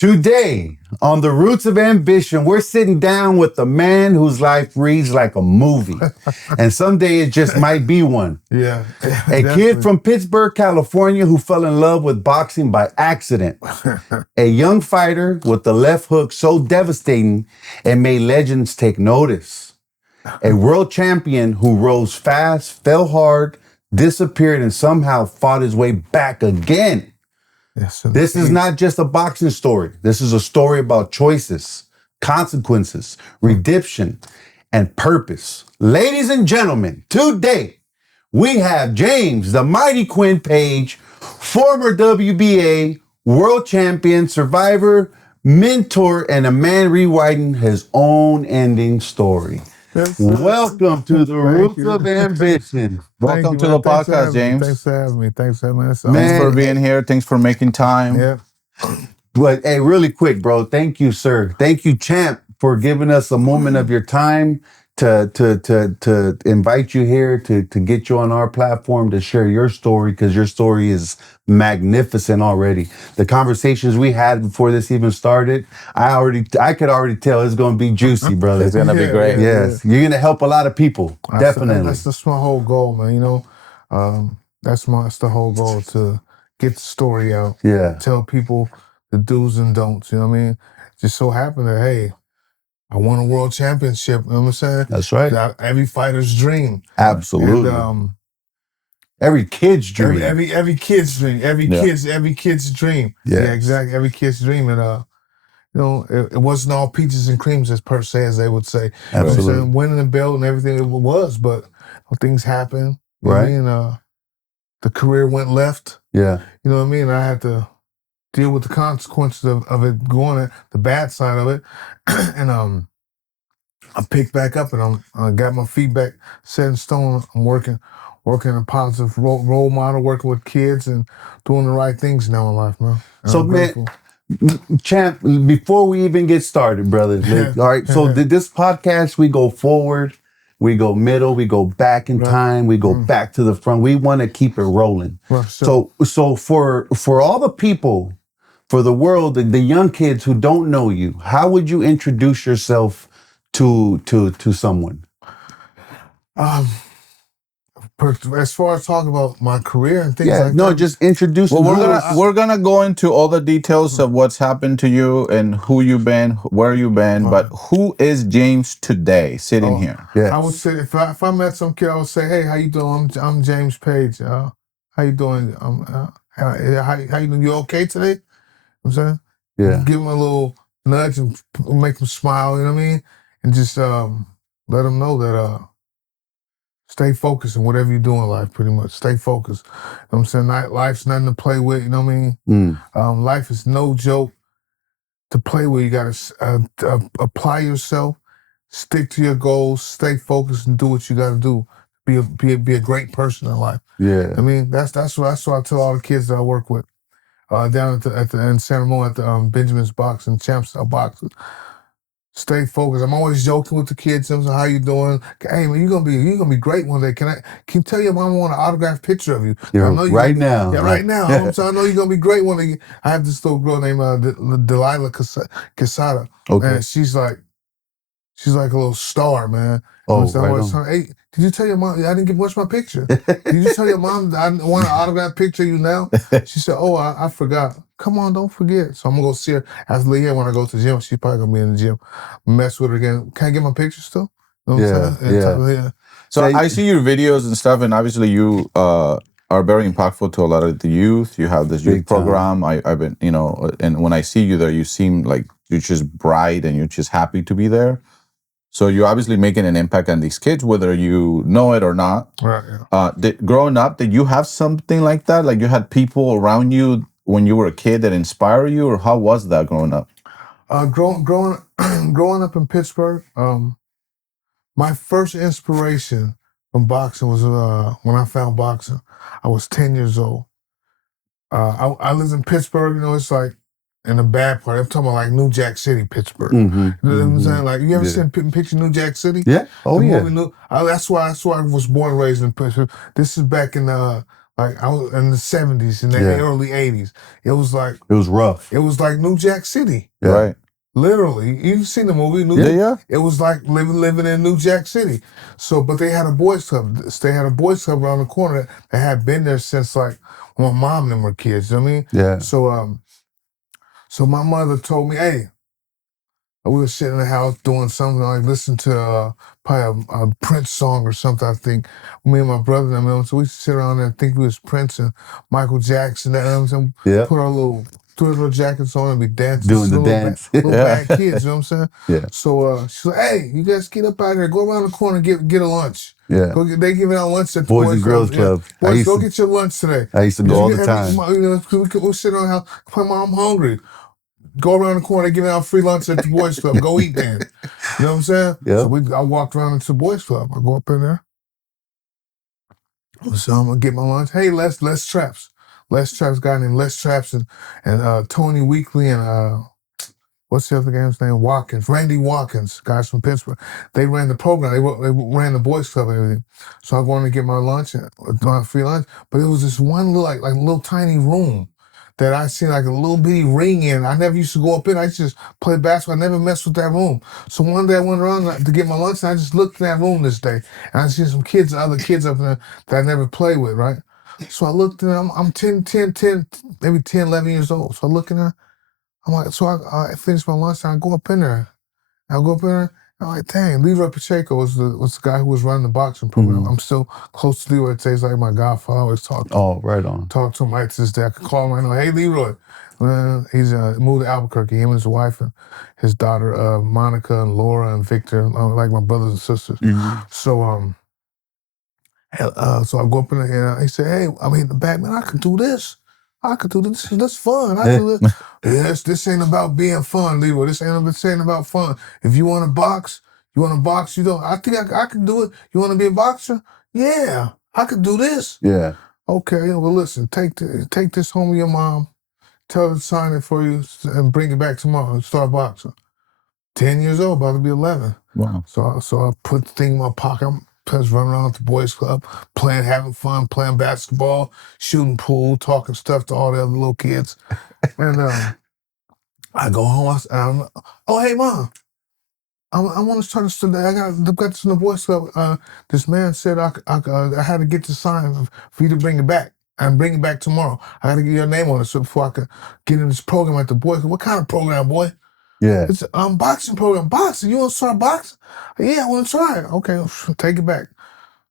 Today, on The Roots of Ambition, we're sitting down with the man whose life reads like a movie. And someday it just might be one. Yeah. A kid from Pittsburg, California, who fell in love with boxing by accident. A young fighter with the left hook so devastating it made legends take notice. A world champion who rose fast, fell hard, disappeared, and somehow fought his way back again. Yes, This is not just a boxing story. This is a story about choices, consequences, redemption, and purpose. Ladies and gentlemen, today we have James, the Mighty Quinn Page, former WBA world champion, survivor, mentor, and a man rewriting his own ending story. Welcome to the Roots of Ambition. Welcome to the podcast, James. Thanks for having me. Thanks for being here. Thanks for making time. Yeah. But hey, really quick, bro. Thank you, sir. Thank you, champ, for giving us a moment of your time to invite you here, to get you on our platform to share your story, because your story is magnificent already. The conversations we had before this even started, I could already tell it's going to be juicy, brother. It's going to be great. Yes. You're going to help a lot of people. Definitely. That's my whole goal, man. You know, that's the whole goal, to get the story out. Yeah. Tell people the do's and don'ts. You know what I mean? Just so happened that, hey, I won a world championship. You know what I'm saying? That's right. Every fighter's dream. Absolutely. And, every kid's dream. Every kid's dream. Every kid's dream. Yeah, exactly. Every kid's dream. And you know, it wasn't all peaches and creams as per se, as they would say. Absolutely. You know what I'm saying? Winning the belt and everything it was, but things happen. You know what I mean? The career went left. Yeah. You know what I mean? I had to deal with the consequences of it going, the bad side of it. And I picked back up, and I got my feet back set in stone. I'm working a positive role model, working with kids and doing the right things now in life, man. And so, man, champ, before we even get started, brother, all right, so this podcast, we go forward, we go middle, we go back in time, we go back to the front. We want to keep it rolling. Right, so for all the people, for the world, the young kids who don't know you, how would you introduce yourself to someone? As far as talking about my career and things like that. No, just introduce. Well, we're gonna go into all the details of what's happened to you and who you've been, where you've been. But who is James today, sitting here? Yeah. I would say if I met some kid, I would say, "Hey, how you doing? I'm James Page. How you doing? How you doing? You okay today?" You know what I'm saying? Yeah. Give him a little nudge and make him smile, you know what I mean? And just let him know that stay focused in whatever you do in life, pretty much. Stay focused. You know what I'm saying? Life's nothing to play with, you know what I mean? Life is no joke to play with. You got to apply yourself, stick to your goals, stay focused, and do what you got to do. Be a great person in life. Yeah. I mean, that's what I tell all the kids that I work with. Down in San Ramon at the Benjamin's Boxing, Champs Boxing. Stay focused. I'm always joking with the kids. How you doing? Hey man, you're gonna be great one day. Can you tell your mom I want an autographed picture of you? I know right now. Yeah, right now. So I know you're gonna be great one day. I have this little girl named Delilah Quesada. Okay. And she's like a little star, man. Oh, hey, did you tell your mom? I didn't get much my picture. Did you tell your mom I want an autographed picture of you now? She said, "Oh, I forgot." Come on, don't forget. So I'm gonna go see her after Leah when I go to the gym. She's probably gonna be in the gym. Mess with her again. Can I get my picture still? You know what I'm saying? So I see your videos and stuff, and obviously you are very impactful to a lot of the youth. You have this youth program. I've been, you know, and when I see you there, you seem like you're just bright and you're just happy to be there. So you're obviously making an impact on these kids, whether you know it or not. Right. Yeah. Growing up, did you have something like that? Like you had people around you when you were a kid that inspired you, or how was that growing up? Growing up in Pittsburgh, my first inspiration from boxing was when I found boxing. I was 10 years old. I lived in Pittsburgh. You know, it's like in the bad part. I'm talking about like New Jack City, Pittsburgh. You know what I'm saying? Like, you ever seen picture New Jack City? Yeah. Oh, the yeah. Movie that's why I was born and raised in Pittsburgh. This is back in Like I was in the 70s and the early 80s. It was like rough. It was like New Jack City. Yeah. Right. Literally, you've seen the movie. Yeah. It was like living in New Jack City. So, but they had a boys club. They had a boys club around the corner that had been there since like when my mom and them were kids. You know what I mean? Yeah. So my mother told me, hey, we were sitting in the house doing something, like listening to probably a Prince song or something, I think. Me and my brother and them, so we sit around there and think we was Prince and Michael Jackson and put our little jackets on and be dancing. Doing the dance. Little bad kids, you know what I'm saying? Yeah. So she's like, hey, you guys get up out here, go around the corner and get a lunch. Yeah. They giving out lunch at the Boys and Girls Club. Yeah. Boys, go get your lunch today. I used to go all the time. We'll sit around the house, my mom hungry. Go around the corner, giving out free lunch at the boys club. Go eat then. You know what I'm saying? Yeah. So I walked around into the boys club. I go up in there. So I'm gonna get my lunch. Hey, Les Traps. Les Traps, guy named Les Traps and Tony Weekly and what's the other guy's name? Watkins. Randy Watkins, guys from Pittsburg. They ran the program. They ran the boys club and everything. So I wanted to get my lunch, my free lunch. But it was this one little like little tiny room that I seen like a little bitty ring in. I never used to go up in. I used to just play basketball. I never messed with that room. So one day I went around to get my lunch and I just looked in that room this day. And I seen some kids, other kids up in there that I never played with, right? So I looked in there. I'm 10, maybe 10, 11 years old. So I look in there. I'm like, so I finished my lunch and I go up in there. I'm like, dang, Leroy Pacheco was the guy who was running the boxing program. I'm still close to Leroy. He's like my godfather. I always talk to him. Oh, right on. Talk to him right to this day. I could call him right now. Hey, Leroy. He's moved to Albuquerque. Him and his wife and his daughter, Monica and Laura and Victor, like my brothers and sisters. So I go up in there and he said, hey, I'm hitting the back, man, I can do this. That's fun. I do this. Yes, this ain't about being fun, Leroy. This ain't about fun. If you want to box, you don't. I think I can do it. You want to be a boxer? Yeah, I could do this. Yeah. Okay, well, listen, take this home with your mom. Tell her to sign it for you and bring it back tomorrow and start boxing. 10 years old, about to be 11. Wow. So I put the thing in my pocket. I'm just running around at the boys club, having fun, playing basketball, shooting pool, talking stuff to all the other little kids. And I go home. Oh, hey, Mom. I want to start a study. I got this in the boys club. This man said I had to get the sign for you to bring it back. And bring it back tomorrow. I got to get your name on it so before I could get in this program at the boys club. What kind of program, boy? Yeah. It's a boxing program. Boxing? You want to start boxing? Yeah, I want to try it. Okay, take it back.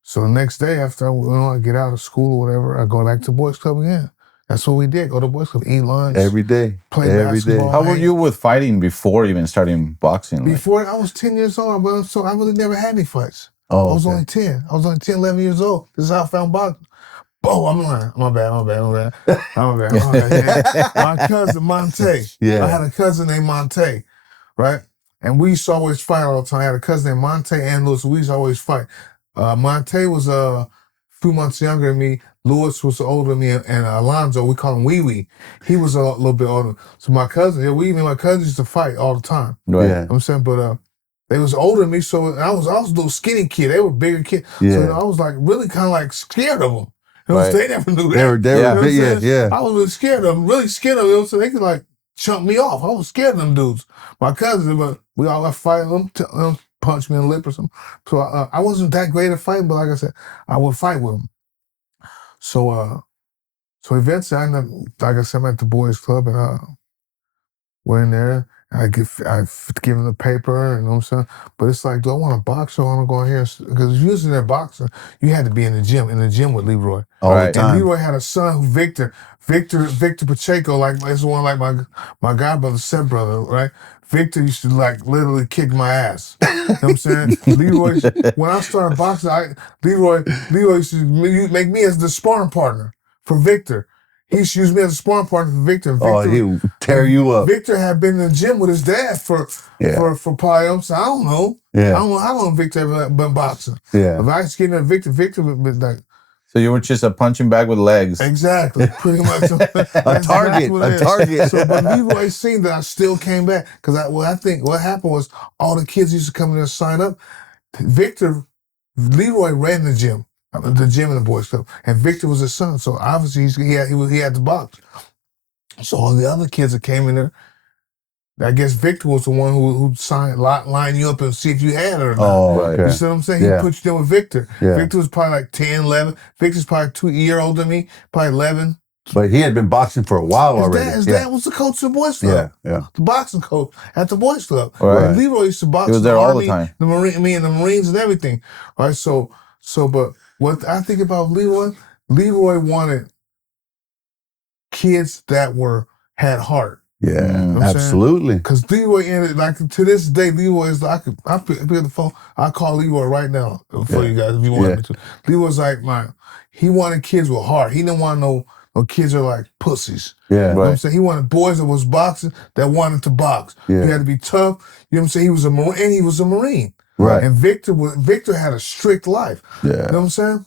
So the next day after I get out of school or whatever, I go back to boys club again. That's what we did. Go to boys club, eat lunch. Every day. Play basketball. How were you with fighting before even starting boxing? Before I was 10 years old, but so I really never had any fights. Oh, I was only 10. I was only 10, 11 years old. This is how I found boxing. Oh, I'm lying. My bad. Yeah. My cousin, Monte. Yeah. I had a cousin named Monte, right? And we used to always fight all the time. I had a cousin named Monte and Lewis. We used to always fight. Monte was a few months younger than me. Lewis was older than me. And Alonzo, we call him Wee Wee. He was a little bit older. So my cousin, my cousins used to fight all the time. Right. Yeah. You know what I'm saying? But they was older than me, so I was a little skinny kid. They were bigger kids. Yeah. So I was like really kind of like scared of them. Right. They never knew that. Yeah. I was really scared of them, so they could like chump me off. I was scared of them dudes. My cousins, but we all fight them, punch me in the lip or something. So I wasn't that great at fighting, but like I said, I would fight with them. So eventually I ended up, like I said, I'm at the boys club and we're in there. I give them the paper, you know what I'm saying? But it's like, do I want to box or I want to go in here? Because usually they're boxing, you had to be in the gym with Leroy. All the time. And Leroy had a son, Victor Pacheco, like it's one like my godbrother, stepbrother, right? Victor used to like literally kick my ass. You know what I'm saying? Leroy, when I started boxing, Leroy used to make me as the sparring partner for Victor. He used to use me as a sparring partner for Victor. He would tear you up. Victor had been in the gym with his dad for probably, so I don't know. Yeah. I don't know how long Victor ever been boxing. Yeah. If I was getting at Victor would be like. So you were just a punching bag with legs. Exactly. Pretty much. a target. So, but Leroy seen that I still came back. Because I think what happened was all the kids used to come in and sign up. Leroy ran the gym. the gym and the boys club. And Victor was his son, so obviously he had to box. So all the other kids that came in there, I guess Victor was the one who line you up and see if you had it or not. Oh, Right. okay. You see what I'm saying? Yeah. He put you there with Victor. Yeah. Victor was probably like 10, 11. Victor's probably 2 years older than me, probably 11. But he had been boxing for a while already. His dad was the coach of the boys club. Yeah. The boxing coach at the boys club. Right. And Leroy used to box. He was there all the time. The Marines and everything. All right. So, but what I think about Leroy wanted kids that had heart. Yeah, You know what I'm absolutely. Because Leroy ended, like, to this day, Leroy is like, I pick up the phone, I'll call Leroy right now for you guys if you want me to. Leroy's like, he wanted kids with heart. He didn't want no kids that are like pussies. Yeah. You know what I'm saying? He wanted boys that was boxing, that wanted to box. Yeah. You had to be tough. You know what I'm saying? He was a Marine, and he was a Marine. Right. And Victor had a strict life. Yeah. You know what I'm saying?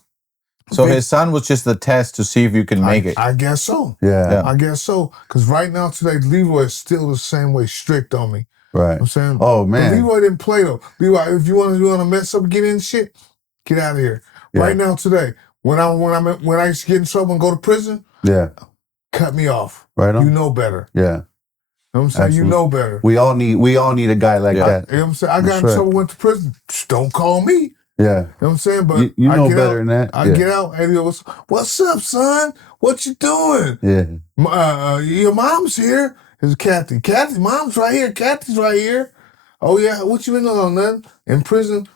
So his son was just the test to see if you can make it. I guess so. Yeah. I guess so. Because right now, today, Leroy is still the same way strict on me. Right. You know what I'm saying? Oh, But man. Leroy didn't play, though. Leroy, if you want to mess up and get in shit, get out of here. Yeah. Right now, today, when I used to get in trouble and go to prison, Yeah. cut me off. Right on. You know better. Yeah. You know what I'm saying? Absolutely. You know better. We all need a guy like that. You know what I'm saying? I got That's in right. trouble, went to prison. Just don't call me. Yeah. You know what I'm saying? But You I know get better out, than that. I get out. Hey, what's up, son? What you doing? Yeah. Your mom's here. It's Kathy. Kathy, mom's right here. Kathy's right here. Oh, yeah. What you been on, nothing? In prison,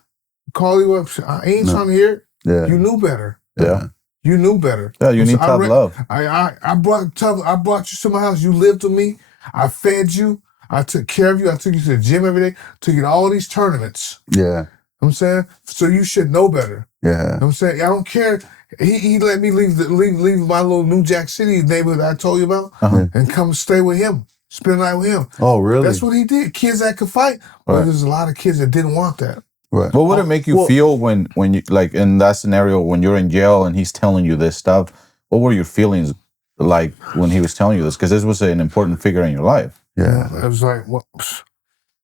call you up. I ain't trying to hear it. Yeah. You knew better. Yeah. You knew better. Yeah, you need tough love. I brought you to my house. You lived with me. I fed you. I took care of you. I took you to the gym every day. Took you to all these tournaments. Yeah. You know what I'm saying? So you should know better. Yeah. You know what I'm saying? I don't care. He let me leave my little New Jack City neighborhood I told you about and come stay with him. Spend the night with him. Oh, really? That's what he did. Kids that could fight. But Right. there's a lot of kids that didn't want that. Right. What would it make you feel when you, like, in that scenario, when you're in jail and he's telling you this stuff? What were your feelings like when he was telling you this? Because this was an important figure in your life. Yeah. It was like, what?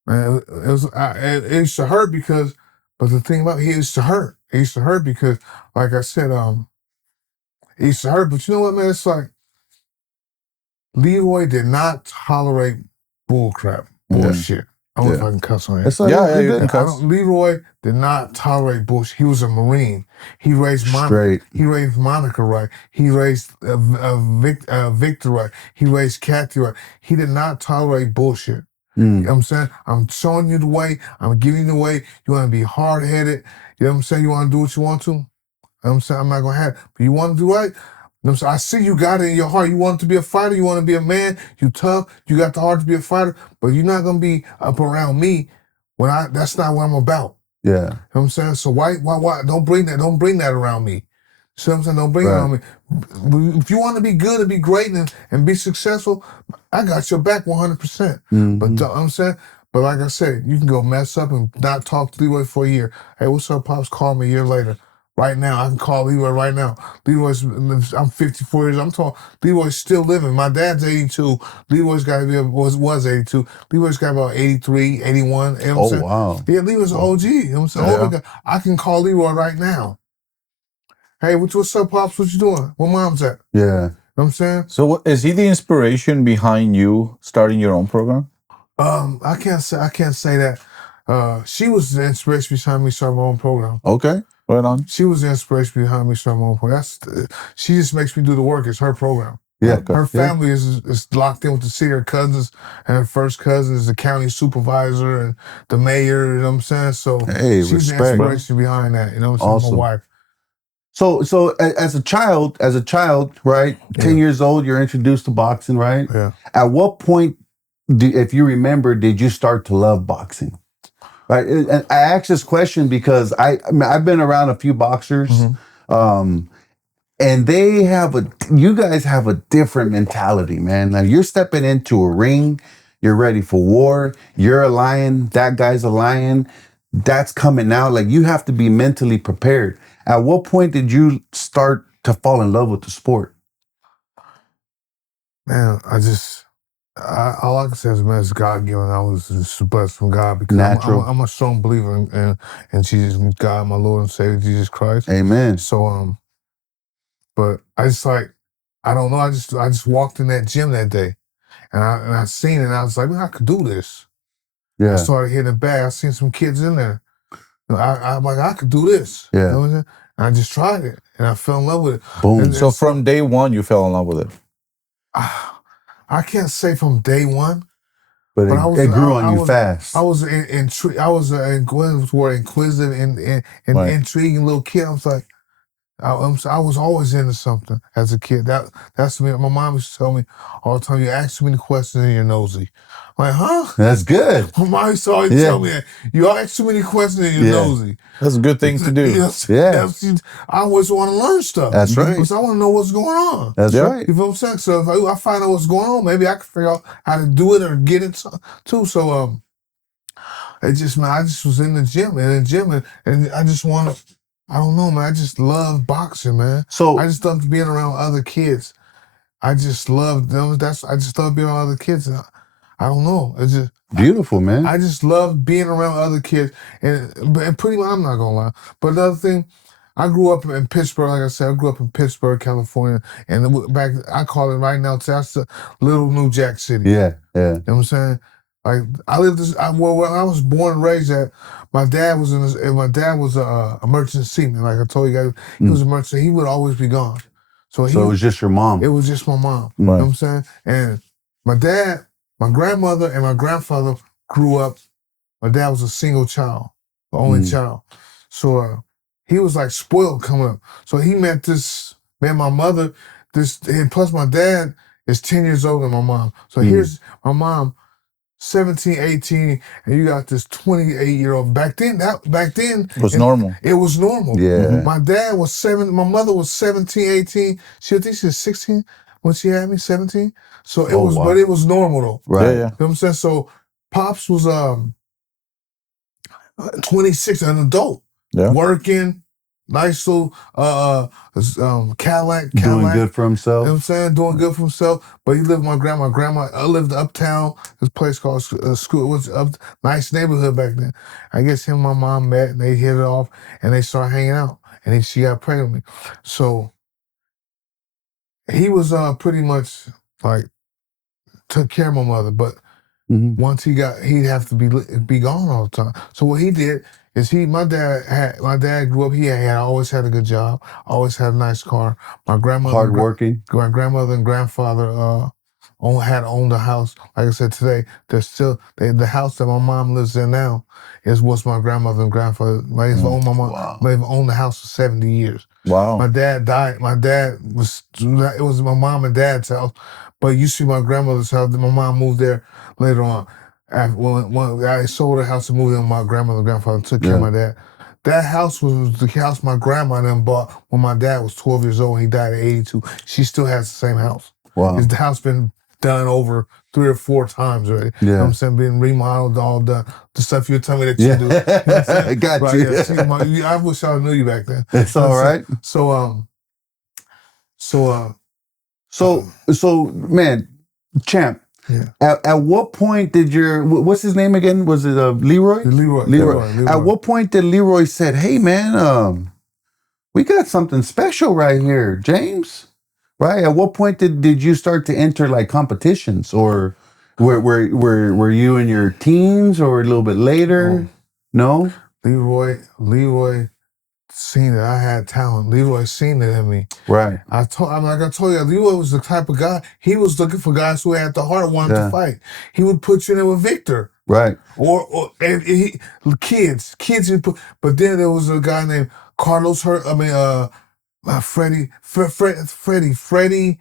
Man, it used to hurt because, but the thing about it used to hurt. It used to hurt because, like I said, it used to hurt. But you know what, man? It's like, Leroy did not tolerate bullcrap, bullshit. I don't know if I can cuss on here. It's like, Yeah, you can cuss. Leroy did not tolerate bullshit. He was a Marine. He raised Straight. He raised Monica right. He raised Victor right. He raised Kathy right. He did not tolerate bullshit. You know what I'm saying? I'm showing you the way. I'm giving you the way. You want to be hard-headed. You know what I'm saying? You want to do what you want to. You know what I'm saying? I'm not going to have it. But you want to do right. You know what I'm saying? I see you got it in your heart. You want to be a fighter. You want to be a man. You tough. You got the heart to be a fighter. But you're not going to be up around me when that's not what I'm about. Yeah. You know what I'm saying? So why don't bring that around me. See what I'm saying? Don't bring it on me. If you want to be good and be great and be successful, I got your back 100%. Mm-hmm. But I'm saying, but like I said, you can go mess up and not talk to Leroy for a year. Hey, what's up, Pops? Call me a year later. Right now, I can call Leroy right now. I'm 54 years. I'm talking. Leroy's still living. My dad's 82. Leroy's got to be was 82. Leroy's got about 83, 81. You know what I'm saying? Wow. Yeah, Leroy's an OG. You know what I'm saying? Yeah. Oh my God. I can call Leroy right now. Hey, what's up, Pops? What you doing? Where Mom's at? Yeah. You know what I'm saying? So is he the inspiration behind you starting your own program? I can't say that. She was the inspiration behind me starting my own program. Okay. Right on. She was the inspiration behind me starting my own program. She just makes me do the work. It's her program. Yeah. Her family is locked in with the city. Her cousins and her first cousin is the county supervisor and the mayor. You know what I'm saying? So Hey, she's respect. the inspiration behind that. You know what I'm saying? Awesome. My wife. So as a child, right? 10 years old, you're introduced to boxing, right? Yeah. At what point, if you remember, did you start to love boxing? Right. And I asked this question because I've been around a few boxers, and you guys have a different mentality, man. Now you're stepping into a ring, you're ready for war, you're a lion, that guy's a lion, that's coming out. Like, you have to be mentally prepared. At what point did you start to fall in love with the sport? Man, All I can say is, man, it's God given. I was just blessed from God because Natural. I'm a strong believer in Jesus, God, my Lord and Savior, Jesus Christ. Amen. So, but I just I don't know. I just walked in that gym that day, and I seen it. And I was like, man, I could do this. Yeah. I started hitting it back. I seen some kids in there. I'm like, I could do this. Yeah. You know what I'm saying? And I just tried it, and I fell in love with it. Boom. And So from day one, you fell in love with it. I can't say from day one, but it grew on you fast. I was inquisitive and intriguing little kid. I was like, I was always into something as a kid. That's me. My mom used to tell me all the time, you ask too many questions and you're nosy. I'm like, huh? That's good. My mom used to always tell me that. You ask too many questions and you're nosy. That's a good thing to do. I always want to learn stuff. That's right. Because I want to know what's going on. That's right. You feel what I'm saying? So if I find out what's going on, maybe I can figure out how to do it or get it too. So I just was in the gym and I just want to. I don't know, man. I just love boxing, man. So I just love being around other kids. I just love them. I just love being around other kids. And I don't know. It's just beautiful, man. I just love being around other kids. And pretty much, I'm not gonna lie. But another thing, I grew up in Pittsburg. Like I said, I grew up in Pittsburg, California, and back I call it right now. That's the little New Jack City. Yeah. You know what I'm saying? Like I lived this. Where I was born and raised at. My dad was a merchant seaman. Like I told you guys, he was a merchant. He would always be gone. So it was just your mom. It was just my mom. Right. You know what I'm saying? And my dad, my grandmother, and my grandfather grew up. My dad was a single child, the only child. So he was like spoiled coming up. So he met my mother, and plus my dad is 10 years older than my mom. So here's my mom, 17, 18, and you got this 28-year-old. Back then It was normal. It was normal. Yeah. My dad was my mother was 17, 18. I think she was 16 when she had me, 17. So it was, but it was normal though. Right. Yeah. You know what I'm saying? So Pops was 26, an adult. Yeah. Working, nice little Cadillac. Doing good for himself. You know what I'm saying? Doing good for himself. But he lived with my grandma. I lived uptown. This place called School. It was a nice neighborhood back then. I guess him and my mom met and they hit it off and they started hanging out. And then she got pregnant with me. So he was pretty much like took care of my mother. But once he'd have to be gone all the time. So what he did is my dad grew up, he had always had a good job, always had a nice car. My grandmother, hardworking. My grandmother and grandfather had owned a house. Like I said today, there's still the house that my mom lives in now was my grandmother and grandfather. They've owned the house for 70 years. Wow. My dad died. It was my mom and dad's house, but you see my grandmother's house. My mom moved there later on. When I sold the house and moved in with my grandmother and grandfather and took care of my dad. That house was the house my grandma then bought when my dad was 12 years old and he died at 82. She still has the same house. Wow. The house been done over 3 or 4 times already. Yeah. You know what I'm saying? Been remodeled, all done. The stuff you were telling me that you do. You know I got right, you. Yeah, see, I wish I knew you back then. It's all right. So man, champ. Yeah. At what point did what's his name again? Was it Leroy? Leroy. At what point did Leroy said, "Hey man, we got something special right here, James"? Right? At what point did you start to enter like competitions, or were you in your teens or a little bit later? No. Leroy seen that I had talent. Leroy seen it in me. Right. I told you, Leroy was the type of guy. He was looking for guys who had the heart, wanted to fight. He would put you in there with Victor. Right. Kids. But then there was a guy named Carlos Freddie.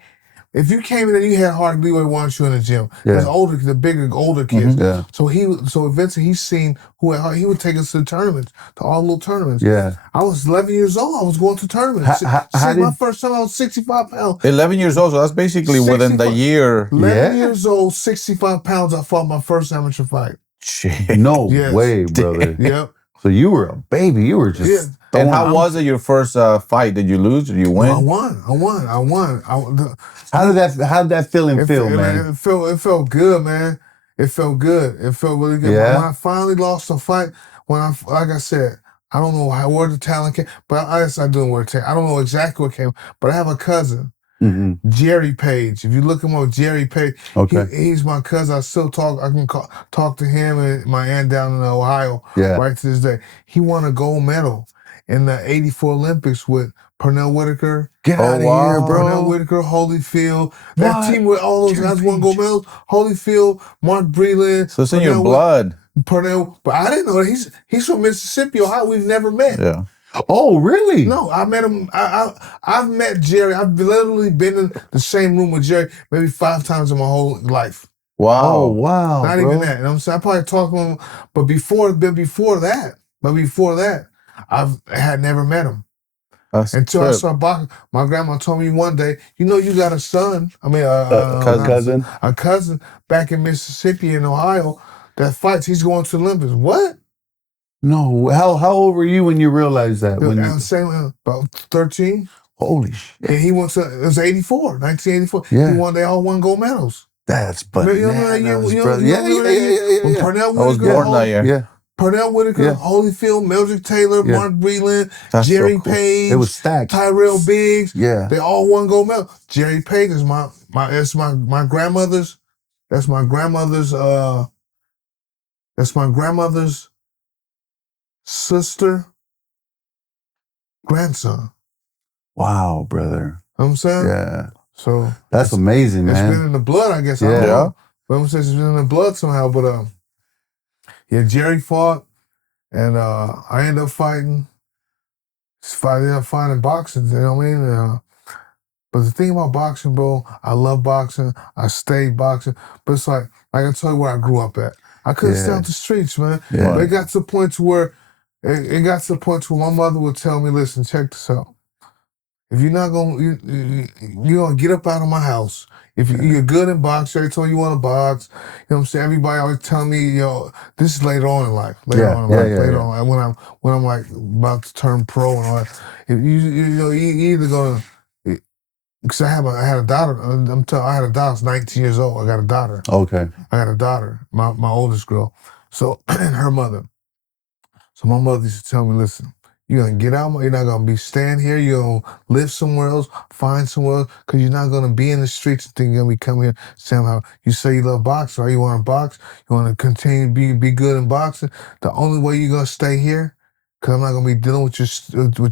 If you came in there, you had heart. Leroy wants you in the gym. There's older kids. Yeah. So eventually he's seen who had heart. He would take us to the tournaments, to all little tournaments. Yeah. I was 11 years old. I was going to tournaments. My first time I was 65 pounds. 11 years old. So that's basically within the year. 11 years old, 65 pounds. I fought my first amateur fight. No way, brother. Yep. So you were a baby. You were just And how was it your first fight? Did you lose? Did you win? I won. How did that feeling feel, man? It felt good, man. It felt good. It felt really good. Yeah. When I finally lost the fight, like I said, I don't know where the talent came, but I guess I do know where it came. I don't know exactly where it came, but I have a cousin, Jerry Page. If you look him up, Jerry Page, he's my cousin. I still talk. I can talk to him and my aunt down in Ohio right to this day. He won a gold medal in the '84 Olympics with Pernell Whitaker. Get out of here, bro. Pernell Whitaker, Holyfield. That team with all those guys won gold medals. Holyfield, Mark Breland. So it's in your blood. Pernell, but I didn't know that he's from Mississippi, Ohio. We've never met. Yeah. Oh, really? No, I met him. I've met Jerry. I've literally been in the same room with Jerry maybe 5 times in my whole life. Wow. Oh, wow. Not even that. You know what I'm saying? I probably talked to him, but before that, I had never met him. Until I started boxing. My grandma told me one day, you got a son. I mean, a cousin back in Mississippi and Ohio that fights. He's going to the Olympics. What? No. How old were you when you realized that? About 13. Holy shit. And he went to, it was 1984. Yeah. They all won gold medals. That's bananas, brother. Yeah. Pernell Whitaker, I was born that year. Yeah. Pernell Whitaker, Holyfield, Mildred Taylor, Mark Breland, Jerry Page, it was stacked. Tyrell Biggs. Yeah. They all won gold medal. Jerry Page is my grandmother's, that's my grandmother's sister, grandson. Wow, brother. You know what I'm saying? Yeah. So that's amazing, man. It's been in the blood, I guess. I don't know. But I'm saying it's been in the blood somehow. But Jerry fought, and I ended up fighting. I ended up fighting boxing. You know what I mean? But the thing about boxing, bro, I love boxing. I stayed boxing. But it's like I can tell you where I grew up at. I couldn't stay out the streets, man. Yeah. But it got to the point to where my mother would tell me, "Listen, check this out. If you're not you're gonna get up out of my house. If you're good in boxing, they told you want to box. You know what I'm saying? Everybody always tell me, this is later on in life. Later on, when I'm like about to turn pro and all that. If you either gonna, because I had a daughter. I had a daughter. I was 19 years old. I got a daughter. Okay. I got a daughter, my oldest girl. So and her mother. So my mother used to tell me, listen. You're going to get out. You're not going to be staying here. You're going to live somewhere else, find somewhere else, because you're not going to be in the streets and think you're going to be coming here somehow. You say you love boxing, right? You want to box. You want to continue to be good in boxing. The only way you're going to stay here, because I'm not going to be dealing with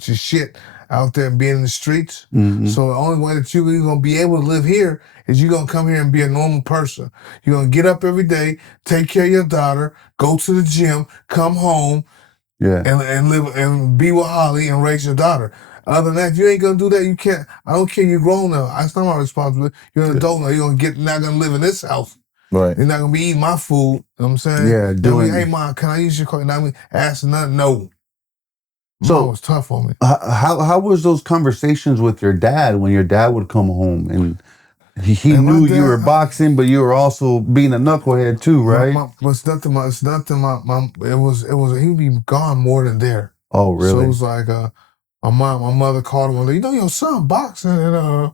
your shit out there being in the streets. Mm-hmm. So the only way that you're going to be able to live here is you're going to come here and be a normal person. You're going to get up every day, take care of your daughter, go to the gym, come home, and live and be with Holly and raise your daughter. Other than that, if you ain't gonna do that, you can't. I don't care. You're grown now. That's not my responsibility. You're an adult now. You're not gonna live in this house. Right. You're not gonna be eating my food. You know what I'm saying? Yeah. Hey, mom, can I use your car? Not me asking nothing. No. So it was tough on me. How was those conversations with your dad when your dad would come home and he knew you were boxing, but you were also being a knucklehead too, right? He'd be gone more than there. Oh, really? So it was like my mother called him one day, your son boxing and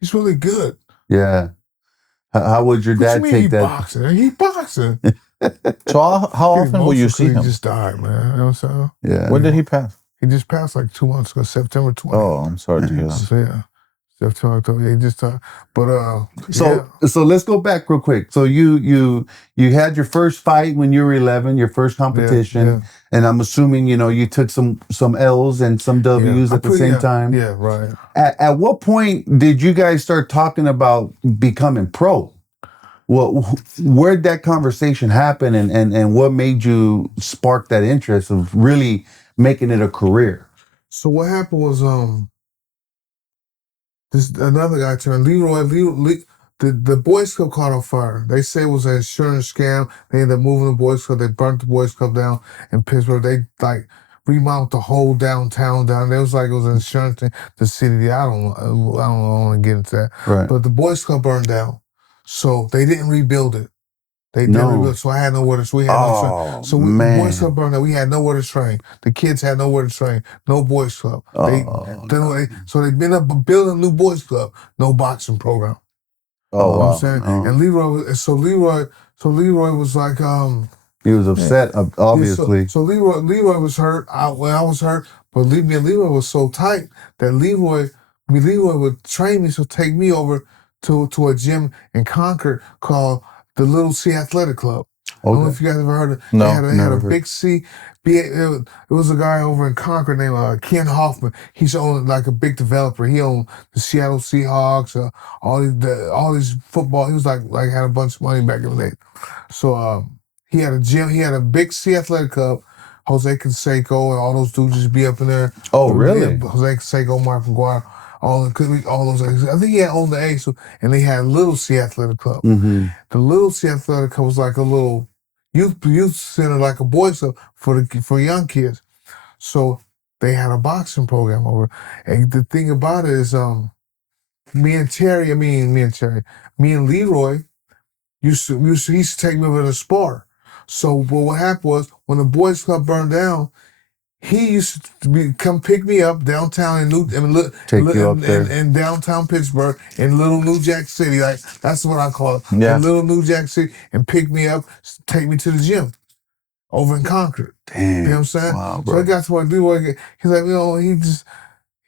he's really good. Yeah. How would your dad take that? He boxing. So how often will you see him? He just died, man. You know what I'm saying? Yeah. When did he pass? He just passed like 2 months ago, September 20th. Oh, I'm sorry to hear that. So, yeah. He just but so let's go back real quick. So you had your first fight when you were 11, your first competition, and I'm assuming you took some L's and some W's at the same time. Yeah, right. At what point did you guys start talking about becoming pro? Well, where'd that conversation happen, and what made you spark that interest of really making it a career? So what happened was another guy turned Leroy. The Boys Club caught on fire. They say it was an insurance scam. They ended up moving the Boys Club. They burnt the Boys Club down in Pittsburg. They remodeled the whole downtown down. It was like it was an insurance thing. The city. I don't know. I don't want to get into that. Right. But the Boys Club burned down, so they didn't rebuild it. They No. never looked, so I had nowhere to. So we had no train. So we, man. Boys Club burned down. We had nowhere to train. The kids had nowhere to train. No Boys Club. So they've been up building a new Boys Club. No boxing program. Oh, You know what wow. I'm saying? And Leroy was like, he was upset, obviously. So Leroy was hurt when I was hurt, but me and Leroy was so tight that Leroy would train me, so take me over to a gym in Concord called the Little C Athletic Club. I don't know if you guys ever heard of it. No, they had a big C. It was a guy over in Concord named Ken Hoffman. He's owned like a big developer. He owned the Seattle Seahawks, all these football. He was like had a bunch of money back in the day. So he had a gym. He had a big C Athletic Club. Jose Canseco and all those dudes just be up in there. Oh, really? Jose Canseco, Mark McGuire, all those. I think he had owned the A. So, and they had Little C Athletic Club. Mm-hmm. The Little C Athletic Club was like a little youth center, like a boys club for young kids. So they had a boxing program over. And the thing about it is, me and Leroy used to take me over to spar. So what happened was when the boys club burned down, he used to come pick me up downtown in downtown Pittsburgh in Little New Jack City. Like that's what I call it. Yeah. In Little New Jack City, and pick me up, take me to the gym over in Concord. Damn. You know what I'm saying? Wow, so I got to what I do. He's like,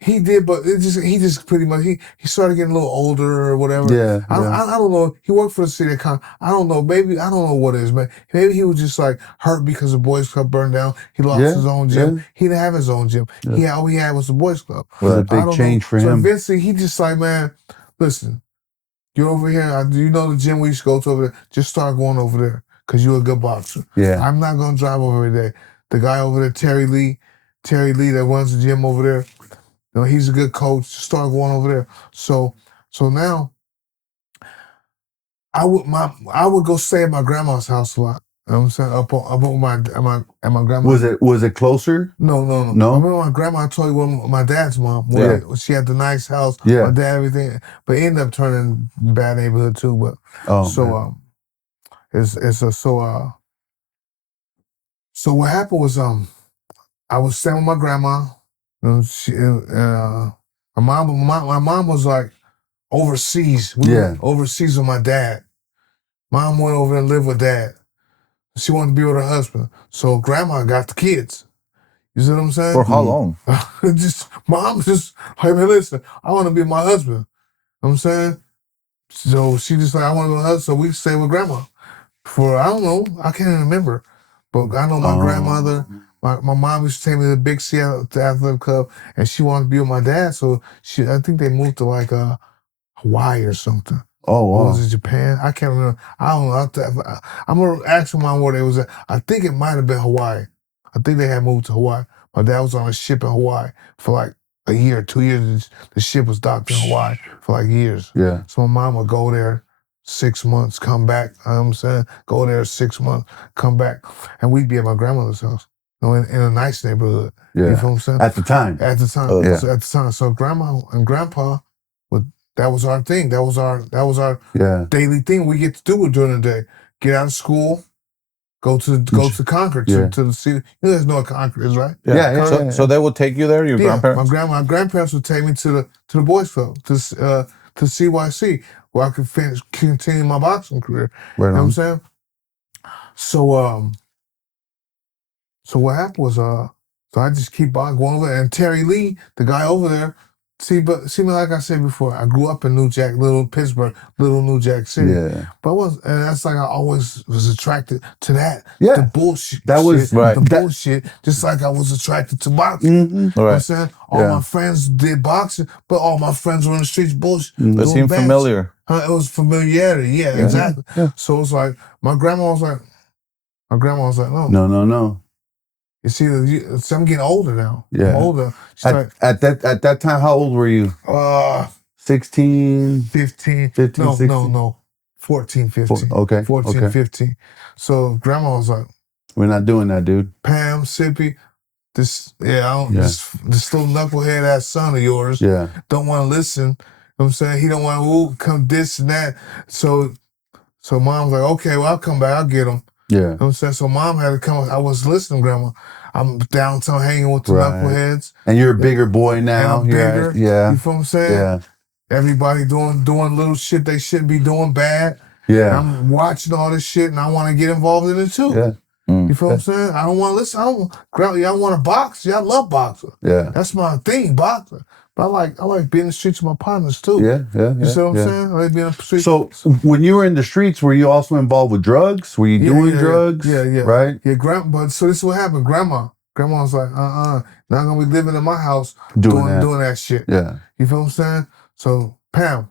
he did, but he just pretty much he started getting a little older or whatever. Yeah. I don't know. He worked for the city of Concord. I don't know. Maybe I don't know what it is, man. Maybe he was just like hurt because the boys club burned down. He lost his own gym. Yeah. He didn't have his own gym. All he had was the boys club. It was a big change for him. So eventually he just like, man, listen, you're over here. You know the gym we used to go to over there. Just start going over there because you're a good boxer. Yeah. I'm not gonna drive over every day. The guy over there, Terry Lee that runs the gym over there. You know, he's a good coach. Start going over there. So now, I would go stay at my grandma's house a lot. You know what I'm saying? Up at my grandma's. Was it closer? No. I remember my grandma told you when my dad's mom. She had the nice house. Yeah. My dad, everything, but it ended up turning bad neighborhood too. But so what happened was I was staying with my grandma. My mom was like overseas. We went overseas with my dad. Mom went over and lived with dad. She wanted to be with her husband. So grandma got the kids. You see what I'm saying? For how long? Mom just like, man, listen, I want to be with my husband. You know what I'm saying? So she just like, I want to be with my husband. So we stayed with grandma for, I don't know, I can't even remember. But I know my grandmother, my mom used to take me to the big Seattle Athletic Club, and she wanted to be with my dad. So I think they moved to like Hawaii or something. Oh, wow. Or was it Japan? I can't remember. I don't know. I'm going to ask my mom where they was at. I think it might have been Hawaii. I think they had moved to Hawaii. My dad was on a ship in Hawaii for like a year, 2 years. The ship was docked in Hawaii for like years. Yeah. So my mom would go there 6 months, come back. You know what I'm saying? Go there 6 months, come back. And we'd be at my grandmother's house. You know, in a nice neighborhood. Yeah. You feel what I'm saying? At the time. At the time. So at the time. So grandma and grandpa, that was our thing. That was our daily thing we get to do during the day. Get out of school, go to Concord to the city. You guys know what Concord is, right? Yeah. So they would take you there, your grandparents? My grandparents would take me to the boys club, to CYC, where I could continue my boxing career. Right. You know what I'm saying? So what happened was so I just keep going over there. And Terry Lee, the guy over there, see me, like I said before, I grew up in Little Pittsburgh, Little New Jack City. Yeah. But and that's like I always was attracted to that. Yeah. The bullshit. That was right. The bullshit, just like I was attracted to boxing. Mm-hmm. You know what I'm saying? All my friends did boxing, but all my friends were in the streets bullshit. It seemed familiar. It was familiarity, yeah. Exactly. Yeah. So it's like my grandma was like, no. You see, I'm getting older now. Yeah. I'm older. At that time, how old were you? 16? 15. 16. No. 14, 15. Okay. 14, 15. So grandma was like, we're not doing that, dude. Pam, Sippy, this little knucklehead ass son of yours don't want to listen. You know what I'm saying? He don't want to come this and that. So So Mom's like, okay, well, I'll come back. I'll get him. Yeah. You know what I'm saying? So Mom had to come. I was listening, Grandma. I'm downtown hanging with the knuckleheads. And you're a bigger boy now. And I'm bigger. Yeah. You feel what I'm saying? Yeah. Everybody doing little shit they shouldn't be doing bad. Yeah. And I'm watching all this shit and I want to get involved in it too. Yeah. You feel what I'm saying? I don't want to listen. Y'all want to box? Yeah, I love boxing. Yeah. That's my thing, boxing. But I like being in the streets with my partners too. Yeah. You see what I'm saying? I like being in the streets. So when you were in the streets, were you also involved with drugs? Were you doing drugs? Yeah. Right? Yeah, but so this is what happened. Grandma was like, not gonna be living in my house doing that shit. Yeah. You feel what I'm saying? So Pam,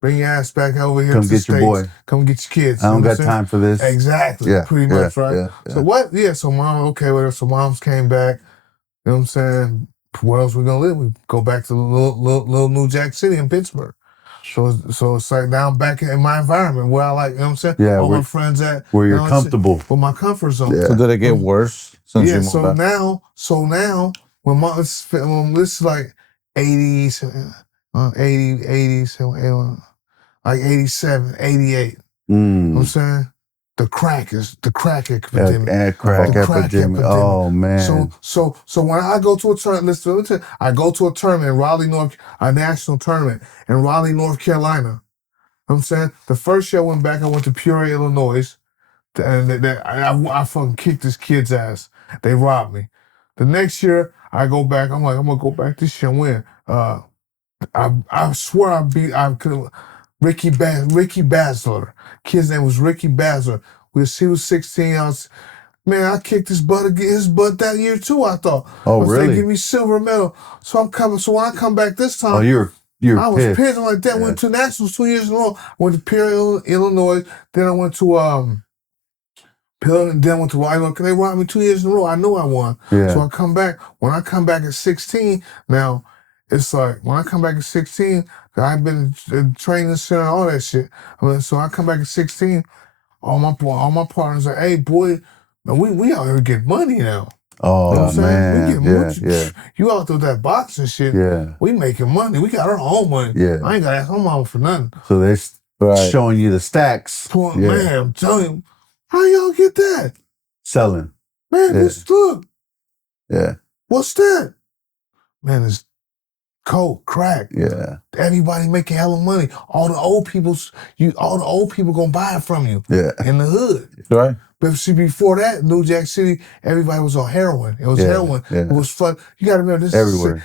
bring your ass back over here Come to get the States. your boy. Come get your kids. I don't you know got time for this. Exactly. Yeah. Pretty much, right? Yeah. So what? Yeah, so Mom, okay, whatever. So Moms came back. You know what I'm saying? Where else we gonna live? We go back to little New Jack City in Pittsburgh. So it's like now I'm back in my environment where I like, you know what I'm saying? Yeah, all my friends at. Where you're comfortable. With my comfort zone. Yeah. So did it get worse since you moved back? So now when this is like 80s, 80s, like 87, 88. You know what I'm saying? The crack epidemic. Crack epidemic. Oh man. So when I go to a tournament, I go to a tournament in Raleigh, a national tournament in Raleigh, North Carolina. You know what I'm saying? The first year I went back, I went to Peoria, Illinois, and I fucking kicked this kid's ass. They robbed me. The next year I go back, I'm like, I'm gonna go back this year and win. I swear I could. Ricky Basler. Kid's name was Ricky Basler. He was 16. I kicked his butt that year too, I thought. Oh, really? They give me silver medal. So when I come back this time, I was pissed. I'm like that. Went to nationals 2 years in a row. Went to Peoria, Illinois. Then I went to then went to Raleigh. They robbed me 2 years in a row. I know I won. Yeah. So I come back. When I come back at 16, now it's like when I come back at 16, I've been in training center and all that shit. So I come back at 16, all my partners are, hey boy, we out here getting money now. Oh, you know what man. We getting money. You out there with that boxing shit. Yeah. We making money. We got our own money. Yeah. I ain't got to ask my mama for nothing. So they're showing you the stacks. Man, I'm telling you, how y'all get that? Selling. Man, this look. Yeah. What's that? Man, it's coke, crack. Yeah. Everybody making hella money. All the old people gonna buy it from you. Yeah. In the hood. Right. But see, before that, New Jack City, everybody was on heroin. It was heroin. Yeah. It was fun. You gotta remember this. Everywhere.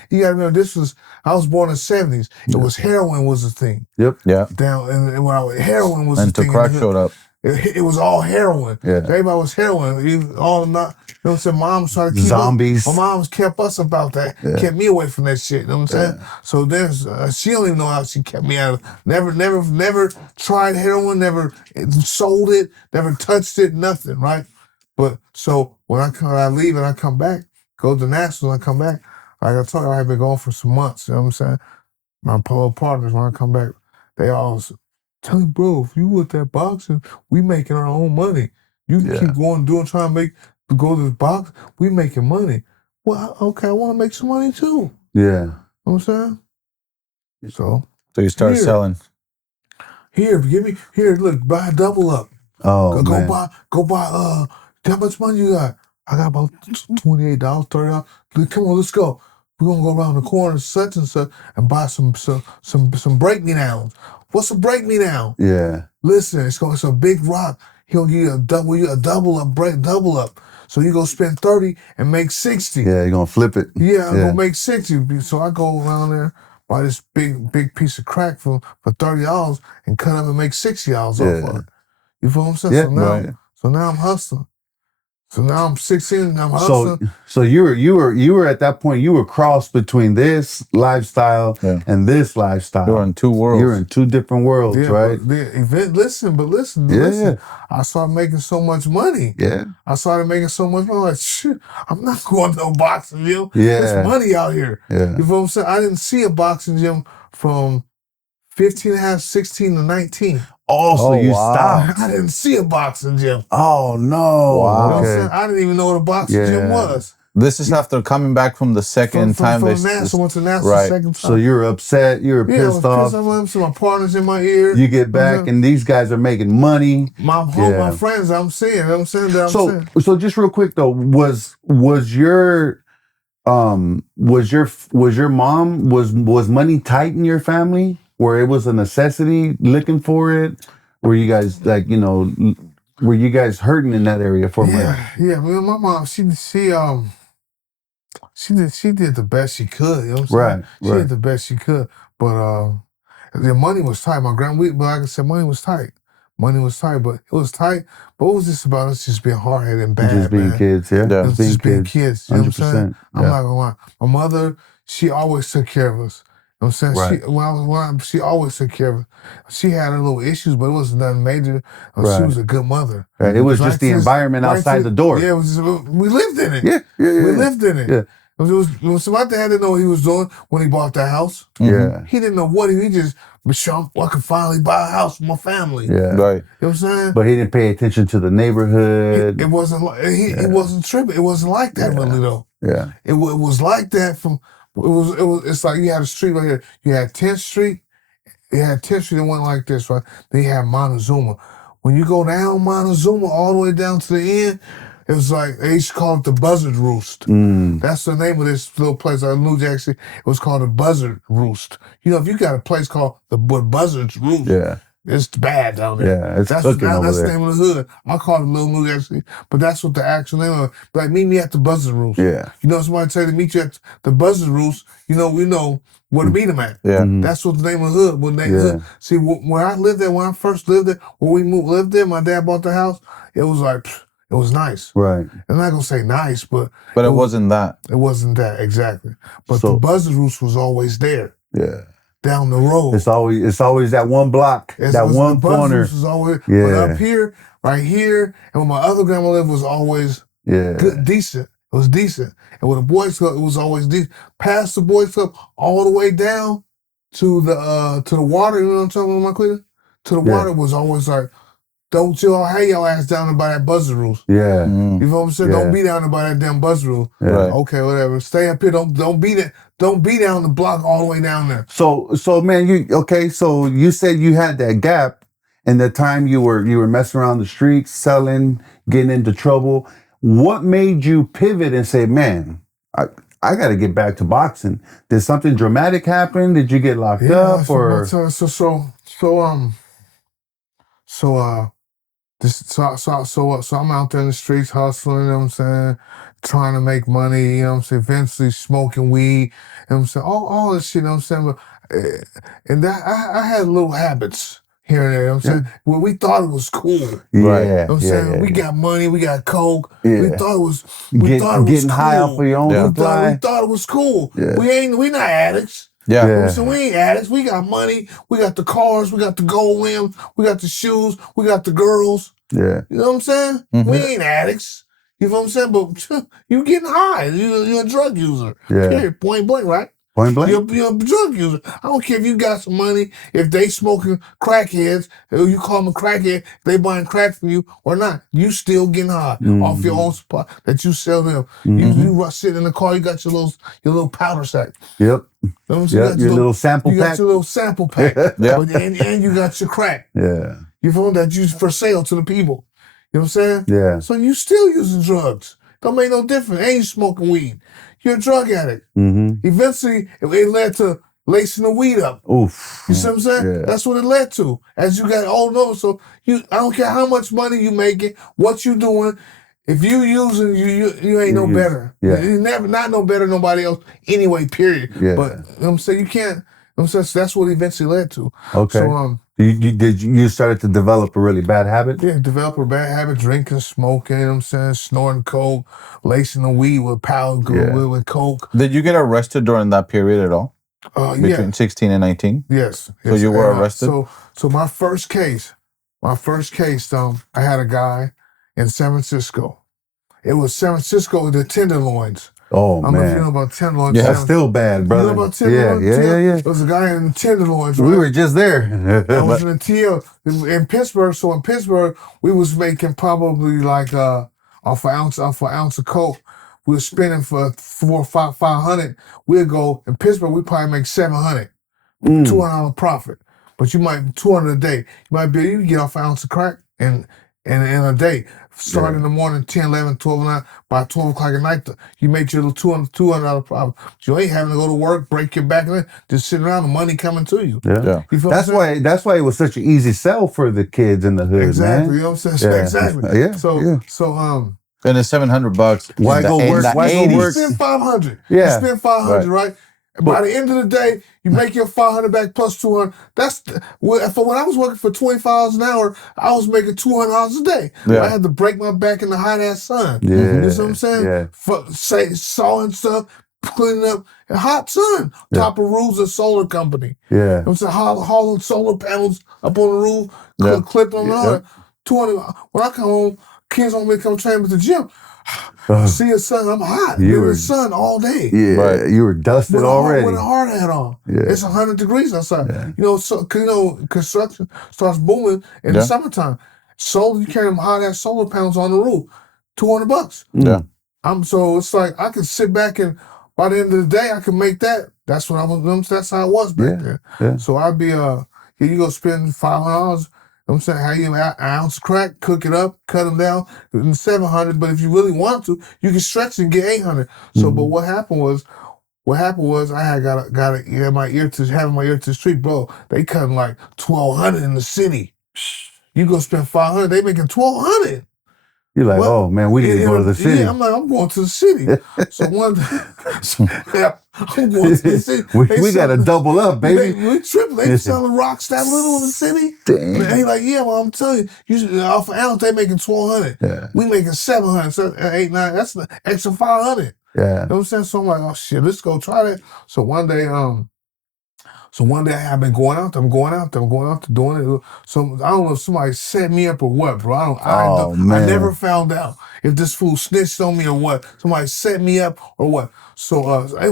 I was born in the 70s. It was heroin was the thing. Yep. Yeah. Down and when heroin was the thing. Until crack showed up. It was all heroin. Yeah. Everybody was heroin. You know what I'm saying? Moms trying to keep zombies. My mom's kept us about that. Yeah. Kept me away from that shit. You know what I'm saying? So she don't even know how she kept me out of it. Never tried heroin, never sold it, never touched it, nothing, right? But so when I leave and I come back, go to Nationals and I come back, like I told you, I've been gone for some months, you know what I'm saying? My polo partners, when I come back, they all tell me, bro, if you with that boxing, we making our own money. You can keep going, trying to go to the box, we making money. Well, okay, I want to make some money too. Yeah. You know what I'm saying? So you start selling. Here, look, buy a double up. Oh, go man. buy, how much money you got? I got about $28, $30. Come on, let's go. We're gonna go around the corner, such and such, and buy some break me downs. What's a break me down? Yeah. Listen, it's a big rock. He'll give you a double up. So you go spend 30 and make 60. Yeah, you're gonna flip it. Yeah, I'm gonna make 60. So I go around there, buy this big piece of crack for $30 and cut up and make $60 off of it. You feel what I'm saying? Yeah, so now I'm hustling. So now I'm 16 and I'm hustling. So you were at that point, you were crossed between this lifestyle and this lifestyle. You're in two worlds. You're in two different worlds, right? But listen. I started making so much money. Yeah. I started making so much money. I'm like, shit, I'm not going to no boxing gym. Yeah. There's money out here. Yeah. You feel what I'm saying? I didn't see a boxing gym from 15 and a half, 16 to 19. So you stopped. I didn't see a boxing gym. Oh no! You know what I'm Okay. saying? I didn't even know what a boxing gym was. This is after coming back from the second time. From NASA, went to NASA right. the second time. So you're upset, you're pissed off. So my partner's in my ear. You get back, and these guys are making money. My friends, I'm seeing. So just real quick though, was your mom was money tight in your family, where it was a necessity looking for it? Were you guys were you guys hurting in that area for money? Yeah. My mom, she did the best she could. You know what I'm saying? She did the best she could, but the money was tight. But like I said, money was tight. But it was tight. But it was just about us just being hard-headed and bad, just being kids, yeah. Just being kids. You know what I'm saying? 100%. I'm not gonna lie. My mother, she always took care of us. You know what I'm saying? Right. She always took care of us. She had her little issues, but it wasn't nothing major. She was a good mother. Right. It was just the environment outside the door. Yeah, we lived in it. Yeah. We lived in it. Yeah. So my dad didn't know what he was doing when he bought that house. Yeah. He didn't know what he just, I could finally buy a house for my family. Yeah. Right. You know what I'm saying? But he didn't pay attention to the neighborhood. It wasn't like, he wasn't tripping. It wasn't like that really though. Yeah. It was like that it's like you had a street right here. You had 10th Street. You had 10th Street that went like this, right? Then you had Montezuma. When you go down Montezuma all the way down to the end, it was like, they used to call it the Buzzard Roost. That's the name of this little place. I knew actually it was called the Buzzard Roost. You know, if you got a place called the Buzzard's Roost, it's bad down there. Yeah, it's cooking over that's there. the name of the hood. I call it Little Moog actually, but that's what the actual name of it. Like, meet me at the Buzzard Roost. Yeah. You know, somebody tell you to meet you at the Buzzard Roost, we know where to meet them at. Yeah. That's what the name of the hood. Hood. See, where I lived there, when I first lived there, when we lived there, my dad bought the house, it was like, it was nice. Right. I'm not going to say nice, but it wasn't that. It wasn't that, exactly. But the Buzzard Roost was always there. Yeah. Down the road. It's always that one block, that one corner. Was always, but up here, right here, and where my other grandma lived was always good, decent. It was decent. And with the Boys Club, it was always decent. Past the Boys Club, all the way down to the water, you know what I'm talking about, Cleveland? To the water was always like, don't y'all have y'all ass down there by that Buzzard Roost. Yeah. You know what I'm saying? Don't be down there by that damn Buzzard Roost. Yeah. Right. Okay, whatever. Stay up here. Don't be there. Don't be down the block all the way down there. So man, so you said you had that gap in the time you were messing around the streets, selling, getting into trouble. What made you pivot and say, man, I got to get back to boxing? Did something dramatic happen? Did you get locked up or? So I'm out there in the streets hustling, you know what I'm saying, trying to make money, you know what I'm saying, eventually smoking weed, you know what I'm saying, all this shit, you know what I'm saying, but, and that I had little habits here and there, you know what I'm saying, where we thought it was cool. Yeah. You know what I'm saying? We got money, we got coke, we thought it was getting high off of your own supply. We thought it was cool. Yeah. We not addicts. Yeah. So we ain't addicts. We got money. We got the cars. We got the gold limbs. We got the shoes. We got the girls. Yeah. You know what I'm saying? We ain't addicts. You know what I'm saying? But you getting high. You're a drug user. Yeah. Period. Point blank, right? Point blank? You're a drug user. I don't care if you got some money, if they smoking crackheads, you call them a crackhead, they buying crack from you or not. You still getting high off your own supply that you sell them. You sit in the car, you got your little powder sack. Yep. You know what I'm saying? Yep. Your little sample pack. You got your little sample pack. And you got your crack. Yeah. You feel that you for sale to the people. You know what I'm saying? Yeah. So you still using drugs. Don't make no difference. And you smoking weed. You're a drug addict. Eventually, it led to lacing the weed up. Oof. You see what I'm saying? Yeah. That's what it led to. As you got older, so I don't care how much money you making, what you doing. If you using, you ain't no better. Yeah. You not no better than nobody else anyway, period. Yeah. But you know what I'm saying, you can't, you know what I'm saying, so that's what eventually led to. Okay. So you started to develop a really bad habit? Yeah, develop a bad habit, drinking, smoking, you know what I'm saying, snorting coke, lacing the weed with powder, with coke. Did you get arrested during that period at all? Between 16 and 19? Yes. So you were arrested? So my first case, I had a guy in San Francisco. It was San Francisco, the tenderloins. Oh, I don't know if man. you know about tenderloins. Yeah, that's still bad, brother. You know about tenderloins? Yeah. There was a guy in tenderloins, right? We were just there. I was in the TL in Pittsburg. So in Pittsburg, we was making probably like off an ounce of coke. we were spending for 500. We'll go in Pittsburgh. We probably make 700, $200 profit. But you might 200 a day. You might be you can get off an ounce of crack in a day. Start in the morning, 10, 11, 12, 9. By 12 o'clock at night, you make your little $200 profit. You ain't having to go to work, break your back, just sitting around, the money coming to you. Yeah. You feel that's why it was such an easy sell for the kids in the hood, exactly, man. you know what I'm saying? Yeah. Exactly. Yeah. So and it's $700. Why go work? Why go work? You spend 500. Yeah. You spend 500, right? By the end of the day, you make your 500 back plus 200. That's for when I was working for $25 an hour, I was making $200 a day. Yeah. I had to break my back in the hot ass sun. Yeah. You know what I'm saying? Yeah. Sawing stuff, cleaning up, hot sun. Top of roofs, a solar company. Yeah. I'm saying hauling solar panels up on the roof, clip them on. 200. When I come home, kids want me to come train at the gym. See the sun, I'm hot. You were in the sun all day. Yeah, right. You were dusted already. With a hard hat on. Yeah. It's 100 degrees outside. Yeah. Construction starts booming in the summertime. Solar, you carry them hot ass solar panels on the roof, $200. Yeah. So it's like I can sit back and by the end of the day I can make that. That's what I was. That's how it was back then. Yeah. So I'd be you go spend $500. I'm saying how you an ounce of crack, cook it up, cut them down, 700. But if you really want to, you can stretch and get 800. So, but what happened was I had got my ear to the street, bro. They cutting like 1,200 in the city. You go spend 500, they making 1,200. You're like, oh man, we need to go to the city. Yeah, I'm like, I'm going to the city. So one day, I'm going to the city. we got to double up, baby. We triple. They selling rocks that little in the city. Damn. And he like, yeah, well, I'm telling you, off an ounce, they making 1,200. Yeah. We making 700, so 8, 9, that's the extra 500. Yeah. You know what I'm saying? So I'm like, oh shit, let's go try that. So one day, I've been going out to doing it. So I don't know if somebody set me up or what, bro. I never found out if this fool snitched on me or what. Somebody set me up or what. So I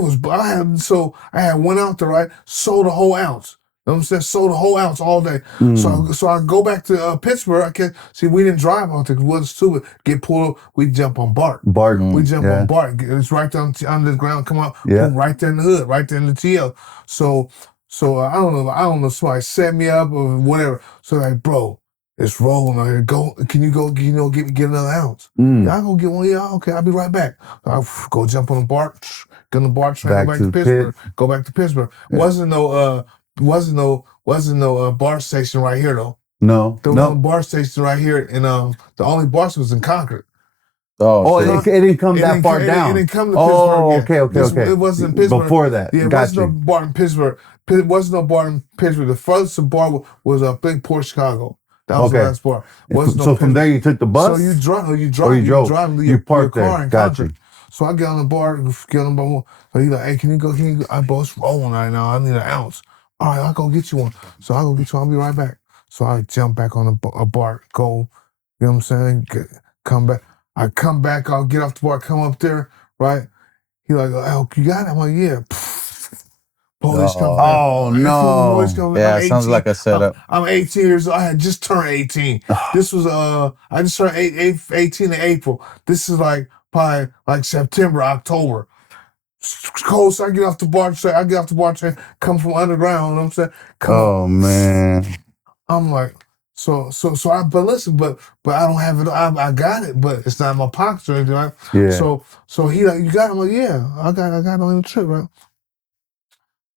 had went out there, right? Sold a whole ounce. You know what I'm saying? Sold a whole ounce all day. So I go back to Pittsburgh. We didn't drive out there because it wasn't stupid. Get pulled up, we jump on BART. We jump on BART. It's right down under the ground, come up, boom, right there in the hood, right there in the TL. So I don't know. Somebody set me up or whatever. So like, bro, it's rolling. Like, can you go? Get another ounce? Yeah, I go get one. Yeah, okay. I'll be right back. I go jump on the BART, get on the BART train, go back to Pittsburgh. Go back to Pittsburgh. Yeah. Wasn't no BART station right here though. No, there was no BART station right here, and the only BART was in Concord. It didn't come that far down. It didn't come to Pittsburg. Okay. It wasn't in Pittsburgh. Before that. Yeah, it wasn't no BART in Pittsburgh. It wasn't no BART in Pittsburgh. The furthest BART was a big Port Chicago. That was the last BART. So from there you took the bus? So you drove. You parked your car there. in Got Concord. you. So I get on the BART, so he's like, hey, can you go? I boss rolling right now. I need an ounce. All right, I'll go get you one. So I'll go get you one. I'll be right back. So I jump back on a BART, go, you know what I'm saying? Come back. I come back, I'll get off the BART, come up there, right? He like, oh, you got it? I'm like, yeah. Police come. Oh, no. Police come. Yeah, it sounds like a setup. I'm 18 years old. I had just turned 18. This was, I just turned 18 in April. This is like probably like September, October. Cold, so I get off the BART train, come from underground, you know what I'm saying? Man. I'm like, but listen, but I don't have it. I got it, but it's not in my pocket or anything, right? Yeah. So he like, you got it? I'm like, yeah, I got it on the trip, right?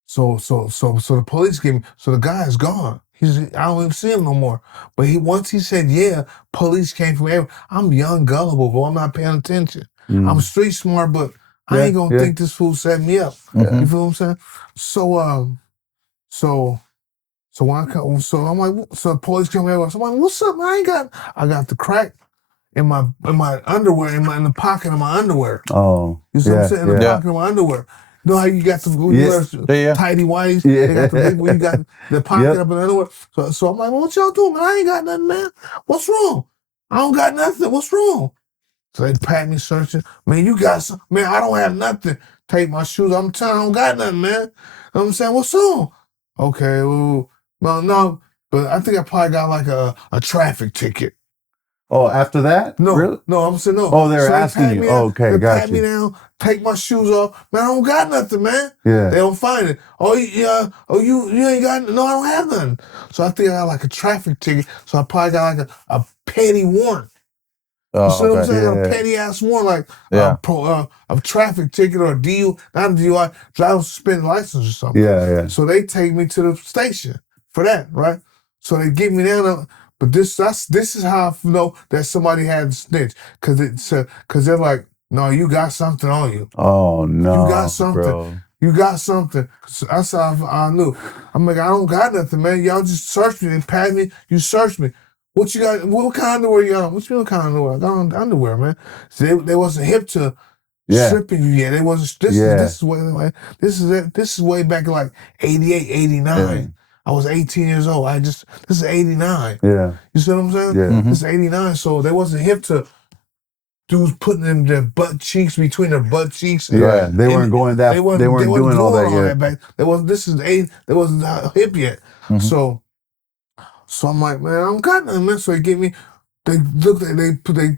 So the police gave me. So the guy is gone. I don't even see him no more. But once he said, yeah, police came from everywhere. I'm young, gullible, but I'm not paying attention. I'm street smart, but I ain't gonna think this fool set me up. You feel what I'm saying? So when I come, so I'm like, so the police come everywhere. So I'm like, what's up, man? I got the crack in my underwear, in the pocket of my underwear. Oh, you see what I'm saying? In the pocket of my underwear. You know how you got the tighty whities? Yeah. They got the big one, you got the pocket up in the underwear. So I'm like, well, what y'all doing, man? I ain't got nothing, man. What's wrong? I don't got nothing. What's wrong? So they pat me searching. Man, you got some. Man, I don't have nothing. Take my shoes. I'm telling you, I don't got nothing, man. You know what I'm saying? What's wrong? Okay, well, no, but I think I probably got like a traffic ticket. Oh, after that? No, Really? no, I'm saying no. Oh, they were So asking pat you. me down, Okay, they got pat me you. down, take my shoes off. Man, I don't got nothing, man. Yeah. They don't find it. Oh, yeah. Oh, you ain't got, no, I don't have nothing. So I think I got like a traffic ticket. So I probably got like a petty warrant. You see what I'm saying? Yeah. A petty ass warrant, like Yeah. a traffic ticket or a DU, not a DUI, driver's suspended license or something. Yeah. So they take me to the station for that, right? So they get me down. But this is how I know that somebody had to snitch, because they're like, no, you got something on you. Oh no. You got something. Bro. You got something. So that's how I knew. I'm like, I don't got nothing, man. Y'all just searched me and pat me. You searched me. What you got? What kind of underwear you got? What you mean, what kind of underwear? I got on underwear, man. So they wasn't hip to stripping you yet. They wasn't. This is way back in like 88, 89. Yeah. I was 18 years old. This is 89. Yeah. You see what I'm saying? Yeah. This is 89. So they wasn't hip to dudes putting them their butt cheeks between their butt cheeks. Yeah. They weren't going that. They weren't doing all that yet. Back. They wasn't hip yet. Mm-hmm. So I'm like, man, I don't got nothing, man. So they give me, they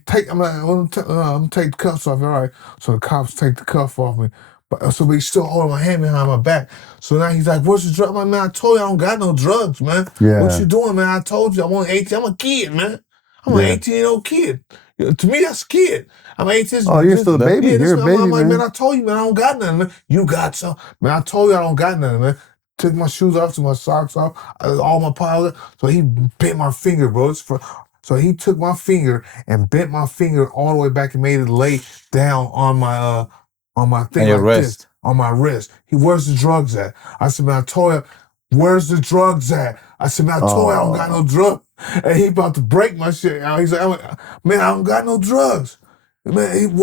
take. I'm like, I'm gonna take the cuffs off. All right. So the cops take the cuff off me. But so they still holding my hand behind my back. So now he's like, "What's the drug?" I'm like, man, I told you I don't got no drugs, man. Yeah. What you doing, man? I told you I'm only 18. I'm a kid, man. I'm an 18-year-old kid. To me, that's a kid. I'm 18. Oh, you're still a baby. You're a baby, I'm like, man. man, I told you, man, I don't got nothing, man. You got some. Man, I told you I don't got nothing, man. Took my shoes off, took my socks off, all my piles. So he bent my finger, bro. So he took my finger and bent my finger all the way back and made it lay down on my thing, on your like wrist. this, on my wrist. Where's the drugs at? I said, man, I told you, where's the drugs at? I said, man, I told you I don't got no drugs. And he about to break my shit. He's like, man, I don't got no drugs. Man,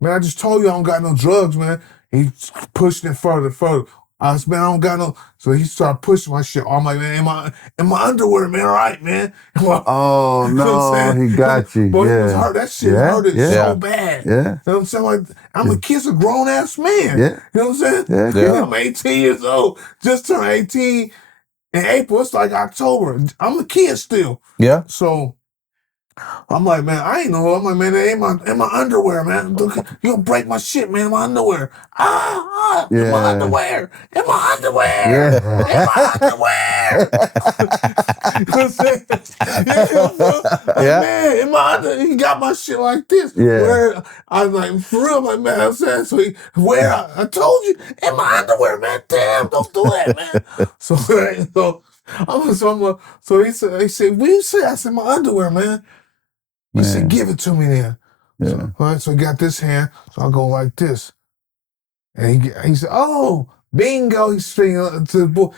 man, I just told you I don't got no drugs, man. He pushing it further. I said, man, I don't got no. So he started pushing my shit. I'm like, man, in my underwear, man, all right, man. Oh, you know what I'm no, he got you. But Yeah. it was hurt. That shit hurted so bad. Yeah. You know what I'm saying? Like, I'm a kid's a grown ass man. Yeah. You know what I'm saying? Yeah. I'm 18 years old. Just turned 18 in April. It's like October. I'm a kid still. Yeah. So I'm like, man, I ain't know. I'm like, man, in my underwear, man. You gonna break my shit, man, in my underwear. In my underwear. In my underwear. Yeah. In my underwear. You know what I'm saying? Man, in my underwear. He got my shit like this. Yeah. Where I was like, for real, like, man, I'm saying, so I told you, in my underwear, man. Damn, don't do that, man. So he said, what you say? I said, my underwear, man. He said, give it to me then. Yeah. So, all right, so I got this hand, so I'll go like this. And he said, oh, bingo. He's singing to the boy.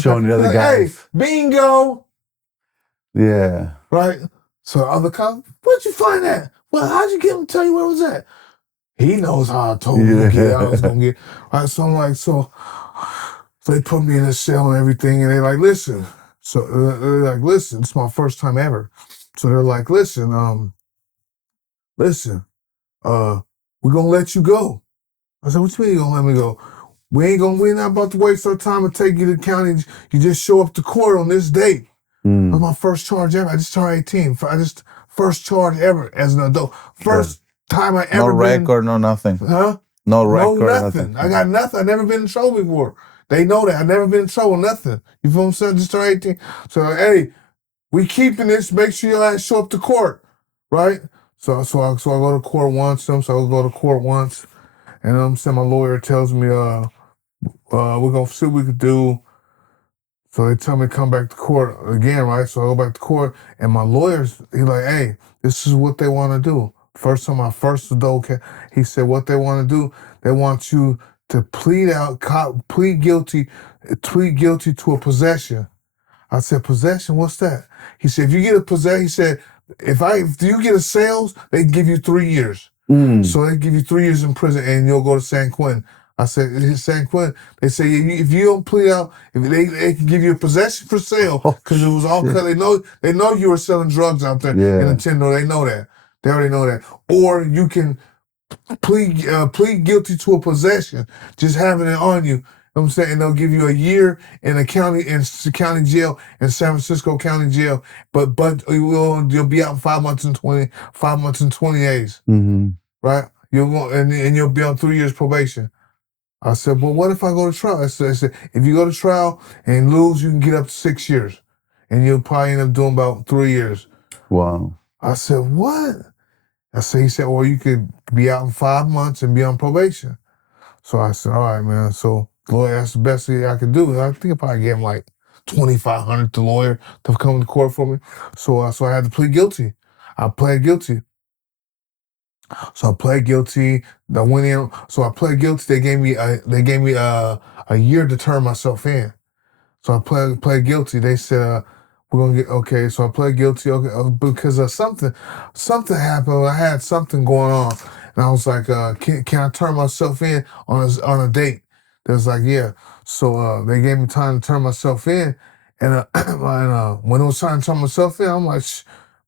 Showing the other guys. Hey, bingo. Yeah. Right? So the other cop, where'd you find that? Well, how'd you get him to tell you where it was at? He knows how I told him to get it. I was going to get. All right, so I'm like, so they put me in a cell and everything, and they're like, listen. So they're like, listen, it's my first time ever. So they're like, listen, we're gonna let you go. I said, what you mean you gonna let me go? We're not about to waste our time and take you to the county. You just show up to court on this date. That's my first charge ever. I just turned 18. First charge ever as an adult. First time I ever No record, no nothing. Huh? No record, No, nothing. I got nothing. I never been in trouble before. They know that. I never been in trouble, nothing. You feel what I'm saying? Just turned 18. So, hey, we keeping this. Make sure your ass show up to court, right? So I go to court once. So I go to court once, and I'm saying my lawyer tells me, we're gonna see what we could do. So they tell me to come back to court again, right? So I go back to court, and my lawyer's he's like, hey, this is what they want to do. First time, my first adult, he said what they want to do. They want you to plead guilty to a possession. I said, possession? What's that? He said, if you get a possession, he said, if you get a sales, they give you 3 years. So they give you 3 years in prison and you'll go to San Quinn. I said, San Quinn. They say, if you don't plead out, if they can give you a possession for sale, because it was all cut. They know you were selling drugs out there in Nintendo. They know that. They already know that. Or you can plead guilty to a possession, just having it on you. know what I'm saying? And they'll give you a year in a county jail in San Francisco County Jail, but you'll be out in 5 months and 20 days, right? And you'll be on 3 years probation. I said, well, what if I go to trial? I said, if you go to trial and lose, you can get up to 6 years, and you'll probably end up doing about 3 years. Wow. I said, what? He said, well, you could be out in 5 months and be on probation. So I said, all right, man. So lawyer, that's the best thing I could do. I think I probably gave him like $2,500 to lawyer to come to court for me. So I had to plead guilty. I pled guilty. So I pled guilty. I went in. So I pled guilty. They gave me a year to turn myself in. So I pled guilty. They said we're gonna get okay. So I pled guilty. Okay, because something happened. I had something going on, and I was like, can I turn myself in on a date? They was like, yeah. So they gave me time to turn myself in, and when it was time to turn myself in, I'm like,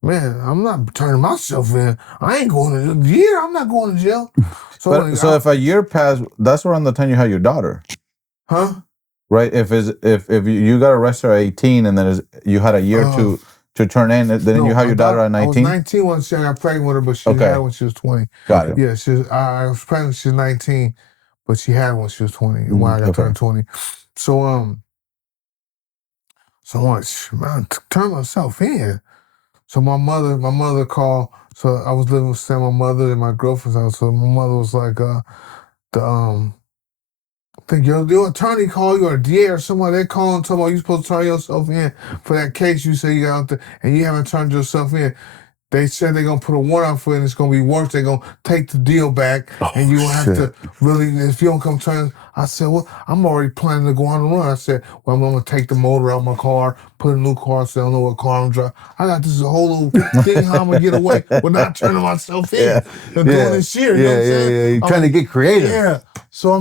man, I'm not turning myself in. I ain't going to jail. I'm not going to jail. So if a year passed, that's around the time you had your daughter, huh? Right? If you got arrested at 18 and then you had a year to turn in, then you have your daughter at 19. I was 19 when I got pregnant with her, but she had when she was 20. Got it. Yeah, I was pregnant when she was 19, but she had when she was 20. When I got turned 20. So I'm like, man, turn myself in. So my mother called. So I was living with my mother and my girlfriend's house. So my mother was like, I think your attorney called you or a DA or somebody. They call and tell you you're supposed to turn yourself in for that case you say you got out there and you haven't turned yourself in. They said they're going to put a warrant out for it and it's going to be worse. They're going to take the deal back and you will have to really, if you don't come turn. I said, well, I'm already planning to go on the run. I said, well, I'm going to take the motor out of my car, put a new car so I don't know what car I'm driving. I got this whole little thing how I'm going to get away without turning myself in. Doing this year. You know what I'm saying? Yeah. You're trying to get creative. Yeah. So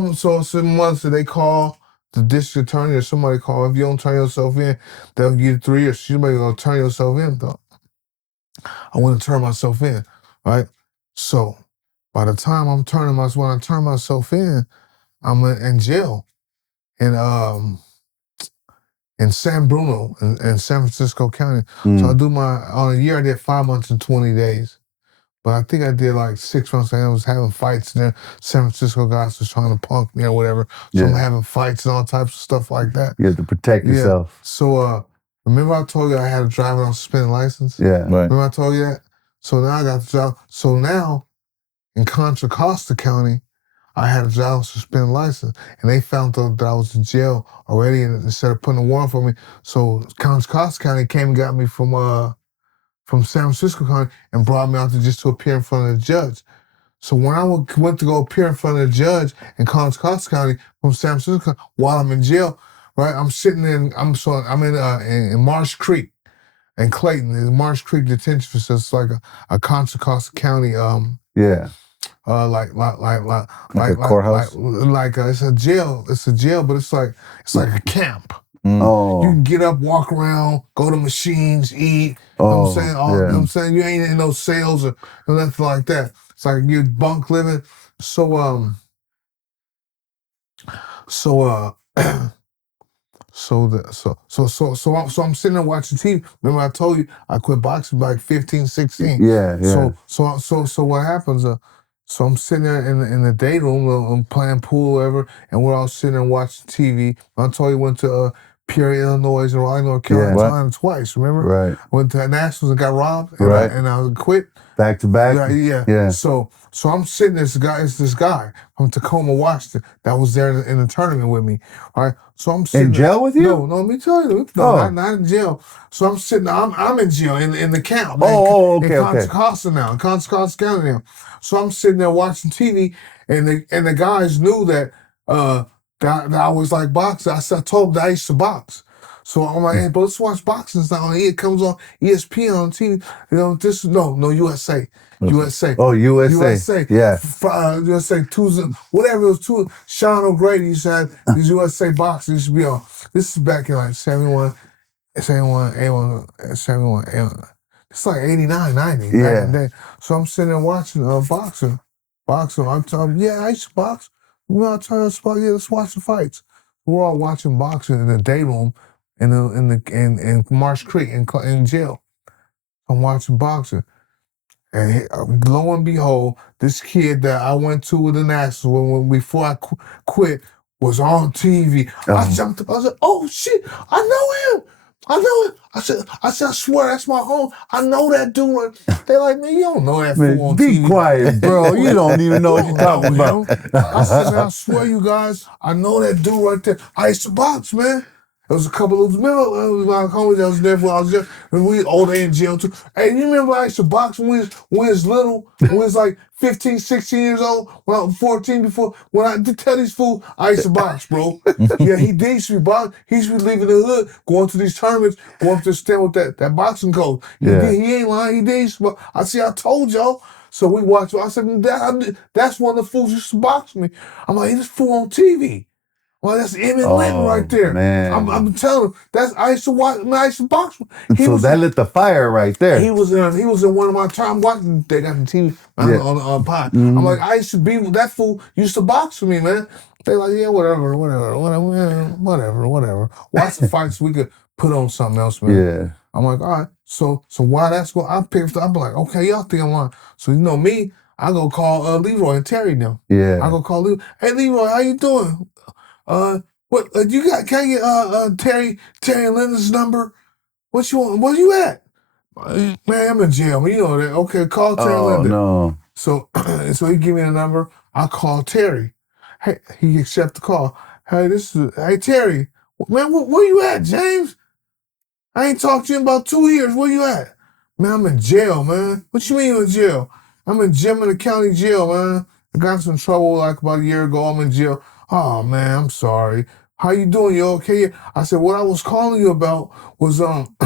months they call the district attorney or somebody call. If you don't turn yourself in, they'll give you 3 years. Somebody gonna turn yourself in though. I want to turn myself in, right? So by the time when I turn myself in, I'm in jail in San Bruno in San Francisco County. So I do on a year I did 5 months and 20 days. But I think I did like 6 months. I was having fights there. San Francisco guys was trying to punk me or whatever. So I'm having fights and all types of stuff like that. You have to protect yourself. So remember I told you I had a driver on suspended license? Yeah. Right. Remember I told you that? So now I got the job. So now in Contra Costa County, I had a job on suspended license. And they found out that I was in jail already and instead of putting a warrant for me. So Contra Costa County came and got me from San Francisco County and brought me out to appear in front of the judge. So when I went to go appear in front of the judge in Contra Costa County from San Francisco while I'm in jail, right? I'm sitting I'm in Marsh Creek in Clayton, in Marsh Creek Detention Facility. It's like a Contra Costa County like a courthouse. It's a jail. It's a jail, but it's like a camp. Oh. You can get up, walk around, go to machines, eat. You know what I'm saying? You know what I'm saying? You ain't in no cells or nothing like that. It's like you bunk living. So I'm sitting there watching TV. Remember I told you I quit boxing by like 15, 16. Yeah. So what happens? So I'm sitting there in the day room, I'm playing pool or whatever, and we're all sitting there watching TV. I told you went to Peoria, Illinois, and Raleigh, North Carolina twice, remember? Right. Went to Nationals and got robbed, and I quit. Back to back? Yeah. So I'm sitting there, it's this guy from Tacoma, Washington, that was there in the tournament with me, all right? So I'm sitting in jail with you? No, let me tell you. No, not in jail. So I'm sitting there, I'm in jail in the camp. Okay. In Contra Costa now, in Contra Costa County now. So I'm sitting there watching TV, and the guys knew that that I was like boxing. I told them that I used to box. So I'm like, hey, but let's watch boxing now. It comes on ESPN on TV. You know, no USA. USA. Oh, USA. Yeah. USA Tuesday, whatever it was. Sean O'Grady used to have these USA boxing used to be on. This is back in like 71, 81. It's like 89, 90. Yeah. So I'm sitting there watching boxing. I'm telling them, I used to box. You know, I tell us, let's watch the fights. We're all watching boxing in the day room in Marsh Creek in jail. I'm watching boxing. And lo and behold, this kid that I went to with the Nationals when before I quit was on TV. I jumped up. I said, "Oh shit! I know him. I know him." I said, "I swear that's my home. I know that dude." They're like, "Man, you don't know that fool on Be TV." quiet, bro. You don't even know what you're talking about. I said, "Man, I swear, you guys, I know that dude right there. I used to box, man." There was a couple of my homies that was there when I was there, and we older in jail too. Hey, you remember I used to box when we was little, when we was like 15, 16 years old, when I was 14 before, when I did tell these fools, I used to box, bro. Yeah, he did used to be boxing. He used to be leaving the hood, going to these tournaments, going to stand with that boxing coach. He ain't lying, he did used to box. I see, I told y'all. So we watched, I said, that's one of the fools who used to box me. I'm like, this fool on TV. Well, that's Emmett Linton right there. Man. I'm telling him, I used to watch, I used to box. That lit the fire right there. He was in one of my time watching. They got the TV on pod. I'm like, I used to be with that fool. Used to box with me, man. They like, yeah, whatever. Watch the fights. We could put on something else, man. Yeah. I'm like, all right. So while that's going, I'm like, okay, y'all think I'm lying. So you know me, I go call Leroy and Terry now. Yeah. I go call Leroy. Hey, Leroy, how you doing? What you got? Can I get Terry and Linda's number? What you want? Where you at? Man, I'm in jail. You know that. Okay, call Terry and Linda. No. So he give me a number. I call Terry. Hey, he accept the call. Hey, hey Terry. Man, where you at, James? I ain't talked to you in about 2 years. Where you at? Man, I'm in jail, man. What you mean you in jail? I'm in Gemini County Jail, man. I got some trouble like about a year ago. I'm in jail. Oh man, I'm sorry. How you doing? You okay? I said, what I was calling you about was I'm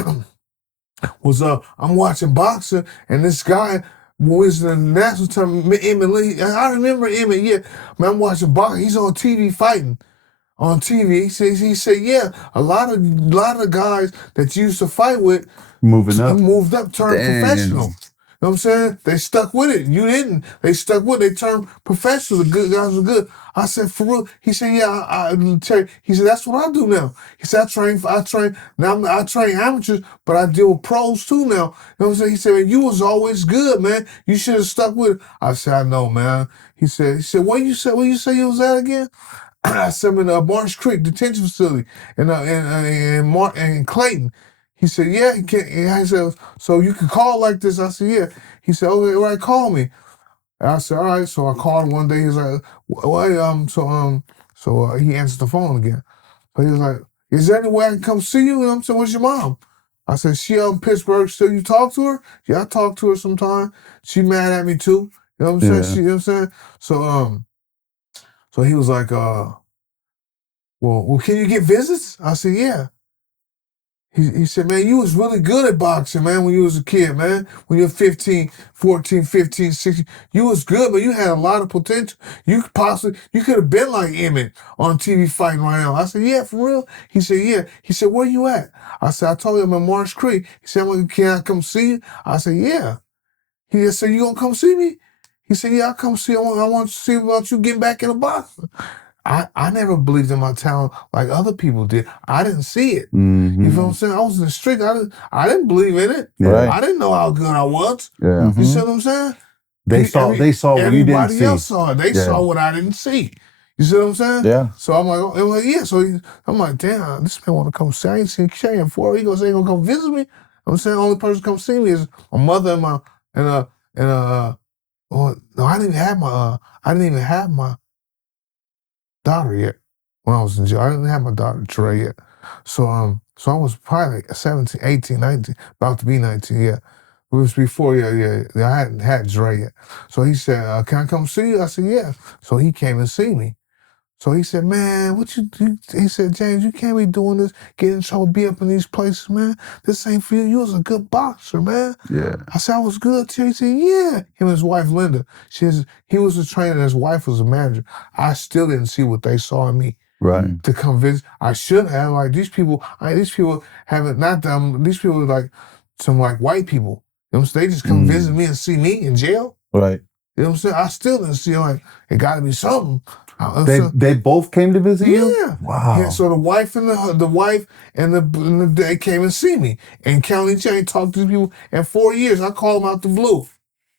watching boxing and this guy was the national tournament, Emmett Lee. I remember Emmett, yeah. Man, I'm watching boxing. He's on TV fighting. On TV, he said, yeah, a lot of the guys that you used to fight with moved up, turned professional. You know what I'm saying? They stuck with it. You didn't. They stuck with it. They turned professional. The good guys were good. I said, for real? He said, yeah, he said, that's what I do now. He said, I train amateurs, but I deal with pros too now. You know what I'm saying? He said, man, you was always good, man. You should have stuck with it. I said, I know, man. He said, where you say you was at again? I said, I'm in Marsh Creek Detention Facility in Clayton. He said, yeah, he can. I said, so you can call like this? I said, yeah. He said, okay, all right, call me. And I said, all right. So I called him one day. He's like, so he answered the phone again. So he was like, is there any way I can come see you? And I'm saying, where's your mom? I said, she out in Pittsburg. Still, you talk to her? Yeah, I talk to her sometime. She mad at me too. You know what I'm saying? You know what I'm saying? So he was like, well, can you get visits? I said, yeah. He said, man, you was really good at boxing, man, when you was a kid, man. When you were 14, 15, 16. You was good, but you had a lot of potential. You could have been like Emmett on TV fighting right now. I said, yeah, for real? He said, yeah. He said, where you at? I said, I told you I'm in Marsh Creek. He said, can I come see you? I said, yeah. He just said, you gonna come see me? He said, yeah, I'll come see you. I want to see about you getting back in the boxing. I never believed in my talent like other people did. I didn't see it. Mm-hmm. You feel what I'm saying? I was in the street. I didn't believe in it. Right. I didn't know how good I was. Yeah. You see what I'm saying? They saw what you didn't see. Everybody else saw it. They saw what I didn't see. You see what I'm saying? Yeah. So I'm like, yeah. So I'm like, damn, this man want to come see. I ain't seen Shay in 4 weeks. He ain't gonna come visit me. I'm saying the only person come see me is my mother and no, I didn't even have my daughter yet when I was in jail. I didn't have my daughter Trey yet. So I was probably like 17, 18, 19, about to be 19, yeah. It was before, yeah. I hadn't had Dre yet. So he said, can I come see you? I said, yeah. So he came and see me. So he said, man, he said, James, you can't be doing this, get in trouble, be up in these places, man. This ain't for you. You was a good boxer, man. Yeah. I said, I was good too. He said, yeah. Him and his wife, Linda. He was a trainer and his wife was a manager. I still didn't see what they saw in me. Right. To come visit. I should have. Like, these people haven't, not them, these people are like some like white people. You know what I'm saying? They just come visit me and see me in jail. Right. You know what I'm saying? I still didn't see, like, it got to be something. They both came to visit you? Yeah. Wow. Yeah, so the wife and they came and see me. And County Jail, I ain't talked to these people in 4 years. I called them out the blue.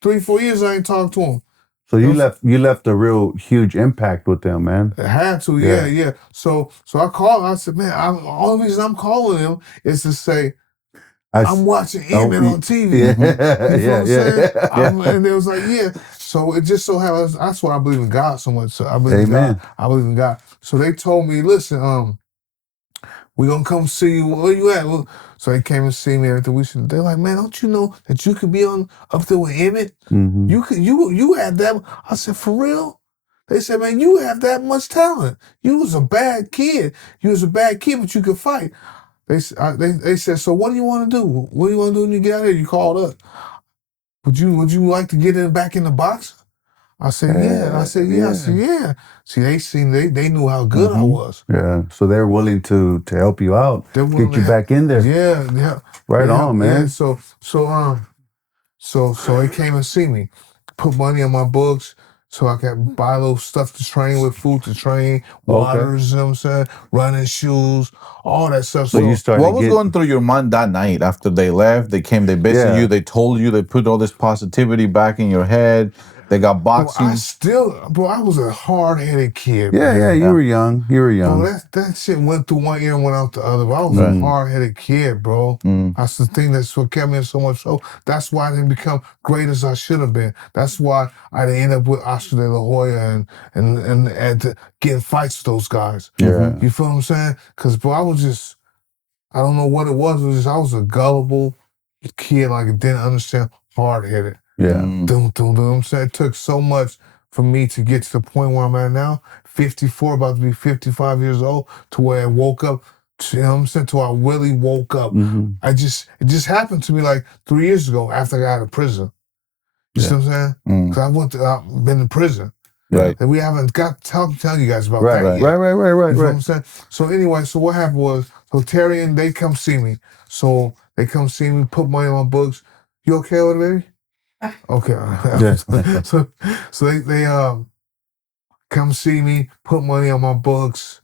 3-4 years I ain't talked to them. So you left a real huge impact with them, man. I had to, yeah. So I called. I said, man, only reason I'm calling them is to say I'm watching Emmett on TV. Yeah, You know what I'm saying? yeah. And they was like, yeah. So it just so happens. That's why I believe in God so much. So I believe in God. I believe in God. So they told me, listen, we gonna come see you. Where you at? Well, so they came and see me after we should. They're like, man, don't you know that you could be up there with Emmett? Mm-hmm. You had that. I said, for real? They said, man, you have that much talent. You was a bad kid. You was a bad kid, but you could fight. They said, so what do you want to do? What do you want to do when you get out here? You called us. Would you like to get back in the box? I said, yeah. And I said, yeah. I said, yeah. See, they knew how good I was. Yeah. So they're willing to help you out, get you back in there. Yeah. Right on, man. Yeah. So they came and see me, put money on my books. So I could buy little stuff to train with, food to train, waters, you know what I'm saying, running shoes, all that stuff. So you started. What was going through your mind that night after they left? They came, they visited you, they told you, they put all this positivity back in your head. They got boxing. I was a hard-headed kid. Yeah, you were young. Bro, that shit went through one ear and went out the other. But I was a hard-headed kid, bro. That's the thing that's what kept me in so much trouble. That's why I didn't become great as I should have been. That's why I didn't end up with Oscar De La Hoya and getting fights with those guys. Yeah. You feel what I'm saying? Because, bro, I was just, I don't know what it was. It was just, I was a gullible kid, like, didn't understand, hard-headed. Yeah. I'm saying it took so much for me to get to the point where I'm at now, 54, about to be 55 years old, to where I woke up, you know what I'm saying, till I really woke up. It just happened to me like 3 years ago after I got out of prison. You see what I'm saying? Because I've been in prison. Right. And we haven't got to tell you guys about that yet. Right. You know what I'm saying? So anyway, so what happened was, so Terry and they come see me. So they come see me, put money on my books. You okay with it, baby? Okay. So they come see me, put money on my books,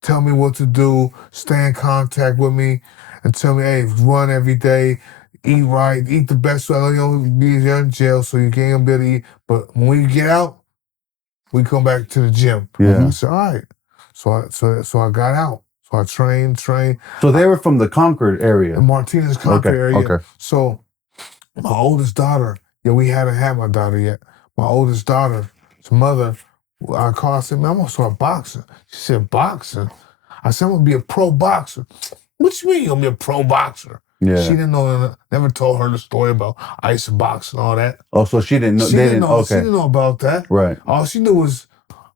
tell me what to do, stay in contact with me, and tell me, hey, run every day, eat right, eat the best. So I know you're in jail, so you can't be able to eat. But when we get out, we come back to the gym. Yeah. I said, all right. So I got out. So I trained. So they were from the Concord area. The Martinez Concord area. Okay. So my oldest daughter, we hadn't had my daughter yet. My oldest daughter's mother, I called, I said, man, I'm going to start boxing. She said, boxing? I said, I'm going to be a pro boxer. What you mean you're going to be a pro boxer? Yeah. She didn't know, never told her the story about ice boxing and all that. Oh, so she didn't know. She didn't know about that. Right. All she knew was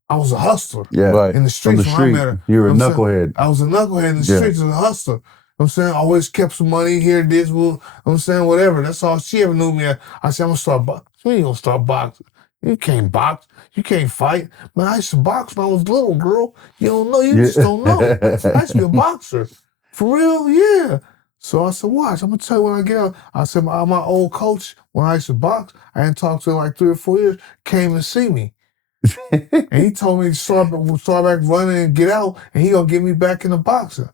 I was a hustler. Yeah. Right. In the streets when I met her. You were a knucklehead. I was a knucklehead in the streets as a hustler. You know what I'm saying? Always kept some money here, this, you know what I'm saying, whatever. That's all she ever knew me at. I said, I'm going to start boxing. You ain't going to start boxing. You can't box. You can't fight. Man, I used to box when I was little, girl. You don't know. You just don't know. I used to be a boxer. For real? Yeah. So I said, watch, I'm going to tell you when I get out. I said, my old coach, when I used to box, I hadn't talked to him like 3 or 4 years, came and see me. And he told me to start back running and get out, and he going to get me back in the boxing.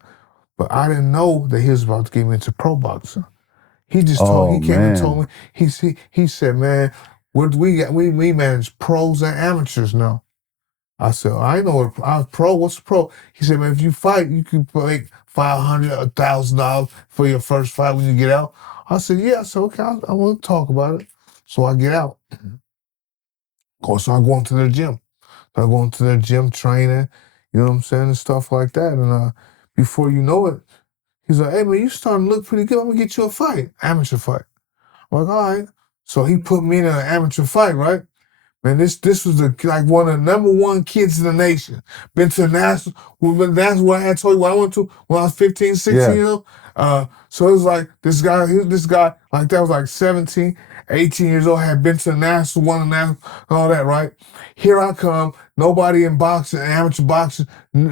But I didn't know that he was about to get me into pro boxing. He just he came and told me, he said, man, we manage pros and amateurs now. I said, I know I'm pro. What's a pro? He said, man, if you fight, you can make $500, $1,000 for your first fight when you get out. I said, yeah. I said, okay, I want to talk about it. So I get out. Of course, I'm going to their gym. I'm going to their gym training, you know what I'm saying, and stuff like that. And before you know it, he's like, hey, man, you starting to look pretty good. I'm going to get you a fight, amateur fight. I'm like, all right. So he put me in an amateur fight, right? Man, this was like one of the #1 kids in the nation. Been to the national. That's what I had told you what I went to when I was 15, 16 years old. So it was like this guy like that was like 17, 18 years old, had been to the national, won the national, all that, right? Here I come. Nobody in boxing, amateur boxing,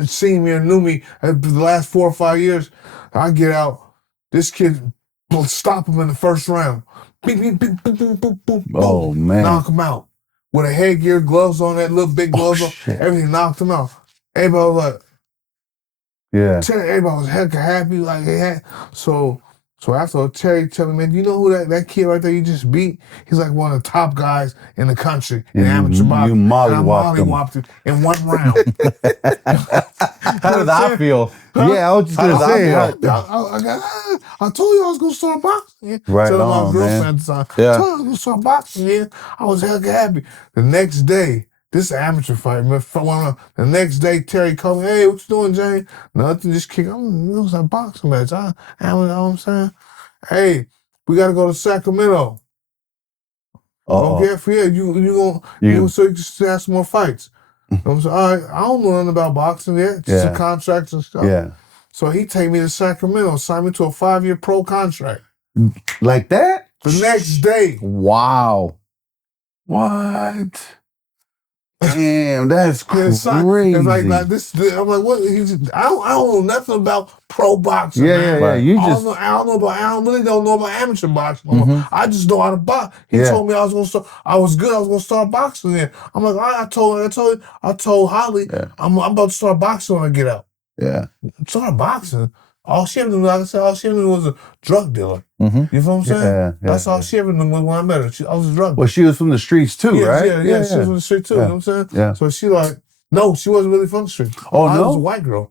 seen me or knew me the last 4 or 5 years. I get out. This kid will stop him in the first round. Beep, beep, beep, boop, boop, boop, boop, Oh, man. Knock him out. with a headgear, gloves on, that little big gloves on, shit. everything knocked him out. Everybody was like, Yeah. everybody was hecka happy, like they had. So after Terry tell me, man, you know who that kid right there you just beat? He's like one of the top guys in the country in amateur boxing. You mollywopped him in 1 round. How did that feel? Yeah, I was just How gonna does that say. feel? I told you I was gonna start boxing. Yeah. Right Telling my on, girlfriend man. at the time, Yeah. I told you I was gonna start boxing. Yeah, I was hecka happy. The next day, this amateur fight, man. The next day, Terry called me, hey, what you doing, Jane? Nothing, just kick. It was a boxing match. You know what I'm saying? Hey, we gotta go to Sacramento. Okay, for you so you can have some more fights. I'm saying, all right, I don't know nothing about boxing yet, just some contracts and stuff. Yeah. So he take me to Sacramento, signed me to a 5-year pro contract. Like that? The next day. Wow. What? Damn, that's crazy. It's like this. I'm like, what? I don't know nothing about pro boxing. Yeah. Right. You I just really don't know about amateur boxing. I just know how to box. He told me I was gonna start. I was good. I was gonna start boxing. Then I'm like, I told Holly, I'm about to start boxing when I get out. Yeah. Start boxing. All she ever knew, like I said, all she ever knew was a drug dealer. You feel what I'm saying? Yeah, That's all she ever knew when I met her. I was a drug dealer. Well, she was from the streets too, right? Yeah, she was from the street too. You know what I'm saying? Yeah. So she like, no, she wasn't really from the street. Oh, I no? was a white girl.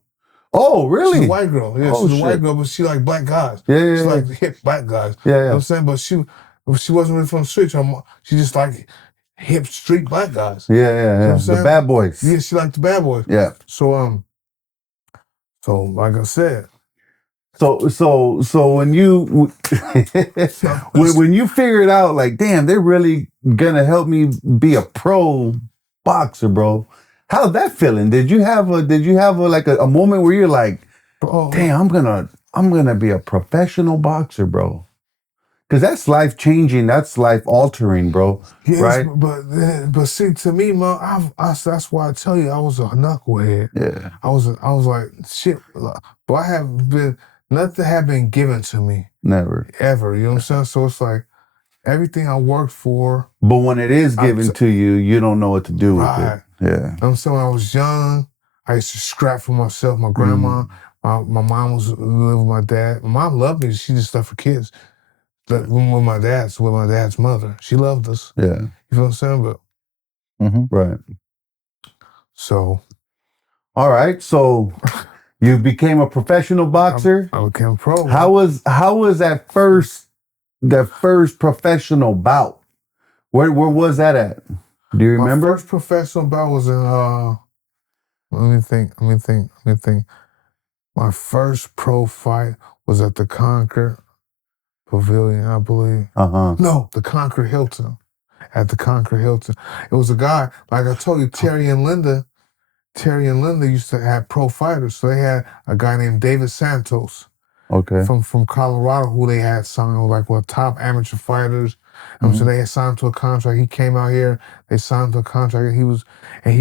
Oh, really? She's a white girl. Yeah, Oh, she's a white shit. girl, but she like black guys. Yeah. She like hip black guys. Yeah. You know what I'm saying? But she wasn't really from the streets. She just like hip street black guys. Yeah. You know what I'm The saying? bad boys. Yeah, she liked the bad boys. Yeah. So like I said. So when you when you figured out like, damn, they're really gonna help me be a pro boxer, bro. How's that feeling? Did you have a moment where you're like, damn, I'm gonna be a professional boxer, bro? Because that's life changing, that's life altering, bro. Yes, right? But see, to me, man, that's why I tell you I was a knucklehead. Yeah. I was like shit, but I have been. Nothing had been given to me. Never. Ever. You know what I'm saying? So it's like everything I worked for. But when it is given to you, you don't know what to do with it. Yeah. You know what I'm saying? When I was young, I used to scrap for myself. My grandma, my mom was living with my dad. My mom loved me. She did stuff for kids. But with my dad's mother. She loved us. Yeah. You feel what I'm saying? But right. So. All right. So you became a professional boxer. I became a pro. How was that first professional bout? Where was that at? Do you remember? My first professional bout was in let me think. My first pro fight was at the Concord Pavilion, I believe. No, the Concord Hilton. At the Concord Hilton. It was a guy, like I told you, Terry and Linda used to have pro fighters. So they had a guy named David Santos. Okay. From Colorado, who they had signed, like top amateur fighters. So they had signed to a contract. He came out here. They signed to a contract. He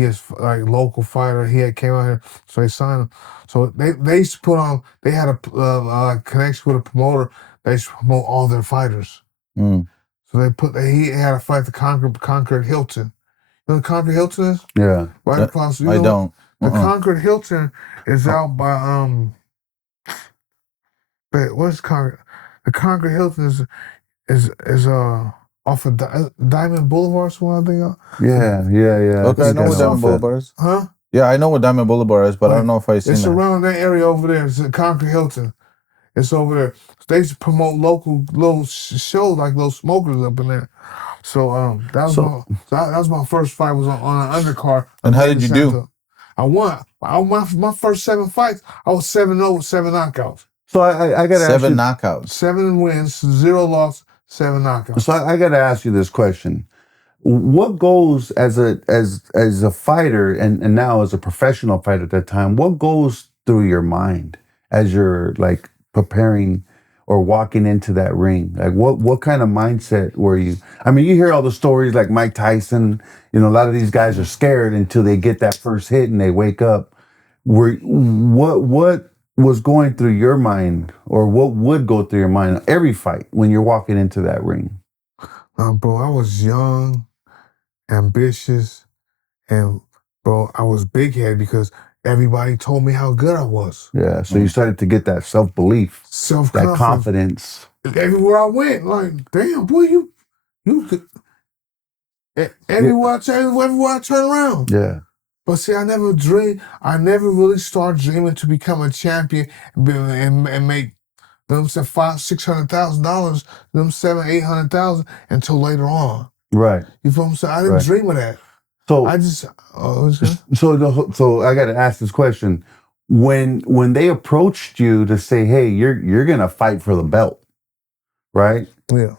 is like local fighter. He came out here, so they signed him. So they used to put on. They had a connection with a promoter. They used to promote all their fighters. So he had a fight at the Concord Hilton. You know what Concord Hilton is? Yeah. Right across. I don't. The Concord Hilton is out by But what's Concord? The Concord Hilton is off of Diamond Boulevard, so I think. Yeah. Okay, I know what Diamond Boulevard is. Huh? Yeah, I know what Diamond Boulevard is, but I don't know if I've seen It's that. around that area over there. It's the Concord Hilton. It's over there. They used to promote local little shows, like little smokers up in there. So that was my first fight. Was on an undercard. And how did you do? I won. My first 7 fights, I was 7-0 with 7 knockouts. So I got to ask you, 7 knockouts. 7 wins, 0 loss, 7 knockouts. So I got to ask you this question: what goes as a fighter and now as a professional fighter at that time? What goes through your mind as you're like preparing or walking into that ring? Like what kind of mindset were you? I mean, you hear all the stories like Mike Tyson. You know, a lot of these guys are scared until they get that first hit and they wake up. What was going through your mind, or what would go through your mind every fight when you're walking into that ring? Bro, I was young, ambitious, and bro, I was big headed because everybody told me how good I was. Yeah. So you started to get that self-belief, that Self-confidence. confidence. Everywhere I went, like, damn, boy, you could. Everywhere I turn around. Yeah. But see, I never really started dreaming to become a champion and make them say $500,000-$600,000, them $700,000-$800,000 until later on. Right. You feel what I'm saying? I didn't dream of that. So I just so I got to ask this question: when they approached you to say, "Hey, you're gonna fight for the belt," right? Yeah.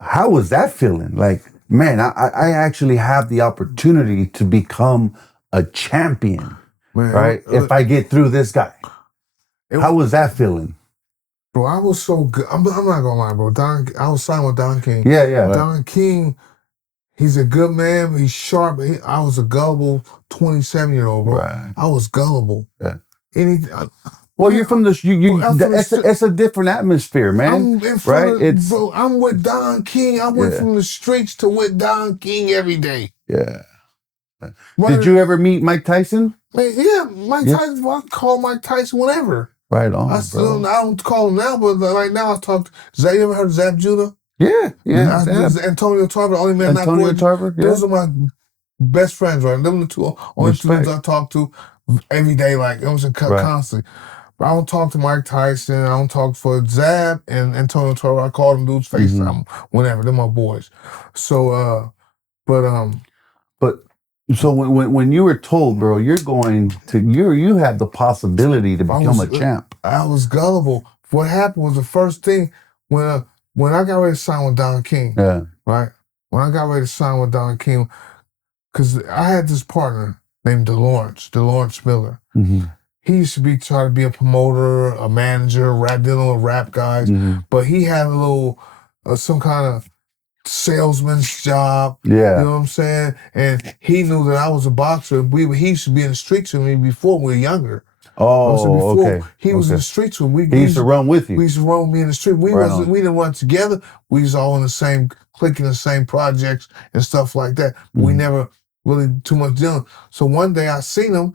How was that feeling? Like, man, I actually have the opportunity to become a champion, Man, right? If I get through this guy, how was that feeling? Bro, I was so good. I'm not gonna lie, bro. I was signed with Don King. Yeah, yeah. Don King, he's a good man. He's sharp. I was a gullible 27-year-old, bro. Right. I was gullible. Yeah. Well, you're from the it's a different atmosphere, man. Bro, I'm with Don King. I went from the streets to with Don King every day. Yeah. Did you ever meet Mike Tyson? Man, yeah, Mike Tyson. I call Mike Tyson whenever. Right on, I don't call him now, but right now I talk. You ever heard of Zab Judah? Yeah. Antonio Tarver, the only man Antonio Tarver. Yeah. Those are my best friends, right? Them are the only two dudes I talk to every day, like it was constantly. But I don't talk to Mike Tyson. I don't talk for Zab and Antonio Tarver. I call them dudes FaceTime whenever. They're my boys. So, So when you were told, bro, you have the possibility to become a champ. I was gullible. What happened was the first thing when I got ready to sign with Don King. Yeah. Right. When I got ready to sign with Don King, because I had this partner named DeLawrence Miller. Mm-hmm. He used to try to be a promoter, a manager, dealing with rap guys, but he had a little some kind of salesman's job. Yeah. You know what I'm saying? And he knew that I was a boxer. He used to be in the streets with me before we were younger. Okay. He was in the streets with me. He used to run with you. We used to run with me in the street. We didn't run together. We was all in the same clique, in the same projects and stuff like that. But we never really too much dealing. So one day I seen him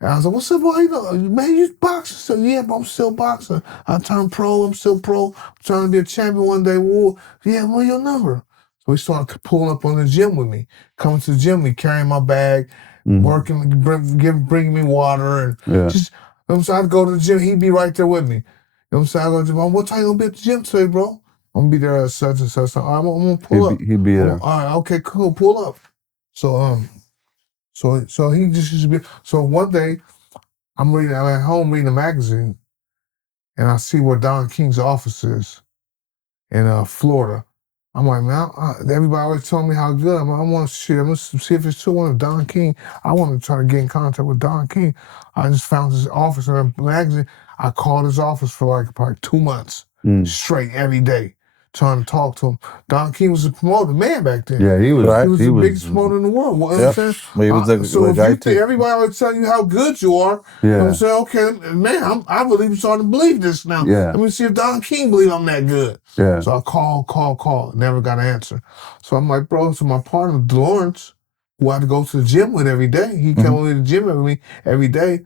and I was like, "What's up, boy? Man, you boxing?" So yeah, but I'm still boxing. I turned pro. I'm still pro. I'm trying to be a champion one day. Well, yeah, what's your number? So he started pulling up on the gym with me, coming to the gym with me, carrying my bag, working, bringing me water, and just. You know what I'm saying? I'd go to the gym. He'd be right there with me. You know what I'm saying? I go to the gym. What time you gonna be at the gym today, bro? I'm gonna be there at such and such. I'm gonna pull up. He'd be there. All right, okay, cool. Pull up. So so he just used to be. So one day, I'm at home reading a magazine, and I see where Don King's office is in Florida. I'm like, man, everybody always telling me how good I'm. I want to see. I'm gonna see if it's true. One of Don King. I want to try to get in contact with Don King. I just found his office in a magazine. I called his office for like probably 2 months straight every day, trying to talk to him. Don King was a promoter, man, back then. Yeah, he was. He was the biggest promoter in the world. You know what I'm saying? He was the guy too. Everybody always telling you how good you are. You know what I'm saying? Okay, man, I believe starting to believe this now. Yeah. Let me see if Don King believe I'm that good. Yeah. So I call, never got an answer. So I'm like, bro, so my partner, Lawrence, who I had to go to the gym with every day, he came to the gym with me every day.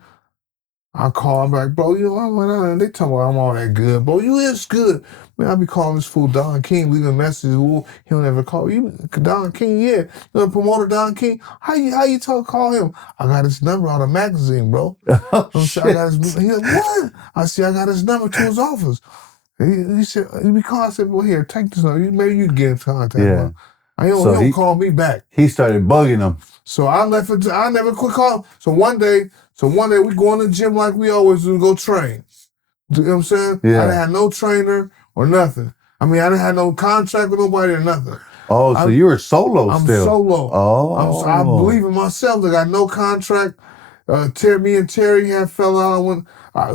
I call, I'm like, bro, you know, I went out and they tell me I'm all that good. Bro, you is good. Man, I be calling this fool Don King, leaving messages. Well, he'll never call you. Don King, yeah. You know the promoter Don King? How you call him? I got his number out of a magazine, bro. He like, what? I said, I got his number to his office. He said, I said, well, here, take this number. Maybe you can get in contact. Yeah. He don't call me back. He started bugging him. So I left it. I never quit calling. So one day we go in the gym like we always do, go train. You know what I'm saying? Yeah. I didn't have no trainer or nothing. I mean, I didn't have no contract with nobody or nothing. Oh, so you were solo still? I'm solo. Oh. I believe in myself. I got no contract. Me and Terry had fell out. I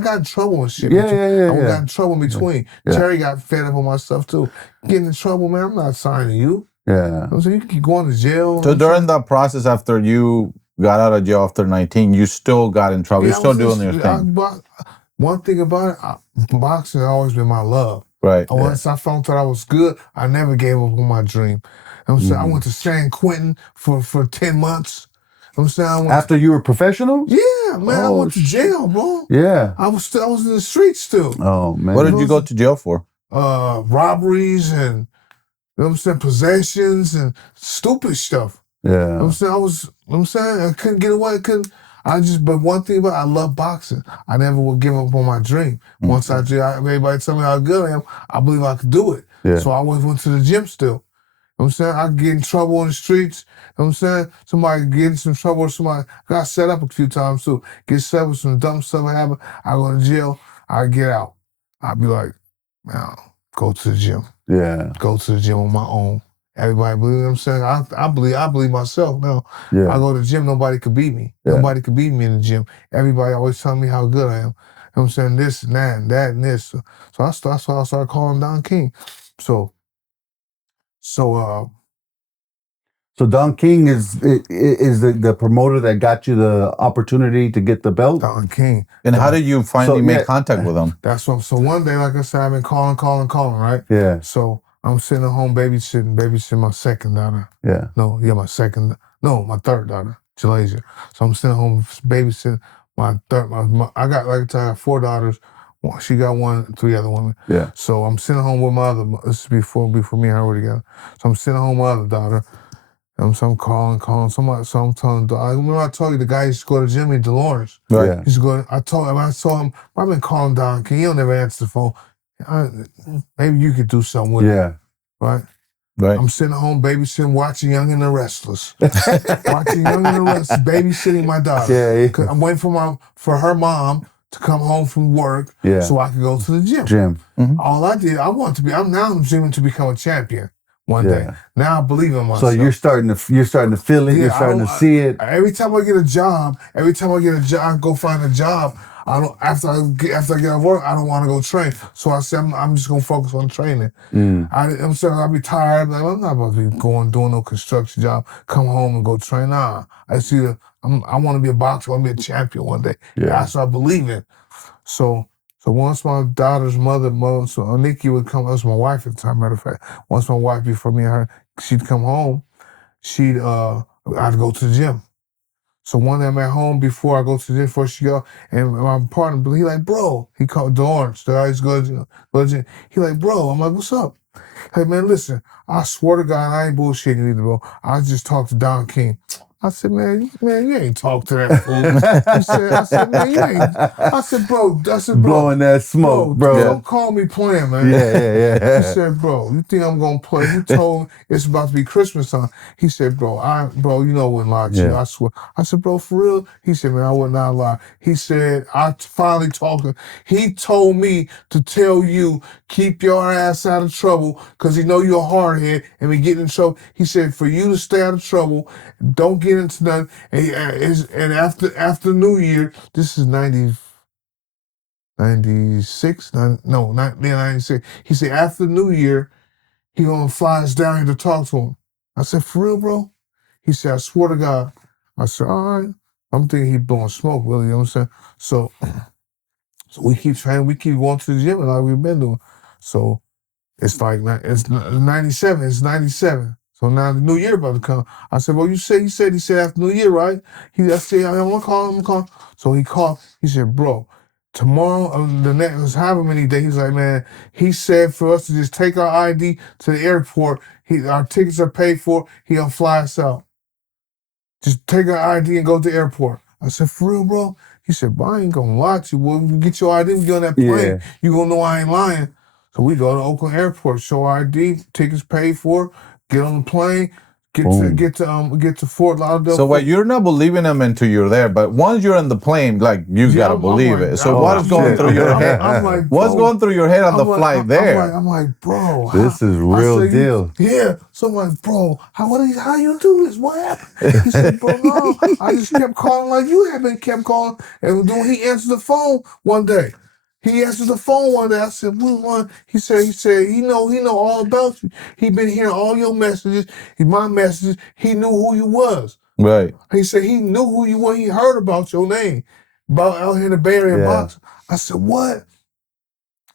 got in trouble and shit. Yeah. I got in trouble in between. Yeah. Terry got fed up on my stuff too. Getting in trouble, man. I'm not signing you. Yeah. So you can keep going to jail. So during that process, after you got out of jail after 19, you still got in trouble. You're still doing your thing. One thing about it, boxing has always been my love. Right. Once I found out I was good, I never gave up on my dream. I'm saying I went to San Quentin for 10 months. I'm saying After you were professional? Yeah, man, I went to jail, bro. Yeah. I was in the streets still. Oh man. What did you go to jail for? Robberies and you know what I'm saying, possessions and stupid stuff. Yeah. I'm saying I couldn't get away. But one thing about I love boxing. I never would give up on my dream. Once everybody tell me how good I am, I believe I could do it. Yeah. So I always went to the gym still. You know what I'm saying? I get in trouble on the streets. You know what I'm saying? Somebody get in some trouble or somebody got set up a few times too. Get set up with some dumb stuff that happened. I go to jail. I get out. I'd be like, man, go to the gym. Yeah. Go to the gym on my own. Everybody believe what I'm saying? I believe myself now. Yeah. I go to the gym, nobody could beat me. Yeah. Nobody could beat me in the gym. Everybody always telling me how good I am. You know what I'm saying? This and that and that and this. So that's why I started calling Don King. So Don King is the promoter that got you the opportunity to get the belt? Don King. And how did you finally make contact with him? That's what. So one day, like I said, I've been calling, right? Yeah. So I'm sitting at home babysitting my second daughter. Yeah. My third daughter, Jalasia. So I'm sitting at home babysitting my third. I got 4 daughters. She got 1, 3 other women. Yeah. So I'm sitting at home with my other. This is before me and her were together. So I'm sitting at home with my other daughter. So I'm calling. Somebody, so I'm telling. I remember I told you the guy used to go to Jimmy DeLawrence. Right. Yeah. He used to go. I told him. I've been calling Don King. He don't never answer the phone. Maybe you could do something with it. Right. Right. I'm sitting at home babysitting, watching Young and the Restless. Babysitting my daughter. Yeah. Cause I'm waiting for her mom to come home from work so I could go to the gym. Mm-hmm. All I did, I'm dreaming to become a champion one day. Now I believe in myself. So you're starting to feel it, you're starting to see it. Every time I get a job, I go find a job. I don't after I get off work, I don't want to go train. So I said I'm just gonna focus on training. I'm saying I'll be tired. Like, I'm not about to be doing no construction job. Come home and go train. Nah, I want to be a boxer. I want to be a champion one day. Yeah. That's what I believe in. So once my daughter's mother, so Nikki would come. That was my wife at the time. Matter of fact, once my wife, before me and her, she'd come home. I'd go to the gym. So one day I'm at home before I go to the gym, before she go, and my partner, he like, bro, he called Dorrance, the guy who's go to the gym. He like, bro, I'm like, what's up? Hey man, listen, I swear to God, I ain't bullshitting either, bro. I just talked to Don King. I said, man, you ain't talk to that fool. I said, man, you ain't. I said, bro. Blowing that smoke, bro. Don't call me playing, man. Yeah. He said, bro, you think I'm gonna play? You told me it's about to be Christmas time. He said, bro, you know I wouldn't lie to you. I swear. I said, bro, for real? He said, man, I would not lie. He said, I finally talking. He told me to tell you, keep your ass out of trouble, because he know you're a hardhead and we get in trouble. He said, for you to stay out of trouble, don't get into nothing. And after New Year, this is 96. He said after New Year, he gonna fly us down here to talk to him. I said, for real, bro? He said, I swear to God. I said, all right. I'm thinking he blowing smoke, really. You know what I'm saying? So we keep training. We keep going to the gym like we've been doing. So it's like it's 97. It's 97. So now the New Year about to come. I said, well, he said after New Year, right? I said, I'm gonna call him. So he called. He said, bro, tomorrow, the next however many days, he's like, man, he said for us to just take our ID to the airport. Our tickets are paid for. He gonna fly us out. Just take our ID and go to the airport. I said, for real, bro? He said, bro, I ain't gonna lie to you. Well, you get your ID, we get on that plane. Yeah. You gonna know I ain't lying. So we go to Oakland Airport, show our ID, tickets paid for, get on the plane, get to Fort Lauderdale. So you're not believing him until you're there, but once you're in the plane, like you gotta believe it. So what is going through your head? I'm like, what's going through your head on the flight there? I'm like, bro, this is real deal. Yeah. So I'm like, bro, how you do this? What happened? He said, bro, no, I just kept calling like you have been kept calling, and when he answered the phone one day. He answered the phone one day. I said, "What one?" He said, he know all about you. He been hearing all your messages, my messages. He knew who you was. Right. He said he knew who you were. He heard about your name, about out here in the Bay Area boxing. I said, what?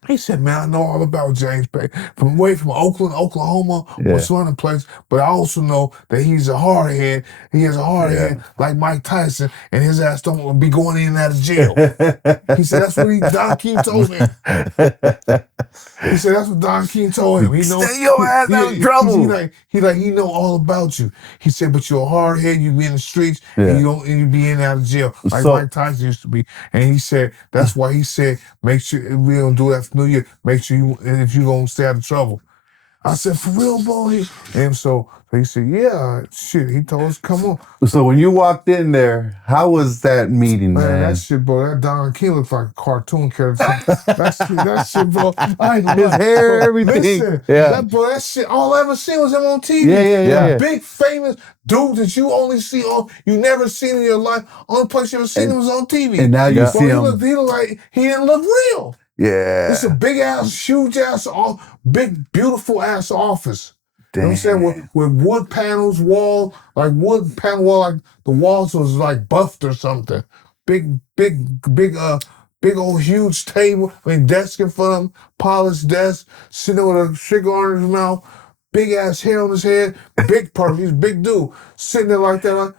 He said, man, I know all about James Bay. From Oakland, Oklahoma, was running place, but I also know that he's a hard head. He has a hard head like Mike Tyson, and his ass don't be going in and out of jail. He said, that's what Don King told him. He said, that's what Don King told him. He know Stay your ass out of trouble. He know all about you. He said, but you're a hard head, you be in the streets, and you be in and out of jail, like Mike Tyson used to be. And he said, that's why he said, make sure we don't do that for New Year. Make sure if you're gonna stay out of trouble. I said, for real, boy? And so he said, yeah, shit. He told us, come on. So when you walked in there, how was that meeting, man? That shit, bro, that Don King looks like a cartoon character. that shit, bro. His hair, everything. Listen, that shit, all I ever seen was him on TV. Yeah. Big, famous dude that you only see you never seen in your life. Only place you ever seen him was on TV. And now you see him. He looked like he didn't look real. Yeah. It's a big ass, huge ass, big, beautiful ass office. Damn. You know what I'm saying? With wood panels, wall, like the walls was like buffed or something. Big old huge table, desk in front of him, polished desk, sitting with a cigar in his mouth, big ass hair on his head, big person, he's a big dude, sitting there like that,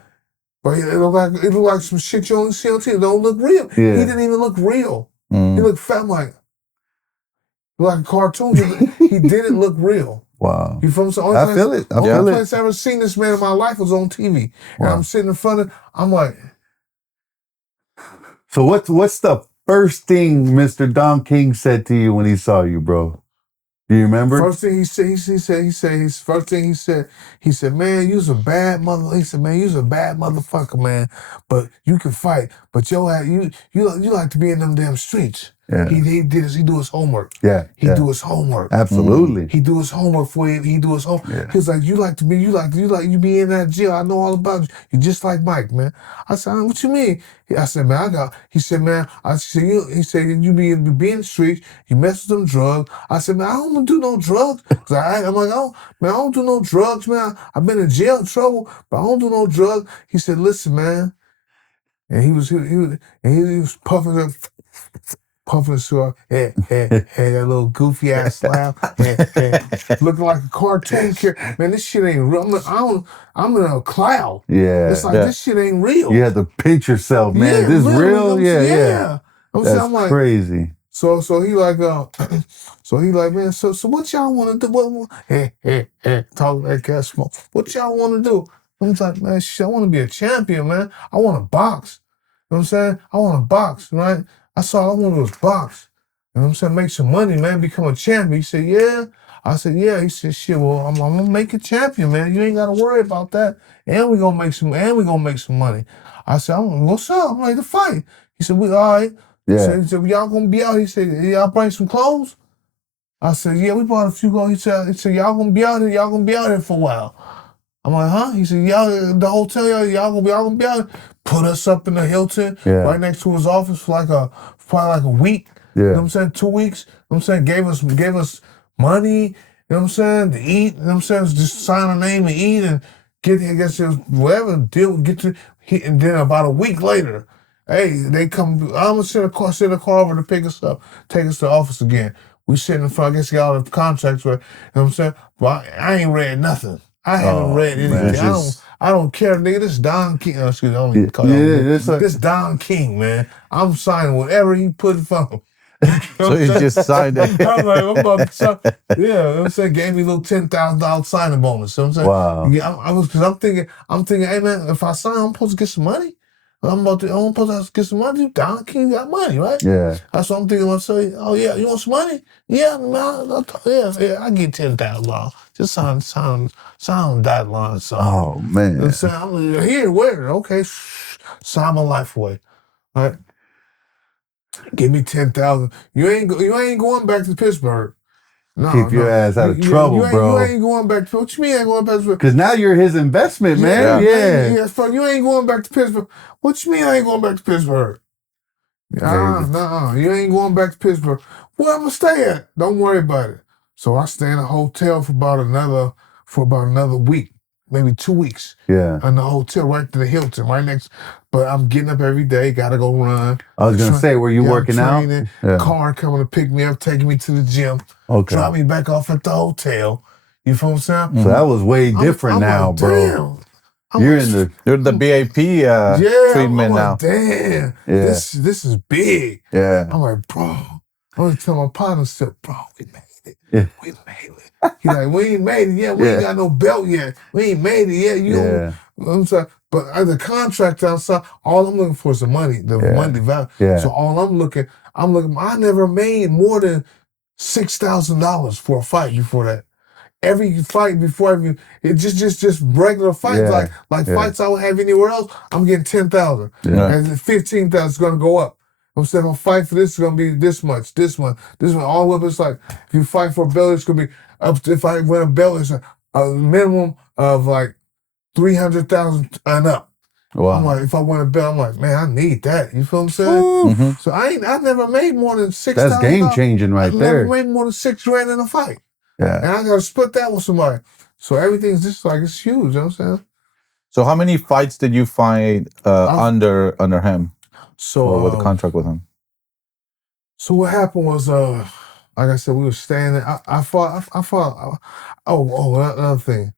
but it looked like some shit you only see on TV. It don't look real. Yeah. He didn't even look real. He looked fat like a cartoon. He didn't look real. Wow. You from some? I feel it. The only place I ever seen this man in my life was on TV. And I'm sitting in front of, I'm like. So what's the first thing Mr. Don King said to you when he saw you, bro? Do you remember? First thing he said, man, you's a bad mother. He said, man, you's a bad motherfucker, man. But you can fight. But you like to be in them damn streets. Yeah. He do his homework. He do his homework. Absolutely. He do his homework for you. He do his homework. Yeah. He's like, you be in that jail. I know all about you. You just like Mike, man. I said, what you mean? I said, man, he said, you be in the streets, you mess with them drugs. I said, man, I don't do no drugs. I'm like, I don't do no drugs, man. I've been in jail trouble, but I don't do no drugs. He said, listen, man. And he was puffing his cigar, that little goofy ass laugh, looking like a cartoon character. Man, this shit ain't real. I'm in a cloud. Yeah. It's like this shit ain't real. You had to pinch yourself, man. This real? Yeah. That's like, crazy. So he like, man, so what y'all want to do? Talk that cat smoke. What y'all want to do? I'm like, man, shit, I want to be a champion, man. I want to box. You know what I'm saying? I want to box, right? That's all I want to do is box. You know what I'm saying? Make some money, man. Become a champion. He said, yeah. I said, yeah. He said, shit, well, I'm going to make a champion, man. You ain't got to worry about that. And we going to make some money. I said, what's up? I'm ready to fight. He said, we all right. Yeah. He said, y'all going to be out? He said, y'all bring some clothes? I said, yeah, we bought a few clothes. He said, y'all going to be out here? Y'all going to be out here for a while? I'm like, huh? He said, y'all, the hotel, y'all gonna be out. Put us up in the Hilton, right next to his office for probably like a week. Yeah. You know what I'm saying? 2 weeks. You know what I'm saying? Gave us money, you know what I'm saying, to eat. You know what I'm saying? Just sign a name and eat and get, I guess, whatever, and then about a week later, hey, they come, I'm gonna send a car over to pick us up, take us to the office again. We sitting in front, I guess, got all the contracts right, you know what I'm saying? But I ain't read nothing. I haven't read anything. Man, I don't care, nigga. This Don King. Excuse me, I don't even call this Don King, man. I'm signing whatever he put in front of him. So he just signed it. I'm like, I'm about to sign. Yeah, you know what I'm saying? Gave me a little $10,000 signing bonus. You know what I'm saying? Wow. Yeah, because I'm thinking, hey man, if I sign, I'm supposed to get some money. I'm supposed to get some money. Don King got money, right? Yeah. That's what I'm thinking. I'm saying, oh yeah, you want some money? Yeah, man. I get $10,000. Just sign that line. Oh man. You know what I'm saying? Here, where? Okay, sign my life away. All right. Give me $10,000. You ain't going back to Pittsburgh. No, keep your ass out of trouble, bro. You ain't going back to, what you mean you ain't going back to Pittsburgh? Because now you're his investment, man. Yeah. Fuck, you ain't going back to Pittsburgh. What you mean I ain't going back to Pittsburgh? You ain't going back to Pittsburgh. Where I'm gonna stay at? Don't worry about it. So I stay in a hotel for about another week. maybe 2 weeks. Yeah. In the hotel right to the Hilton, right next. But I'm getting up every day, gotta go run. I was gonna say, were you working out? Yeah. Car coming to pick me up, taking me to the gym, drop me back off at the hotel. You feel what I'm saying? So that was way different now, like, bro. Damn. You're the BIP treatment now. Damn, this is big. Yeah. I'm like, bro. I was telling my partner, bro, we made it. Yeah. We made it. He's like, we ain't made it yet. We ain't got no belt yet. We ain't made it yet. You know, I'm sorry. But as a contract outside, all I'm looking for is the money, money value. Yeah. So all I'm looking, I never made more than $6,000 for a fight before that. Every fight before it just regular fights like fights I would have anywhere else. I'm getting 10,000, and 15,000 is gonna go up. I'm saying a fight for this is gonna be this much, this one. All of it's like if you fight for a belt, it's gonna be up. If I win a belt, it's a minimum of like 300,000 and up. Wow. I'm like, if I win a belt, I'm like, man, I need that. You feel what I'm saying? So I never made more than $6,000. That's game changing right there. I never made more than $6,000 in a fight. Yeah. And I gotta split that with somebody. So everything's just like, it's huge, you know what I'm saying? So how many fights did you fight under him? So or with a contract with him? So what happened was, like I said, we were staying there. I fought. Another thing.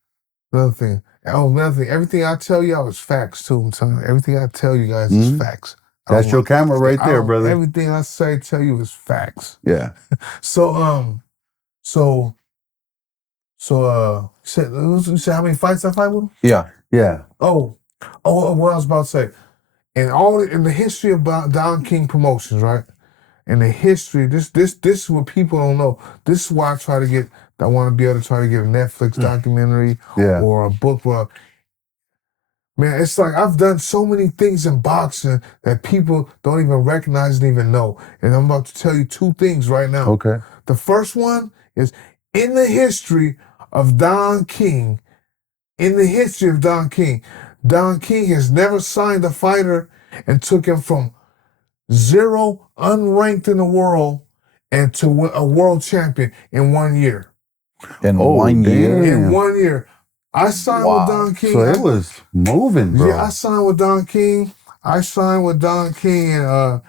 Everything I tell y'all is facts too. I'm telling you, everything I tell you guys is facts. That's your camera right there, brother. Everything I tell you is facts. Yeah. You said how many fights I fight with him? Yeah. Yeah. What I was about to say. In the history of Don King Promotions, right? In the history, this is what people don't know. This is why I want to be able to try to get a Netflix documentary or a book. Man, it's like I've done so many things in boxing that people don't even recognize and even know. And I'm about to tell you 2 things right now. Okay. The first one is in the history of Don King. Don King has never signed a fighter and took him from 0 unranked in the world and to a world champion in 1 year. In 1 year? In 1 year. I signed with Don King. So it was moving, bro. Yeah, I signed with Don King. And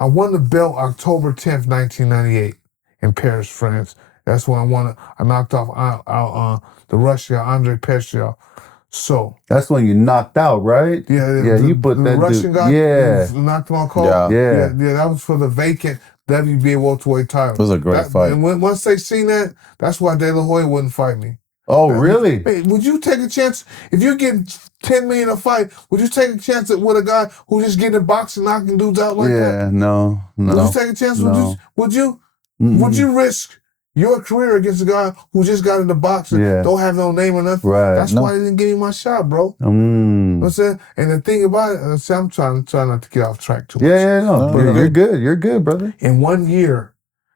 I won the belt October 10th, 1998 in Paris, France. That's when I knocked off the Russian Andrey Pestriaev. So that's when you knocked out, right? Yeah, you put that Russian guy. Knocked him out cold. Yeah, that was for the vacant WBA welterweight title. It was a great fight. And once they seen that, that's why De La Hoya wouldn't fight me. Oh, really? Hey, would you take a chance if you're getting $10 million a fight? Would you take a chance with a guy who just getting in boxing, knocking dudes out like that? Yeah, no. Would you take a chance? No. Would you risk your career against a guy who just got into boxing, don't have no name or nothing? Right. That's why they didn't give me my shot, bro. You know what I'm saying? And the thing about it, I'm trying not to get off track too much. No. You're good. You're good, brother. In 1 year,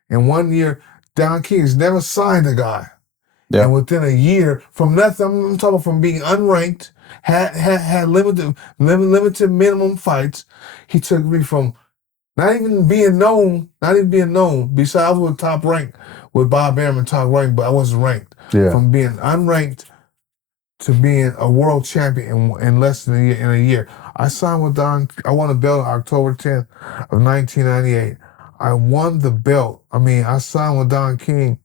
Don King has never signed a guy. Yeah. And within a year, from nothing, I'm talking from being unranked, had limited minimum fights. He took me from not even being known. Besides, I was top ranked with Bob Arum, top ranked, but I wasn't ranked. Yeah. From being unranked to being a world champion in less than a year. I signed with Don. I won a belt October 10th of 1998. I won the belt. I signed with Don King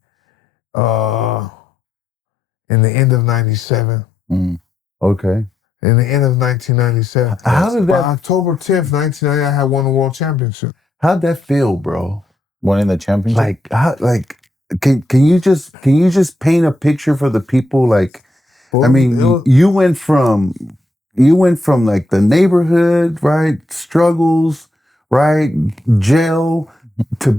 in the end of 97. Okay. In the end of 1997. How did that? By October 10th, 1998, I had won the world championship. How'd that feel, bro? Winning the championship? Can you just paint a picture for the people? You went from like the neighborhood, right? Struggles, right? Jail to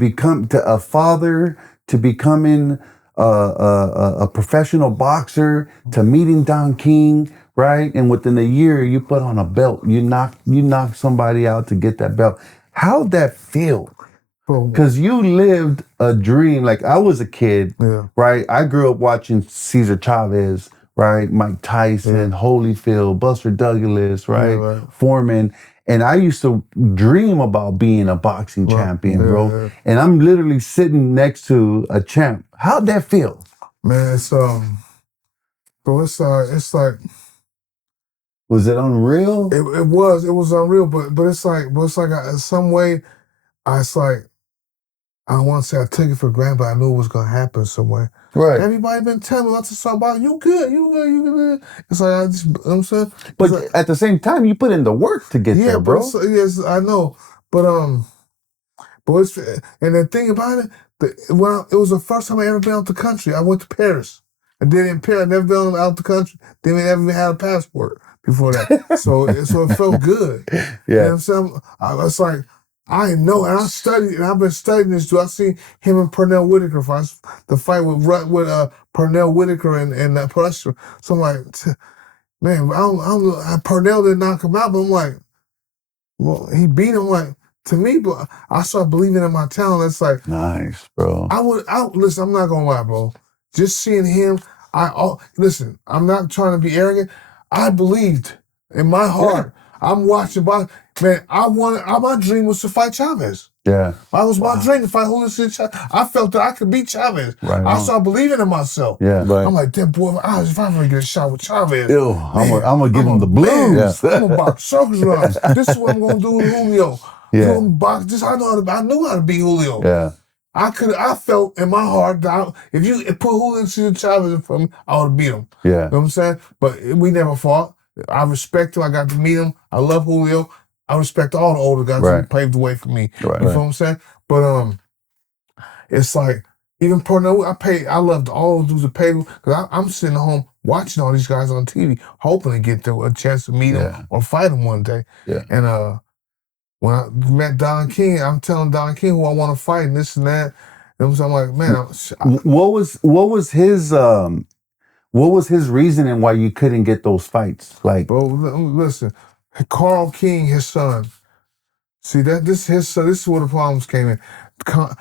a father, to becoming a professional boxer, to meeting Don King, right? And within a year, you put on a belt. You knock somebody out to get that belt. How'd that feel? Because you lived a dream. Like, I was a kid, right? I grew up watching Cesar Chavez, right? Mike Tyson, Holyfield, Buster Douglas, right? Foreman. And I used to dream about being a boxing champion, bro. And I'm literally sitting next to a champ. How'd that feel? Man, it's So it's like Was it unreal? it was unreal, but it's like in some way, it's like I don't want to say I took it for granted, but I knew it was gonna happen some way. Right. Everybody been telling me lots of stuff about you good. It's like I just, you know what I'm saying, But like, at the same time, you put in the work to get there, bro. Yes, I know, but it's, and the thing about it, it was the first time I ever been out the country. I went to Paris. I did it in Paris. I never been out the country. Didn't even ever had a passport before that. so it felt good. Yeah. You know what I'm saying? It's like, I know, and I studied, and I've been studying this too. I seen him and Pernell Whitaker fight, the fight with Pernell Whitaker and Pestriaev. So I'm like, man, I don't know. Pernell didn't knock him out, but I'm like, well, he beat him. Like, to me, but I started believing in my talent. It's like, nice, bro. Listen, I'm not gonna lie, bro. Just seeing him, listen, I'm not trying to be arrogant. I believed in my heart. Yeah. I'm watching, man, my dream was to fight Chavez. Yeah. That was my dream to fight Julio Chavez. I felt that I could beat Chavez. Right. I started believing in myself. Yeah. Right. I'm like, damn boy, if I ever get a shot with Chavez, I'm gonna give him the blues. I'm gonna box circles around. This is what I'm gonna do with Julio. Yeah. I knew how to beat Julio. Yeah. I felt in my heart that if you put Julio Chavez in front of me, I would have beat him. Yeah. You know what I'm saying? But we never fought. I respect him. I got to meet him. I love Julio. I respect all the older guys who paved the way for me. Right. You know what I'm saying? But it's like, even Pernell, I loved all the dudes that paid, because I'm sitting at home watching all these guys on TV, hoping to get a chance to meet them or fight them one day. Yeah. And when I met Don King, I'm telling Don King who I want to fight and this and that. And so I'm like, man, what was his reasoning why you couldn't get those fights? Like, bro, listen, Carl King, his son. See this is where the problems came in. Don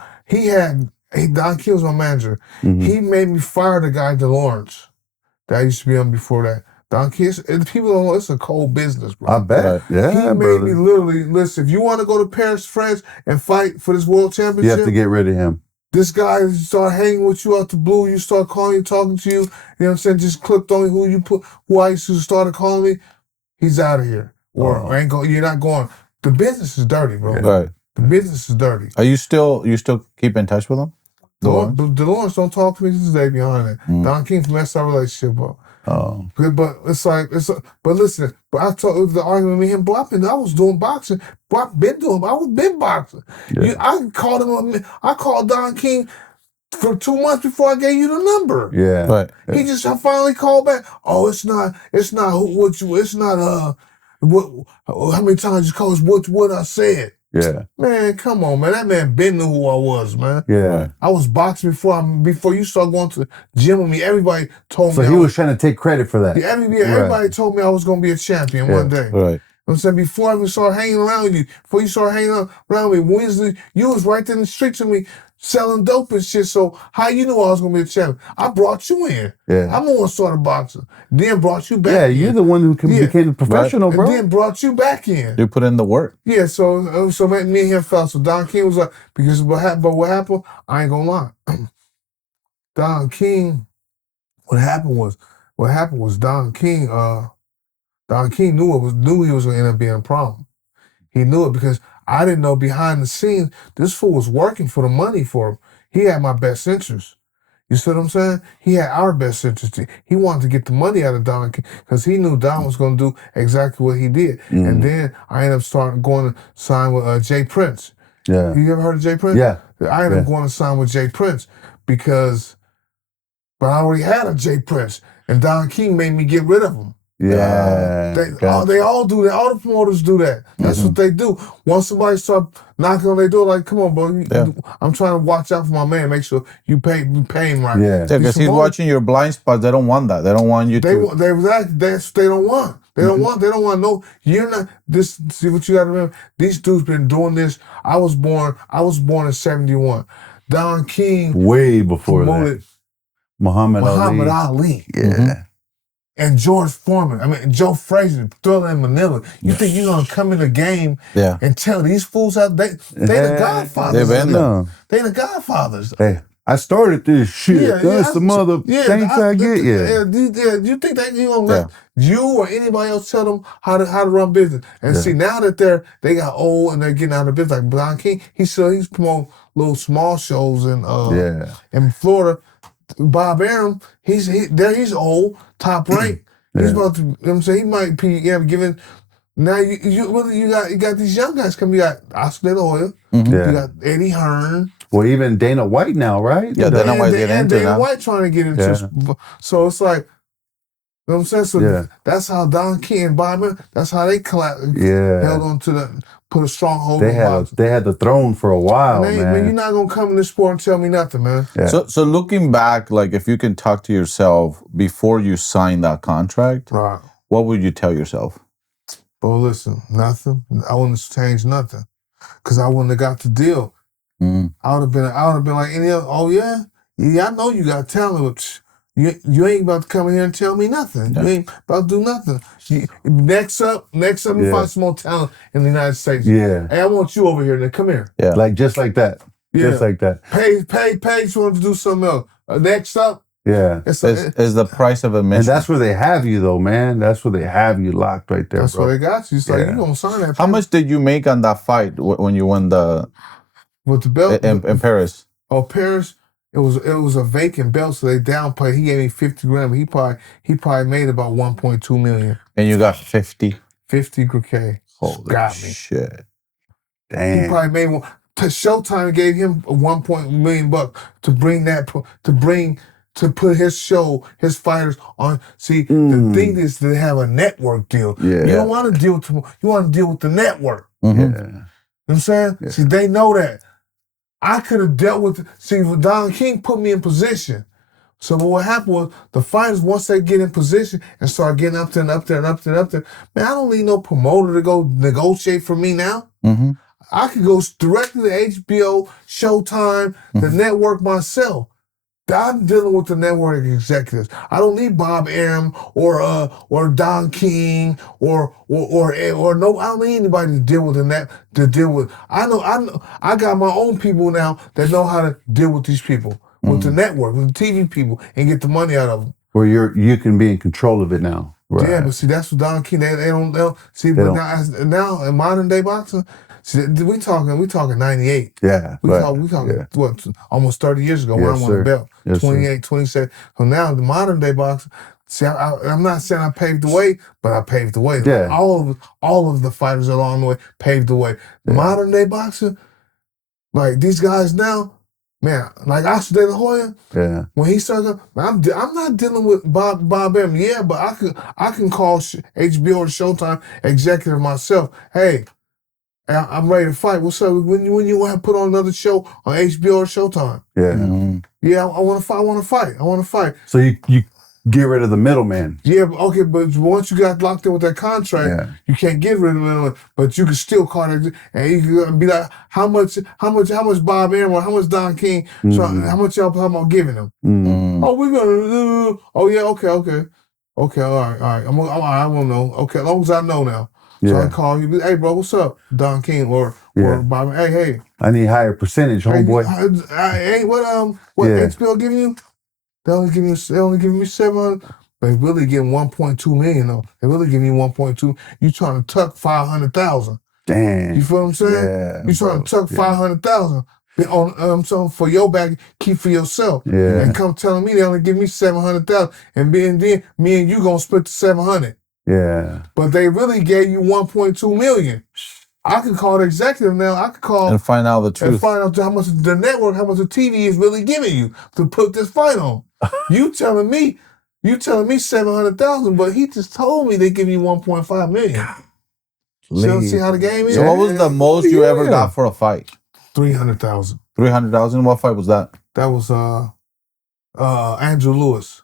King was my manager. Mm-hmm. He made me fire the guy DeLawrence that I used to be on before that. Don King, people don't know it's a cold business, bro. I bet. Yeah, he made me literally, listen, if you want to go to Paris, France, and fight for this world championship, you have to get rid of him. This guy start hanging with you out the blue, you start calling you, talking to you, you know what I'm saying, just clipped on who I used to started calling me, he's out of here. Or you're not going. The business is dirty, bro. Right. The business is dirty. Are you still keep in touch with him? DeLawrence don't talk to me to this day behind that. Don King from that relationship, bro. Oh. But but listen, but I told the argument with him, bro, I was doing boxing. Bro, I was been boxing. Yeah. I called Don King for 2 months before I gave you the number. Yeah. Right. He just finally called back. Oh, it's not how many times you call us what I said. Yeah. Man, come on, man. That man Ben knew who I was, man. Yeah. I was boxing before you started going to the gym with me. Everybody told me. So he was trying to take credit for that. Yeah, everybody told me I was going to be a champion one day. Right. I'm saying, before I even started hanging around with you, before you started hanging around with me, you was right there in the streets with me selling dope and shit. So how you knew I was going to be a champion? I brought you in. Yeah. I'm the one who started boxing. Then brought you back in. Yeah, you're the one who became a professional, bro. And then brought you back in. You put in the work. Yeah, so me and him fell. So Don King was like, because what happened, I ain't gonna lie. Don King, what happened was Don King knew he was gonna end up being a problem. He knew it because I didn't know behind the scenes, this fool was working for the money for him. He had my best interest. You see what I'm saying? He had our best interest. He wanted to get the money out of Don because he knew Don was going to do exactly what he did. Mm-hmm. And then I ended up going to sign with Jay Prince. Yeah. You ever heard of Jay Prince? Yeah. I ended up going to sign with Jay Prince but I already had a Jay Prince, and Don King made me get rid of him. Yeah. They all do that. All the promoters do that. That's what they do. Once somebody start knocking on their door, like, come on, bro. I'm trying to watch out for my man. Make sure you pay him right. Yeah. Because he's watching your blind spots. They don't want that. They don't want you they don't want. They don't want no. You're not this. See what you got to remember. These dudes been doing this. I was born in 71. Don King way before that. Muhammad Ali. Yeah. Mm-hmm. And George Foreman, Joe Frazier, Thriller in Manila. You think you're gonna come in the game and tell these fools out they the Godfathers? They've been there. They the Godfathers. Hey, I started this shit. That's the mother thanks I get. You think that you gonna let you or anybody else tell them how to run business? And see, now that they got old and they're getting out of business, like Don King, he's promoting little small shows in Florida. Bob Arum, he's old, top rank. He's about to. You know what I'm saying, he might be giving. Now you got these young guys coming. You got Oscar De La Hoya. You got Eddie Hearn. Well, even Dana White now, right? Yeah, Dana White getting into Dana White trying to get into. So it's like, you know what I'm saying? So that's how Don King and Bob Arum, that's how they held on to put a strong hold on boxing. They had the throne for a while, man. You're not gonna come in this sport and tell me nothing, man. Yeah. So looking back, like if you can talk to yourself before you signed that contract, right? What would you tell yourself? Well, listen, nothing. I wouldn't have changed nothing, cause I wouldn't have got the deal. I would have been like any other. Oh yeah, I know you got talent, but you ain't about to come in here and tell me nothing. You ain't about to do nothing. Next up, you find some more talent in the United States. Yeah. Hey, I want you over here. Now come here. Yeah. Like just like that. Yeah. Just like that. Paige wanted to do something else. Next up. Yeah. Is the price of admission. And that's where they have you though, man. That's where they have you locked right there. That's bro. where they got you. It's like you gonna sign that. How much did you make on that fight when you won with the belt in Paris? Oh, Paris. It was a vacant belt, so they downplayed. He gave me 50 grand. But he probably made about 1.2 million. And you got 50. 50K. Holy got me. Shit. Damn. He probably made one. Showtime gave him $1 million to put his show, his fighters on. See, the thing is to have a network deal. Yeah. You don't want to deal with. You want to deal with the network. Yeah. You know what I'm saying? Yeah. See, they know that. I could have dealt with. See, Don King put me in position. So what happened was the fighters, once they get in position and start getting up there, man, I don't need no promoter to go negotiate for me now. I could go directly to HBO, Showtime, the network myself. I'm dealing with the network executives. I don't need Bob Arum or Don King or no. I don't need anybody to deal with I got my own people now that know how to deal with these people, with the network, with the TV people, and get the money out of them. Where you can be in control of it now. Right. Yeah, but see, that's what Don King. They don't see. But now in modern day boxing. See, we talking 98. Yeah. We talking what, almost 30 years ago when I won the belt. 28, 27. So now the modern day boxer, see, I'm not saying I paved the way, but I paved the way. Yeah. All of the fighters along the way paved the way. The modern day boxer, like these guys now, man, like Oscar De La Hoya, when he started, I'm not dealing with Bob Arum. Yeah, but I can call HBO or Showtime executive myself. Hey, I'm ready to fight. What's up? When you want to put on another show on HBO or Showtime? Yeah. Yeah, I want to fight. So you get rid of the middleman. Yeah, okay, but once you got locked in with that contract, you can't get rid of the middleman. But you can still call it, and you can be like, how much Bob Arum or how much Don King? So how much y'all talking about giving him? Oh, we're gonna. Oh yeah, okay, all right. I won't know. Okay, as long as I know now. So I call you, hey bro, what's up, Don King or Bob? Hey, I need higher percentage, homeboy. Hey, what HBO giving you? They only giving me 700. They really getting 1.2 million though. They really giving you 1.2. You trying to tuck 500,000? Damn. You feel what I'm saying? Yeah, you trying to tuck 500,000 on so for your bag, keep for yourself. Yeah. And come telling me they only give me 700,000, and then me and you gonna split the 700. Yeah. But they really gave you 1.2 million. I can call the executive now. I can call and find out the truth. And find out how much the network, how much the TV is really giving you to put this fight on. You telling me 700,000, but he just told me they give you 1.5 million. See how the game is? So what was the most you ever got for a fight? 300,000. 300,000? What fight was that? That was Andrew Lewis.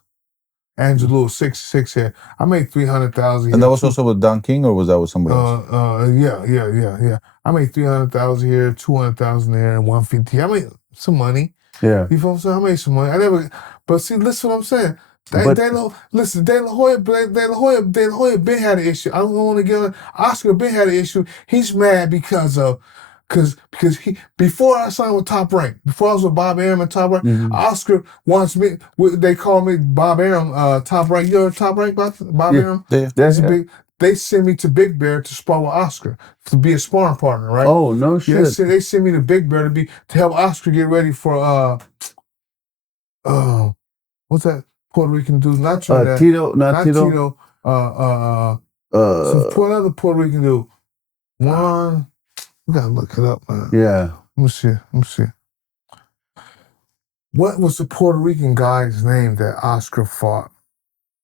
Andrew Lewis, 6'6" here. I made 300,000. And that was also with Don King, or was that with somebody else? Yeah. I made 300,000 here, 200,000 there, and 150. I made some money. Yeah. You feel what I'm saying? I made some money. But see, listen what I'm saying. De La Hoya been had an issue. I don't want to get on. Oscar been had an issue. He's mad because of because before I signed with Top Rank, before I was with Bob Arum and Top Rank, Oscar wants me. They call me Bob Arum, Top Rank. You heard Top Rank, Bob Arum? Yeah. They send me to Big Bear to spar with Oscar to be a sparring partner, right? Oh no shit! Yeah, they send me to Big Bear to help Oscar get ready for what's that Puerto Rican dude? Not Trinidad. Tito, not Tito. Tito. Another Puerto Rican dude. One. We gotta look it up, man. Yeah. Let me see. What was the Puerto Rican guy's name that Oscar fought?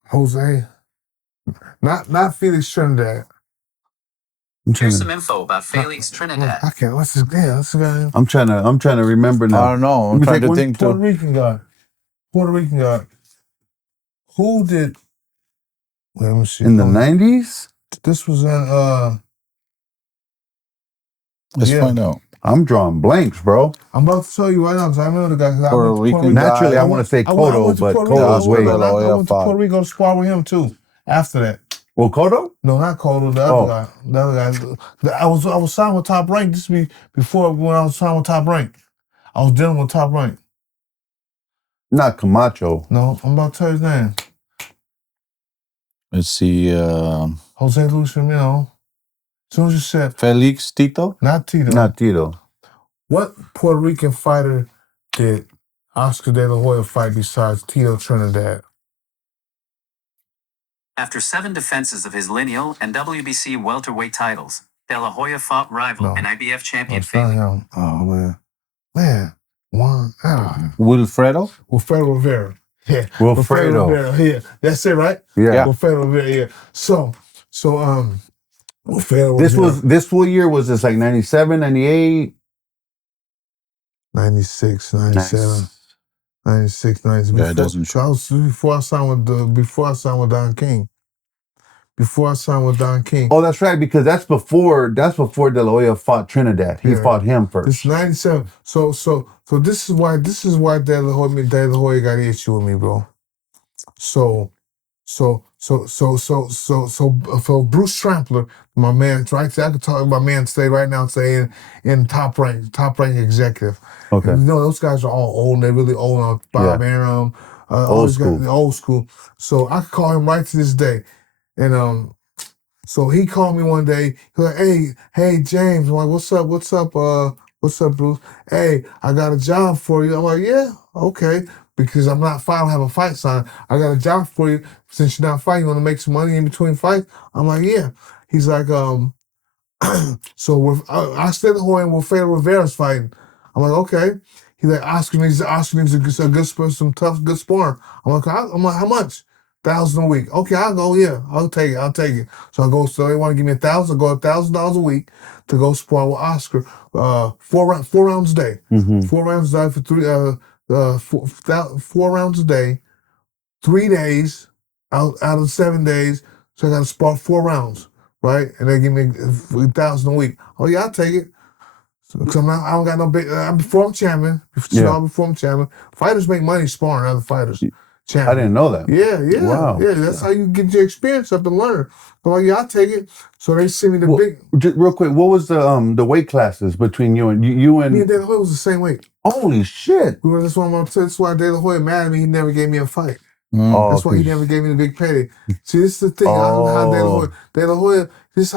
Jose? Not Felix Trinidad. Here's some info about Felix Trinidad. I can't. What's his guy? I'm trying to remember now. I don't know. I'm trying to think too. Puerto Rican guy. Who did? Wait, let me see. In the 90s? This was in Let's find out. I'm drawing blanks, bro. I'm about to tell you right now because I remember the guy. Puerto Rican Naturally, guy. I want to say Cotto, but Cotto's way. I went to Puerto Rico to spar with him too. After that. Well, Cotto? No, not Cotto. The other guy. The other guy. I was signed with Top Rank. This be before when I was signed with Top Rank. I was dealing with Top Rank. Not Camacho. No, I'm about to tell you his name. Let's see. Jose Luis Firmino. As soon as you said Felix Tito? Not Tito. Not Tito. What Puerto Rican fighter did Oscar De La Hoya fight besides Tito Trinidad? After 7 defenses of his lineal and WBC welterweight titles, De La Hoya fought rival and IBF champion Felix. Oh, man. Wilfredo? Wilfredo Rivera. Yeah. Wilfredo. Rivera. Yeah. That's it, right? Yeah. Wilfredo Rivera, yeah. So Wilfredo This full year was this like 97, 98? 96, 97. 96, 97. Yeah, it doesn't show. Before I signed with Don King. Oh, that's right, because that's before De La Hoya fought Trinidad. He fought him first. It's 97. So this is why De La Hoya got an issue with me, bro. So Bruce Trampler, my man, right? I could talk about my man today right now, saying in top rank executive. Okay. You know, those guys are all old and they're really old. Bob Arum, old school. So I could call him right to this day. And so he called me one day. He's like, hey, James. I'm like, what's up, Bruce? Hey, I got a job for you. I'm like, yeah, okay. Because I don't have a fight sign. I got a job for you. Since you're not fighting, you want to make some money in between fights? I'm like, yeah. He's like, so Oscar De La Hoya and Wilfredo Rivera's fighting. I'm like, okay. He's like, Oscar needs a good some tough, good sparring. I'm like, how much? 1,000 a week. Okay, I'll go. Yeah, I'll take it. So I go. So they want to give me 1,000. I go $1,000 a week to go spar with Oscar. 4 rounds a day. Mm-hmm. 4 rounds a day for 4 rounds a day, 3 days out of 7 days. So I got to spar 4 rounds, right? And they give me 1,000 a week. Oh yeah, I'll take it. Because I don't got no big. Before I'm champion. Before I'm champion. Fighters make money sparring other fighters. Champion. I didn't know that. Yeah. Wow. Yeah, that's how you get your experience up and learn. So like, yeah, I'll take it. So they send me the big. Just real quick, what was the weight classes between you and Me and De La Hoya was the same weight. Holy shit! That's why De La Hoya mad at me. He never gave me a fight. Oh, that's why he never gave me the big payday. See, this is the thing. I don't know how De La Hoya. This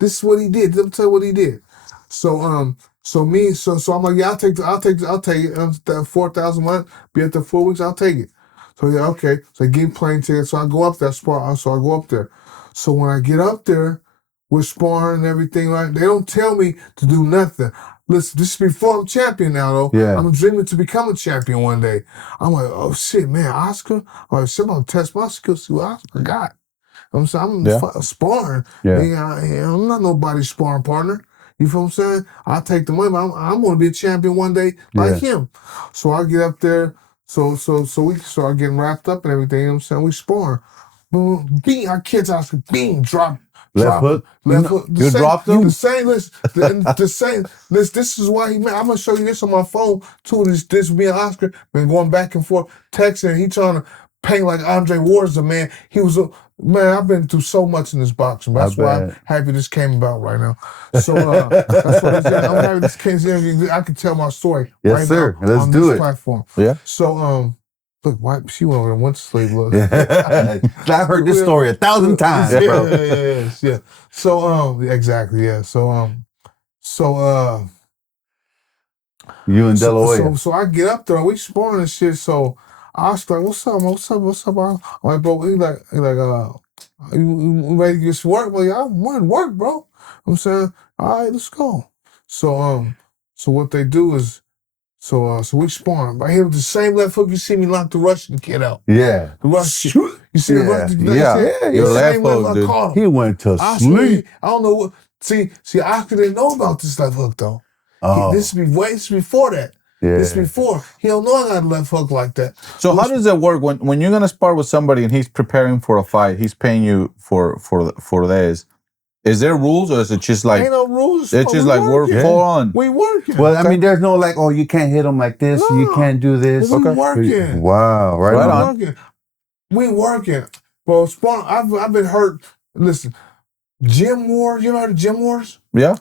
is what he did. Let me tell you what he did. So I'm like, yeah, I'll take it. 4,000 month. Be at the 4 weeks. I'll take it. So yeah, okay. So I get plane tickets. So I go up there, spar. So I go up there. So when I get up there, we're sparring and everything. Right? They don't tell me to do nothing. Listen, this is before I'm champion now, though. Yeah. I'm dreaming to become a champion one day. I'm like, oh shit, man, Oscar. I'm like, shit, I'm gonna test my skills, see what Oscar got. I'm saying, I'm sparring. Yeah. I'm not nobody's sparring partner. You feel what I'm saying? I'll take the money, but I'm gonna be a champion one day like him. So I get up there. So we start getting wrapped up and everything. You know what I'm saying? We sparring. Boom, beat our kids. Oscar, beam, drop. Left hook. You dropped him? The same. This is why he mad. I'm gonna show you this on my phone too. This me and Oscar been going back and forth texting. He trying to paint like Andre Ward's a man. He was a man. I've been through so much in this boxing. That's why I'm happy this came about right now. So that's what I'm happy this came. I can tell my story. Yes, right sir. now Let's on do this it. platform. Yeah. So look, why she went over and went to sleep. Look, I heard this story 1,000 times, bro. Yeah. So exactly. Yeah. So You and De La Hoya. So I get up there, we sparring and shit. So Oscar like, what's up, man? What's up? I'm like, bro, he like, you ready to get some work? Well, yeah, I want to work, bro. I'm saying, all right, let's go. So what they do is, so we sparring. But I hit with the same left hook you see me knock the Russian kid out. Yeah. The Russian. You see the Russian? Your left hook, dude. Caught him. He went to sleep. I don't know what. See, Oscar didn't know about this left hook though. Oh. This is before that. Yeah. This before. He don't know I got a left hook like that. So how does that work when you're gonna spar with somebody and he's preparing for a fight? He's paying you for this. Is there rules or is it just like ain't no rules? it's just like we're full on? We working. Well, I mean, there's no like, oh, you can't hit him like this. No. You can't do this. We working. Wow. Right on. Working. We working. Bro, I've been hurt. Listen, gym wars. You ever heard of gym wars? Yeah.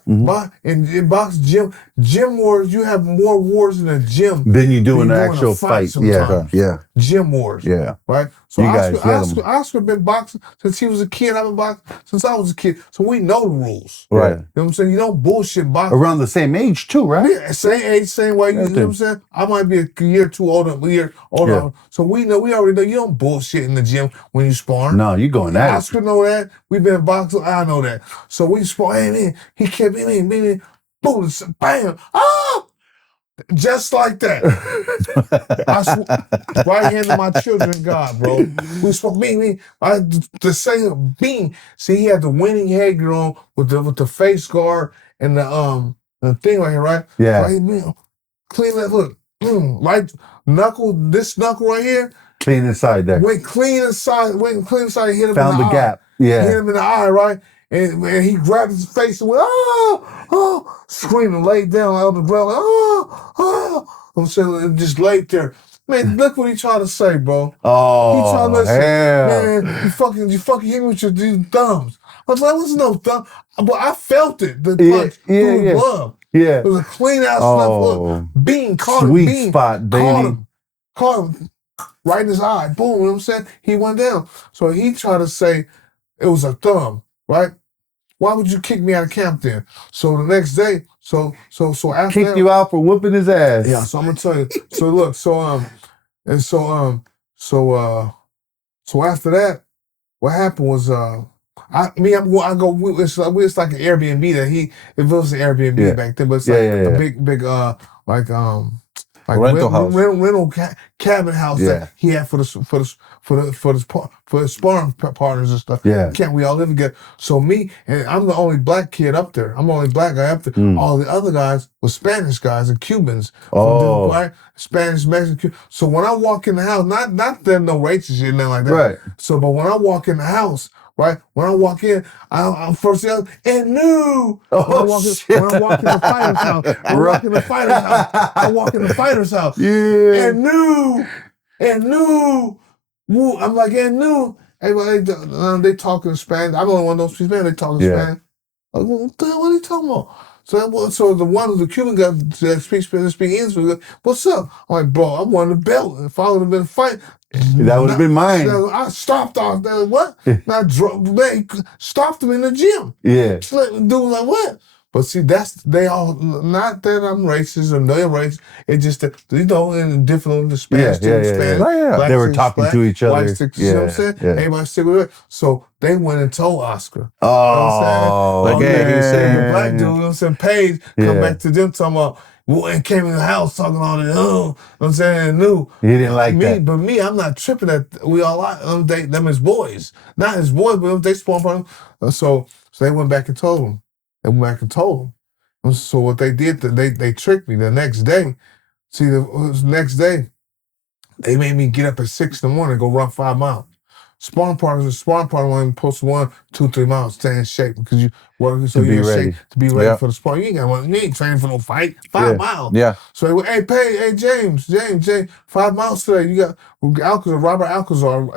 In boxing, gym wars, you have more wars in a gym Then you do an actual fight. Yeah. Yeah. Gym wars. Yeah. Right? So You guys Oscar been boxing since he was a kid. I've been boxing since I was a kid. So we know the rules. Right. You know what I'm saying? You don't bullshit boxing. Around the same age too, right? Yeah, same age, same way. You know what I'm saying? I might be a year or two older, Yeah. So we already know you don't bullshit in the gym when you sparring. No, you going at it. Oscar know that. We've been boxing. I know that. So we spar in. He kept in, boom, bam, just like that. Right hand of my children, God, bro. We spoke the same beam. See, he had the winning headgear on with the face guard and the thing right here, right? Yeah. Right, clean that look. Right knuckle, this knuckle right here. Clean inside there. Went clean inside, hit him Found in the the eye. gap. Yeah. Hit him in the eye, right? And he grabbed his face and went, screaming, laid down on the ground, I'm saying, and just laid there. Man, look what he trying to say, bro. Oh, He trying to listen, hell. man, you fucking hit me with your thumbs. I was like, what's no thumb? But I felt it, the punch through the glove. Yeah. It was a clean ass left hook. Bean, caught him. Sweet Bean, spot, baby. Caught him right in his eye. Boom, you know what I'm saying? He went down. So he tried to say it was a thumb, right? Why would you kick me out of camp then? So the next day, so after Kicked that, you out for whooping his ass. yeah. So I'm gonna tell you. So look, so after that, what happened was I go. It's like an Airbnb that it was an Airbnb back then, but it's like a big like rental house, rental cabin house that he had for his sparring partners and stuff. Yeah. Can't we all live together? So me and I'm the only black kid up there. I'm the only black guy up there. All the other guys were Spanish guys and Cubans. Oh. Right? Spanish, Mexican. So when I walk in the house, not that no racist shit, nothing like that. Right. So, but when I walk in the house. Right when I walk in, I'm first yelling and new. When I walk in the fighter's house, I walk in the fighter's house. Yeah. And new. Woo. I'm like and new. Everybody, they talking Spanish. I'm the only one that don't speak Spanish. They talking Spanish. I'm like, what the hell are they talking about? So the Cuban guy that speaks Spanish, speak English. What's up? I'm like, bro, I wanted the belt. If I would have been fighting. That would have been mine. I stopped off there. What? Stopped him in the gym. Yeah. Dude was like, what? But see, they all, not that I'm racist or they're racist. It's just that, in different, the Spanish, Spanish. They were talking to each other. You know what I'm saying? Yeah. Everybody stick with it. So they went and told Oscar. Oh. You know what I'm saying? Like, hey, he's saying the black dude, you know what I'm saying? Paige come back to them talking about, and came in the house talking all that, you know what I'm saying, knew. He didn't like me, that. But me, I'm not tripping that we all like them his boys. Not his boys, but they spawned from him. So they went back and told him. So what they did, they tricked me the next day. See, the next day, they made me get up at 6 in the morning and go run 5 miles. Sparring partners when post 1, 2, 3 miles, stay in shape because you work so you're in shape to be ready for the spar. You ain't training for no fight. 5 miles. Yeah. So hey James, 5 miles today. You got Robert Alcazar.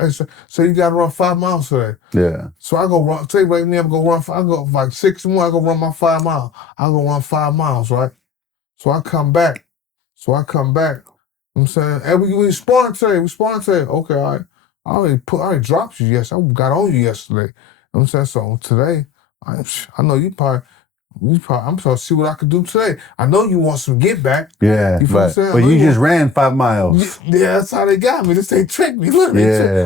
So you got to run 5 miles today. Yeah. So I go run. Say right now, I go like 6 more. I go run my 5 miles. I go run 5 miles, right? So I come back. You know what I'm saying, hey, we sparring today. Okay, all right. I already dropped you yesterday. I got on you yesterday. You know what I'm saying? So today, I know you probably, I'm trying to see what I could do today. I know you want some get back. Yeah. You feel what I'm saying? But you just ran 5 miles. Yeah, that's how they got me. They tricked me. Look,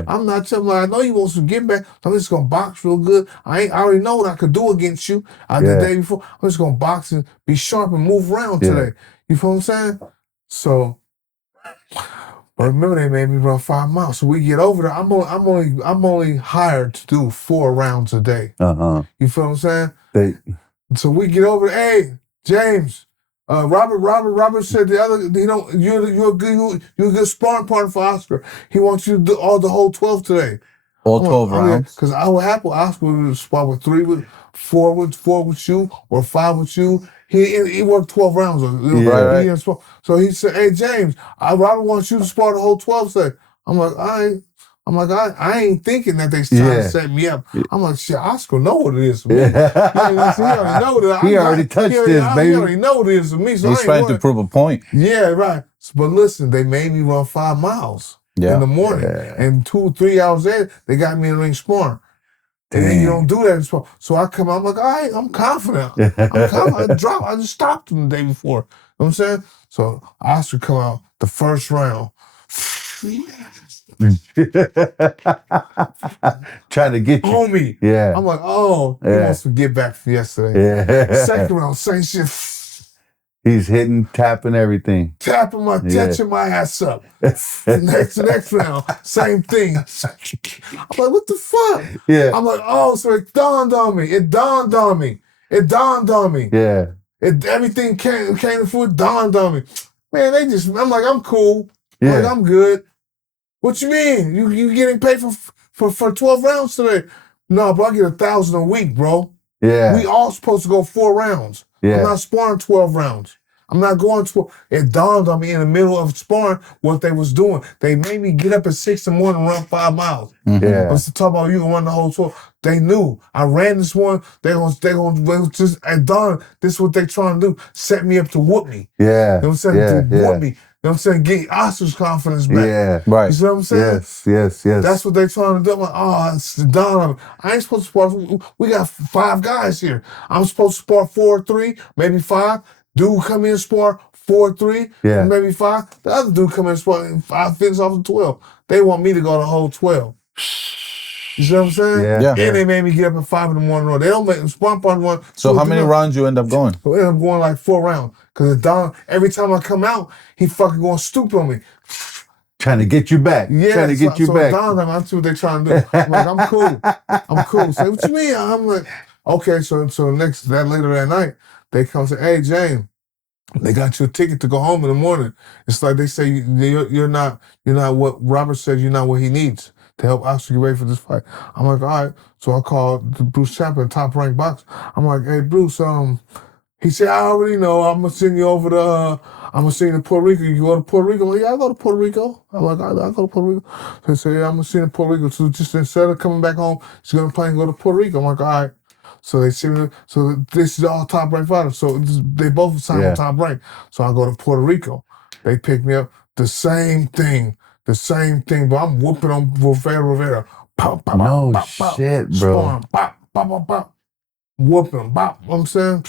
I'm not telling you, I know you want some get back. I'm just gonna box real good. I already know what I could do against you the day before. I'm just gonna box and be sharp and move around today. You feel what I'm saying? So, but remember they made me run 5 miles. So we get over there. I'm only hired to do 4 rounds a day. You feel what I'm saying? So we get over there. Hey, James, Robert said you're a good sparring partner for Oscar. He wants you to do the whole 12 today. All 12 rounds. Because I would happen Oscar would spar with 4 with you or 5 with you. He worked 12 rounds. Right. So he said, "Hey James, Robert wants you to spar the whole 12 today." I'm like, I ain't thinking that they trying to set me up. I'm like, shit, Oscar know what it is for me. He already know that. He already touched this, baby. He already know what it is for me. So he's trying to prove a point. Yeah, right. But listen, they made me run 5 miles in the morning, and 2-3 hours later, they got me in the ring sparring. And then you don't do that in sport. So I come out, I'm like, all right, I'm confident. I just stopped him the day before. You know what I'm saying? So Oscar come out the first round. Trying to get you. On me. Yeah. I'm like, he wants to get back from yesterday. Yeah. Second round, same shit. He's hitting, tapping everything. Touching my ass up. Next round, same thing. I'm like, what the fuck? Yeah. I'm like, so it dawned on me. Yeah. Everything came before it dawned on me. Man, I'm like, I'm cool. Yeah. Like, I'm good. What you mean? You getting paid for 12 rounds today? No, bro, I get $1,000 a week, bro. Yeah. We all supposed to go 4 rounds. Yeah. I'm not sparring 12 rounds. I'm not going to. It dawned on me in the middle of sparring what they was doing. They made me get up at 6 in the morning and run 5 miles. Yeah. I was talking about you can run the whole 12. They knew. I ran this one. They just at dawn. This is what they trying to do. Set me up to whoop me. Yeah. You know what I'm saying? Yeah. Whoop me. You know what I'm saying? Get Oscar's confidence back. Yeah. Right. You see what I'm saying? Yes. That's what they trying to do. I'm like, it's dawn on me. I ain't supposed to spar. We got 5 guys here. I'm supposed to spar 4-3, maybe 5. Dude come in and spar 4-3, maybe 5. The other dude come in and spar 5, finish off the 12. They want me to go the whole 12. You see what I'm saying? Yeah. And they made me get up at 5 in the morning. They don't make them sparring partner one. So how many rounds you end up going? I end up going like 4 rounds. Because every time I come out, he fucking going stupid on me. Trying to get you back. Yeah, Trying to get you back. I see what they're trying to do. I'm like, I'm cool. Say, what you mean? I'm like, okay, so later that night, they come and say, hey, James, they got you a ticket to go home in the morning. It's like they say you're not what Robert said, you're not what he needs to help Oscar get ready for this fight. I'm like, all right. So I called Bruce Chapman, Top Rank Box. I'm like, hey, Bruce, he said, I already know. I'm gonna send you over to I'm gonna send you to Puerto Rico. You go to Puerto Rico? I'm like, yeah, I go to Puerto Rico. I'm like, I go to Puerto Rico. So he said, yeah, I'm gonna send you to Puerto Rico. So just instead of coming back home, she's gonna plan to go to Puerto Rico. I'm like, all right. So they see me. So this is all Top Rank fighters. So they both signed on Top Rank. So I go to Puerto Rico. They pick me up. The same thing. But I'm whooping on Rivera. Pop, pop, no pop, pop, shit, bro. Sparring, pop, pop, pop, pop. Whooping, pop. You know what I'm saying?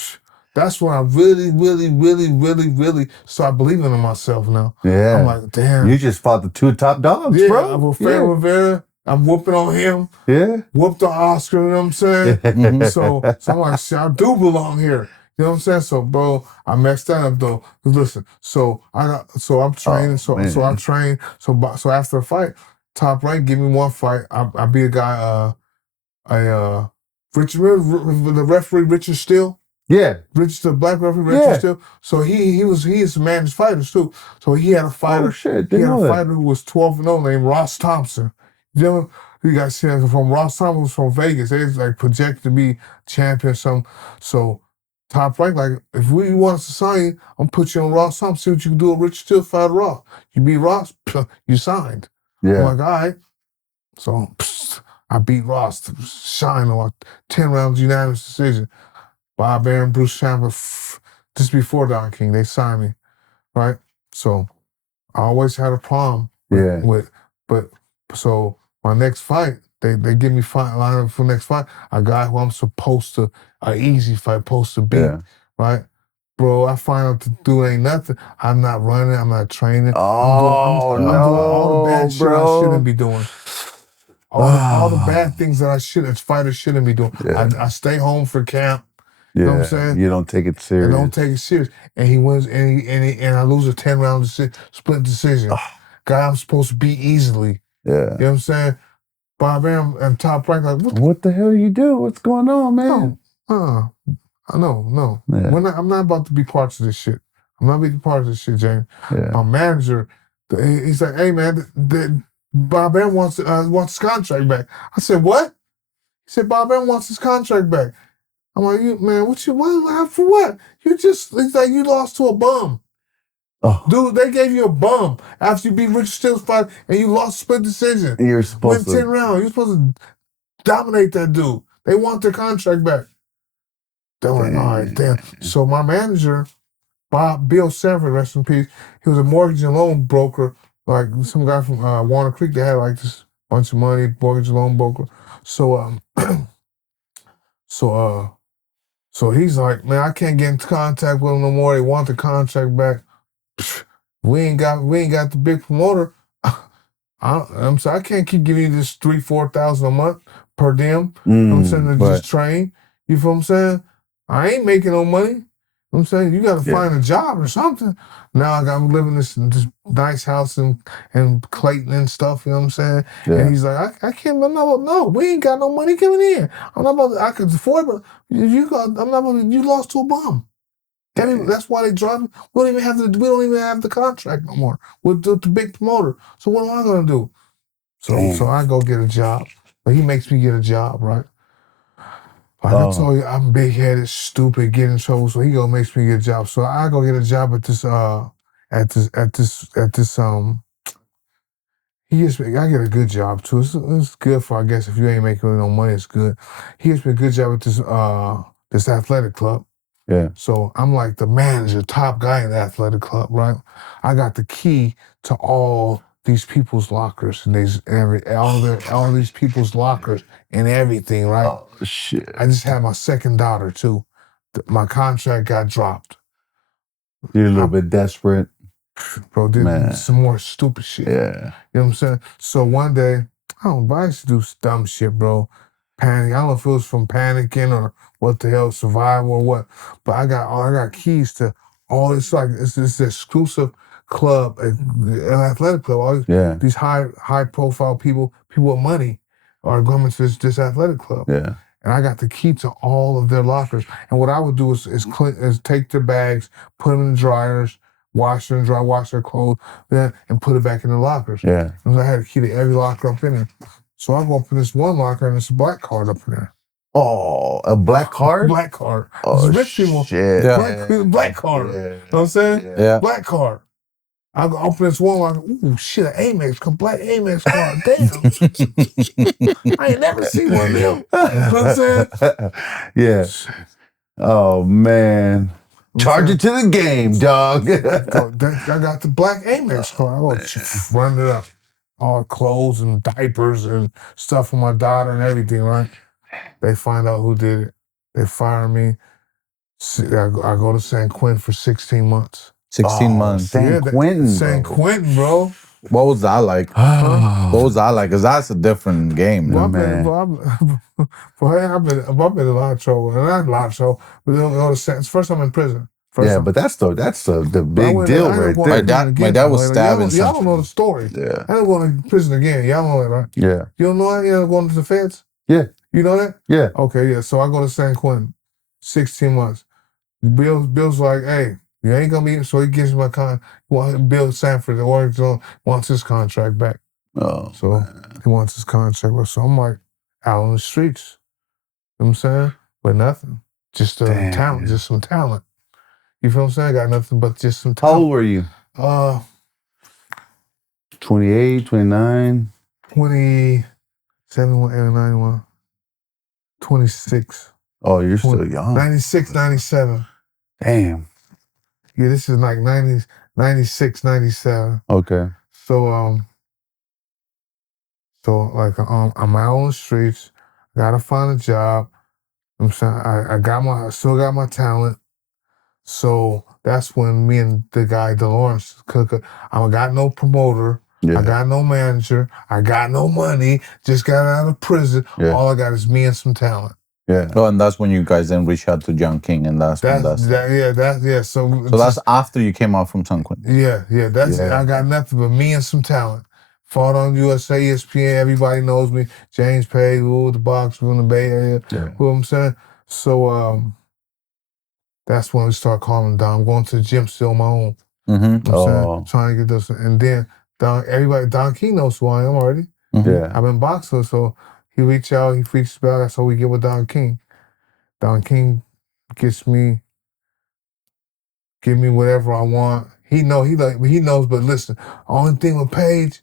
That's when I really, really, really, really, really start believing in myself now. Yeah. I'm like, damn. You just fought the 2 top dogs, bro. I'm with Rivera. I'm whooping on him. Yeah. Whooped on Oscar, you know what I'm saying? So I'm like, shit, I do belong here. You know what I'm saying? So, bro, I messed that up though. Listen, I'm training. So I train. So after a fight, Top Rank give me one fight. I beat a guy, the referee Richard Steele. Yeah. The black referee Richard Steele. So he is managed fighters too. So he had a fighter. Oh shit! He had a fighter who was 12-0 named Ross Thompson. You know, You got seen from Ross Thomas was from Vegas. They was like projected to be champion. So Top Rank, like if we want us to sign you, I'm gonna put you on Ross Thomas. See what you can do with Richard Steele, fight Ross. You beat Ross, you signed. I'm Yeah. like, all right. So I beat Ross to shine on 10 rounds unanimous decision. Bob Arum, Bruce Chamber, just before Don King, they signed me, right? So I always had a problem but so my next fight, they give me fight lineup for next fight. A guy who I'm supposed to, an easy fight, supposed to beat, right? Bro, I find out the dude ain't nothing. I'm not running, I'm not training. Oh, I'm doing all the bad shit I shouldn't be doing. All the bad things that fighters shouldn't be doing. Yeah. I stay home for camp. Yeah. You know what I'm saying? You don't take it serious. I don't take it serious. And he wins, and I lose a 10-round split decision. Guy I'm supposed to beat easily. Yeah. You know what I'm saying? Bob Arum and Top Rank, like, what the hell you do? What's going on, man? No. Yeah. I'm not about to be parts of this shit. I'm not being part of this shit, James. Yeah. My manager, he's like, hey, man, Bob Arum wants his contract back. I said, what? He said, Bob Arum wants his contract back. I'm like, what for what? It's like you lost to a bum. Oh. Dude, they gave you a bum after you beat Richard Steele's fight and you lost split decision. You're supposed Win 10 rounds. You're supposed to dominate that dude. They want their contract back. They're like, all right, damn. So my manager, Bill Sanford, rest in peace, he was a mortgage and loan broker, like some guy from Walnut Creek. They had like this bunch of money, mortgage and loan broker. So he's like, man, I can't get into contact with him no more. They want the contract back. We ain't got the big promoter. I'm sorry, I can't keep giving you this $3,000-4,000 a month per diem. You know what I'm saying, to just train. You feel what I'm saying? I ain't making no money. You know what I'm saying? You got to find a job or something. Now I'm living in this nice house in Clayton and stuff, you know what I'm saying? Yeah. And he's like, I can't, no, we ain't got no money coming in. I could afford it, but you lost to a bum. That's why they drive. We don't even have the contract no more with the big promoter. So what am I gonna do? So I go get a job. But he makes me get a job, right? Like I told you, I'm big headed, stupid, get in trouble. So he makes me get a job. So I go get a job at this I get a good job too. It's good for, I guess, if you ain't making no money, it's good. He gets me a good job at this athletic club. Yeah. So I'm like the manager, top guy in the athletic club, right? I got the key to all these people's lockers and all these people's lockers and everything, right? Oh shit! I just had my second daughter too. My contract got dropped. You're a little bit desperate, bro. Did some more stupid shit. Yeah. You know what I'm saying? So one day, I used to do dumb shit, bro. Panic. I don't know if it was from panicking or what the hell, survival or what. But I got keys to all this. Like it's this exclusive club, an athletic club. All these high profile people with money are going to this athletic club. Yeah. And I got the key to all of their lockers. And what I would do is take their bags, put them in the dryers, wash them, wash their clothes, and put it back in the lockers. Yeah. And I had a key to every locker up in there. So I go up in this one locker and there's a black card up in there. Oh, a black card? Black card. Oh, rich people. Shit. Black card. Yeah. You know what I'm saying? Yeah. Black card. I go open this one locker. Ooh, shit, an Amex, black Amex card. Damn. I ain't never seen one of them. You know what I'm saying? Yeah. Oh, man. Charge it to the game, dog. I got the black Amex card. I go run it up. All clothes and diapers and stuff for my daughter and everything, right? They find out who did it. They fire me. I go to San Quentin for 16 months. 16 months. San Quentin. San Quentin, bro. What was that like? What was that like? Because that's a different game, Well, man. I've been in a lot of trouble. And not a lot of trouble, but it's the first time in prison. But that's the big deal right there. My dad was stabbed. Y'all don't know the story. Yeah. I ain't going to prison again. Y'all know that, right? Yeah. You don't know that? You're going to the feds? Yeah. You know that? Yeah. Okay, yeah. So I go to San Quentin, 16 months. Bill's like, hey, you ain't going to be, so he gives me my Bill Sanford, the Oregon, wants his contract back. Oh, So he wants his contract. So I'm like out on the streets. You know what I'm saying? But nothing. Just talent, just some talent. You feel what I'm saying? I got nothing but just some talent. How old were you? 28, 29? 27, 91, 26. Oh, you're still young. 96, 97. Damn. Yeah, this is like 90, 96, 97. Okay. So like I'm out on the streets, gotta find a job. I'm saying I still got my talent. So that's when me and the guy DeLawrence, I got no promoter, I got no manager, I got no money, just got out of prison. Yeah. All I got is me and some talent. Yeah. Oh, and that's when you guys then reached out to John King, and that's. So that's after you came out from San Quentin. Yeah. I got nothing but me and some talent. Fought on USA, ESPN. Everybody knows me. James Page, the boxer from the Bay Area. Yeah. You know what I'm saying? So that's when we start calling Don. I'm going to the gym still on my own. Mm-hmm. You know what I'm saying? Trying to get this. And then Don King knows who I am already. Mm-hmm. Yeah. I've been boxing, so he reaches out, he reaches back. That's how we get with Don King. Don King give me whatever I want. He knows, but listen, only thing with Page,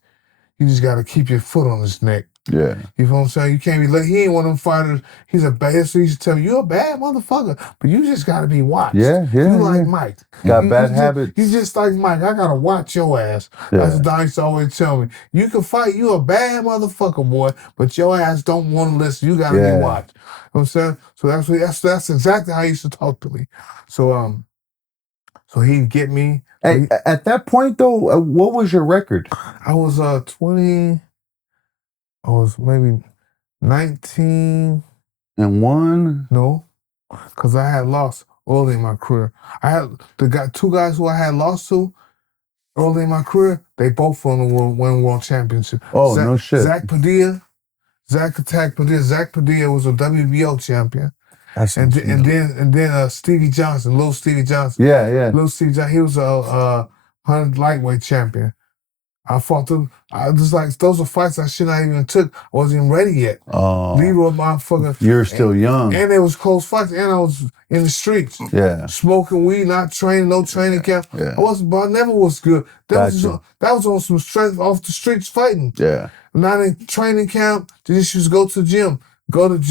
you just gotta keep your foot on his neck. Yeah. You know what I'm saying? You can't be he ain't one of them fighters. He's a bad, so he used to tell me, you're a bad motherfucker, but you just gotta be watched. Yeah. You like Mike. Got bad habits. You just like Mike. I gotta watch your ass. Yeah. That's what Don used to always tell me. You can fight, you a bad motherfucker, boy, but your ass don't want to listen. You gotta be watched. You know what I'm saying? So that's exactly how he used to talk to me. So he'd get me. At that point though, what was your record? I was 20. I was maybe 19. And 1? No, because I had lost early in my career. I had two guys who I had lost to early in my career. They both won the world championship. Oh, no shit. Zach Padilla was a WBO champion. And then Stevie Johnson, little Stevie Johnson. Yeah. Little Stevie Johnson. He was a 100 lightweight champion. I fought them. I was like, those are fights I should not even took. I wasn't even ready yet. Oh. Leroy motherfucker. You're still young. And it was close fights. And I was in the streets. Yeah. Smoking weed, not training, no training camp. Yeah. I never was good. That was on some strength off the streets fighting. Yeah. Not in training camp. Just used to go to the gym. Go to the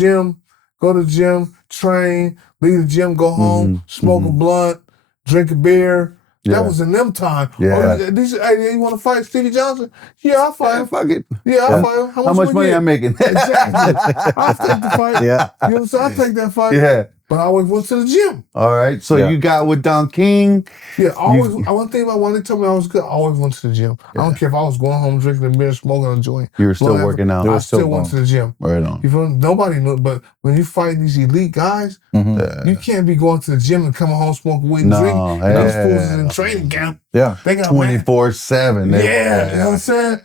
gym, train, leave the gym, go home, smoke a blunt, drink a beer. Yeah. That was in them time. Yeah. Hey, you want to fight Stevie Johnson? Yeah, I'll fight him. Fuck it. Yeah, I'll fight him. How much money I'm making? Exactly. I'll take the fight. Yeah. You know what I'm saying? I'll take that fight. Yeah. But I always went to the gym. All right. So you got with Don King. Yeah, one thing about when they told me I was good, I always went to the gym. I don't care if I was going home drinking a beer, smoking a joint. You were still working out. I still went to the gym. Right on. You feel me? Nobody knew, but when you fight these elite guys, you can't be going to the gym and coming home smoking weed and drinking. Those fools is in training camp. Yeah. They got 24/7. Yeah, you know what I'm saying?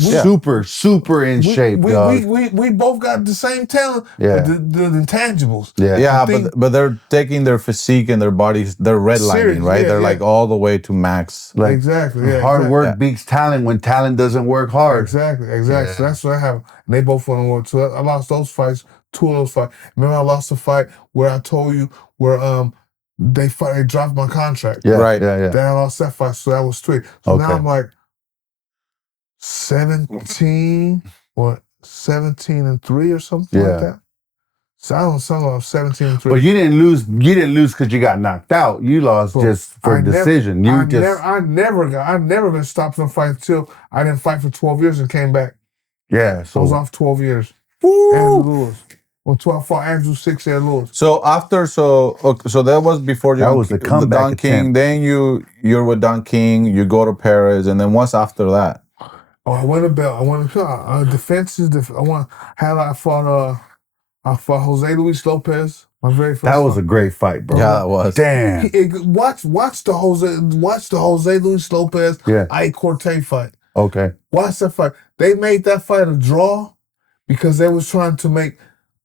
Super in shape, dog. We both got the same talent, but the intangibles. Yeah, but they're taking their physique and their bodies, they're redlining, right? They're like all the way to max. Like, exactly. Yeah, hard work beats talent when talent doesn't work hard. Exactly. So that's what I have. And they both won the world. So I lost those fights, 2 of those fights. Remember I lost the fight where I told you where they dropped my contract. Yeah, right. Yeah. Then I lost that fight, so that was 3. So now I'm like 17 or 17-3 or something like that. So I don't know, I'm 17-3. But you didn't lose because you got knocked out. You lost just for decision. I never been stopped from fighting until I didn't fight for 12 years and came back. Yeah. So I was off 12 years. Woo! Andrew Lewis. I fought Andrew 6-year Lewis. So so that was before that was the comeback Don King. attempt. Then you're with Don King. You go to Paris, and then what's after that? Oh, I won a belt. I won a defenses. I fought Jose Luis Lopez. My very first. That was fight. a great fight, bro. Yeah, it was. Damn. Watch the Jose Luis Lopez Ike Corte fight. Okay. Watch that fight. They made that fight a draw because they was trying to make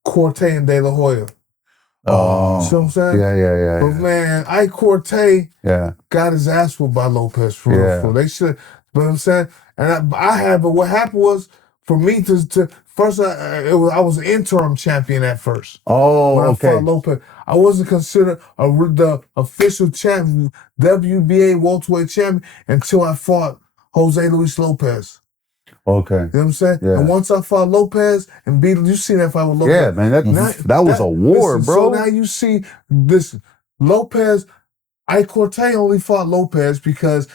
Corte and De La Hoya. Oh. You see what I'm saying? Yeah. But man, Ike Corte Yeah. got his ass whooped by Lopez for real. They should. But I'm saying, And but what happened was for me to first I was an interim champion at first. Oh, When I okay. fought Lopez, I wasn't considered the official champion, WBA welterweight champion until I fought Jose Luis Lopez. Okay. You know what I'm saying? Yeah. And once I fought Lopez and beat him, you seen that fight with Lopez. Yeah, man, that was a war, listen, bro. So now you see this Lopez. Corte only fought Lopez because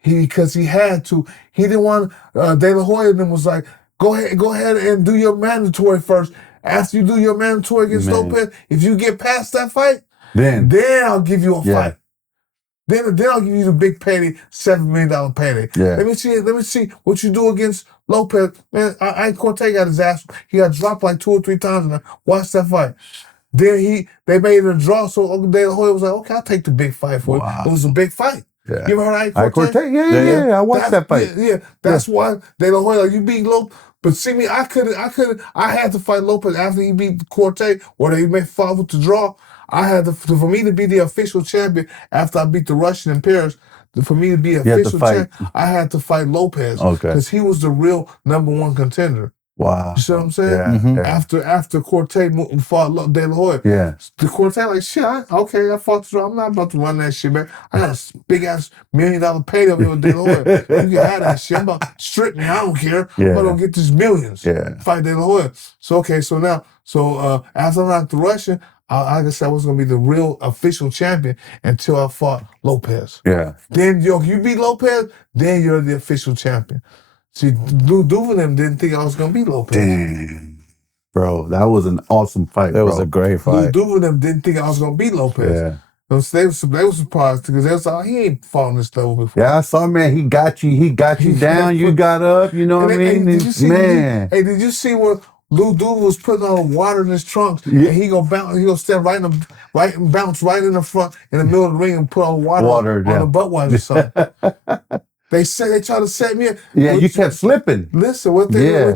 he had to. He didn't want De La Hoya. Then was like, go ahead and do your mandatory first. After you do your mandatory against Lopez, if you get past that fight, then I'll give you a fight. Then I'll give you the big payday, $7 million payday. Yeah. Let me see what you do against Lopez. Man, Corte got his ass. He got dropped like 2 or 3 times. And I watched that fight. Then they made it a draw, so De La Hoya was like, okay, I'll take the big fight for you. It was a big fight. Yeah. You ever heard of Corte? Yeah. I watched that fight. Yeah. That's why De La Hoya, like, you beat Lopez. But see me, I had to fight Lopez after he beat Corte, or they made fight with the draw. I had to, for me to be the official champion after I beat the Russian in Paris, for me to be official champion, I had to fight Lopez. Okay. Because he was the real #1 contender. Wow. You see what I'm saying? Yeah. Mm-hmm. After Corte fought De La Hoya. Yeah. The Corte like, shit, I fought the draw. I'm not about to run that shit, man. I got a big ass $1 million payday over here with De La Hoya. You can have that shit. I'm about to strip me. I don't care. Yeah. I'm gonna get these millions. Yeah. Fight De La Hoya. So after I knocked the Russian, like I said, I was gonna be the real official champion until I fought Lopez. Yeah. Then you beat Lopez, then you're the official champion. See, Lou Duvenem didn't think I was gonna beat Lopez. Damn. Bro, that was an awesome fight, It was a great fight. Lou Duvenem didn't think I was gonna beat Lopez. Yeah. They were surprised because they was like, he ain't fought on this level before. Yeah, I saw, man, he got you down, you got up, you know what I mean? Did you see, man. Did you see where Lou Duvel was putting on water in his trunks, and he gonna stand right and bounce right in the front in the middle of the ring and put on water on the Budweiser something. They tried to set me up. Yeah, you kept slipping. Listen, what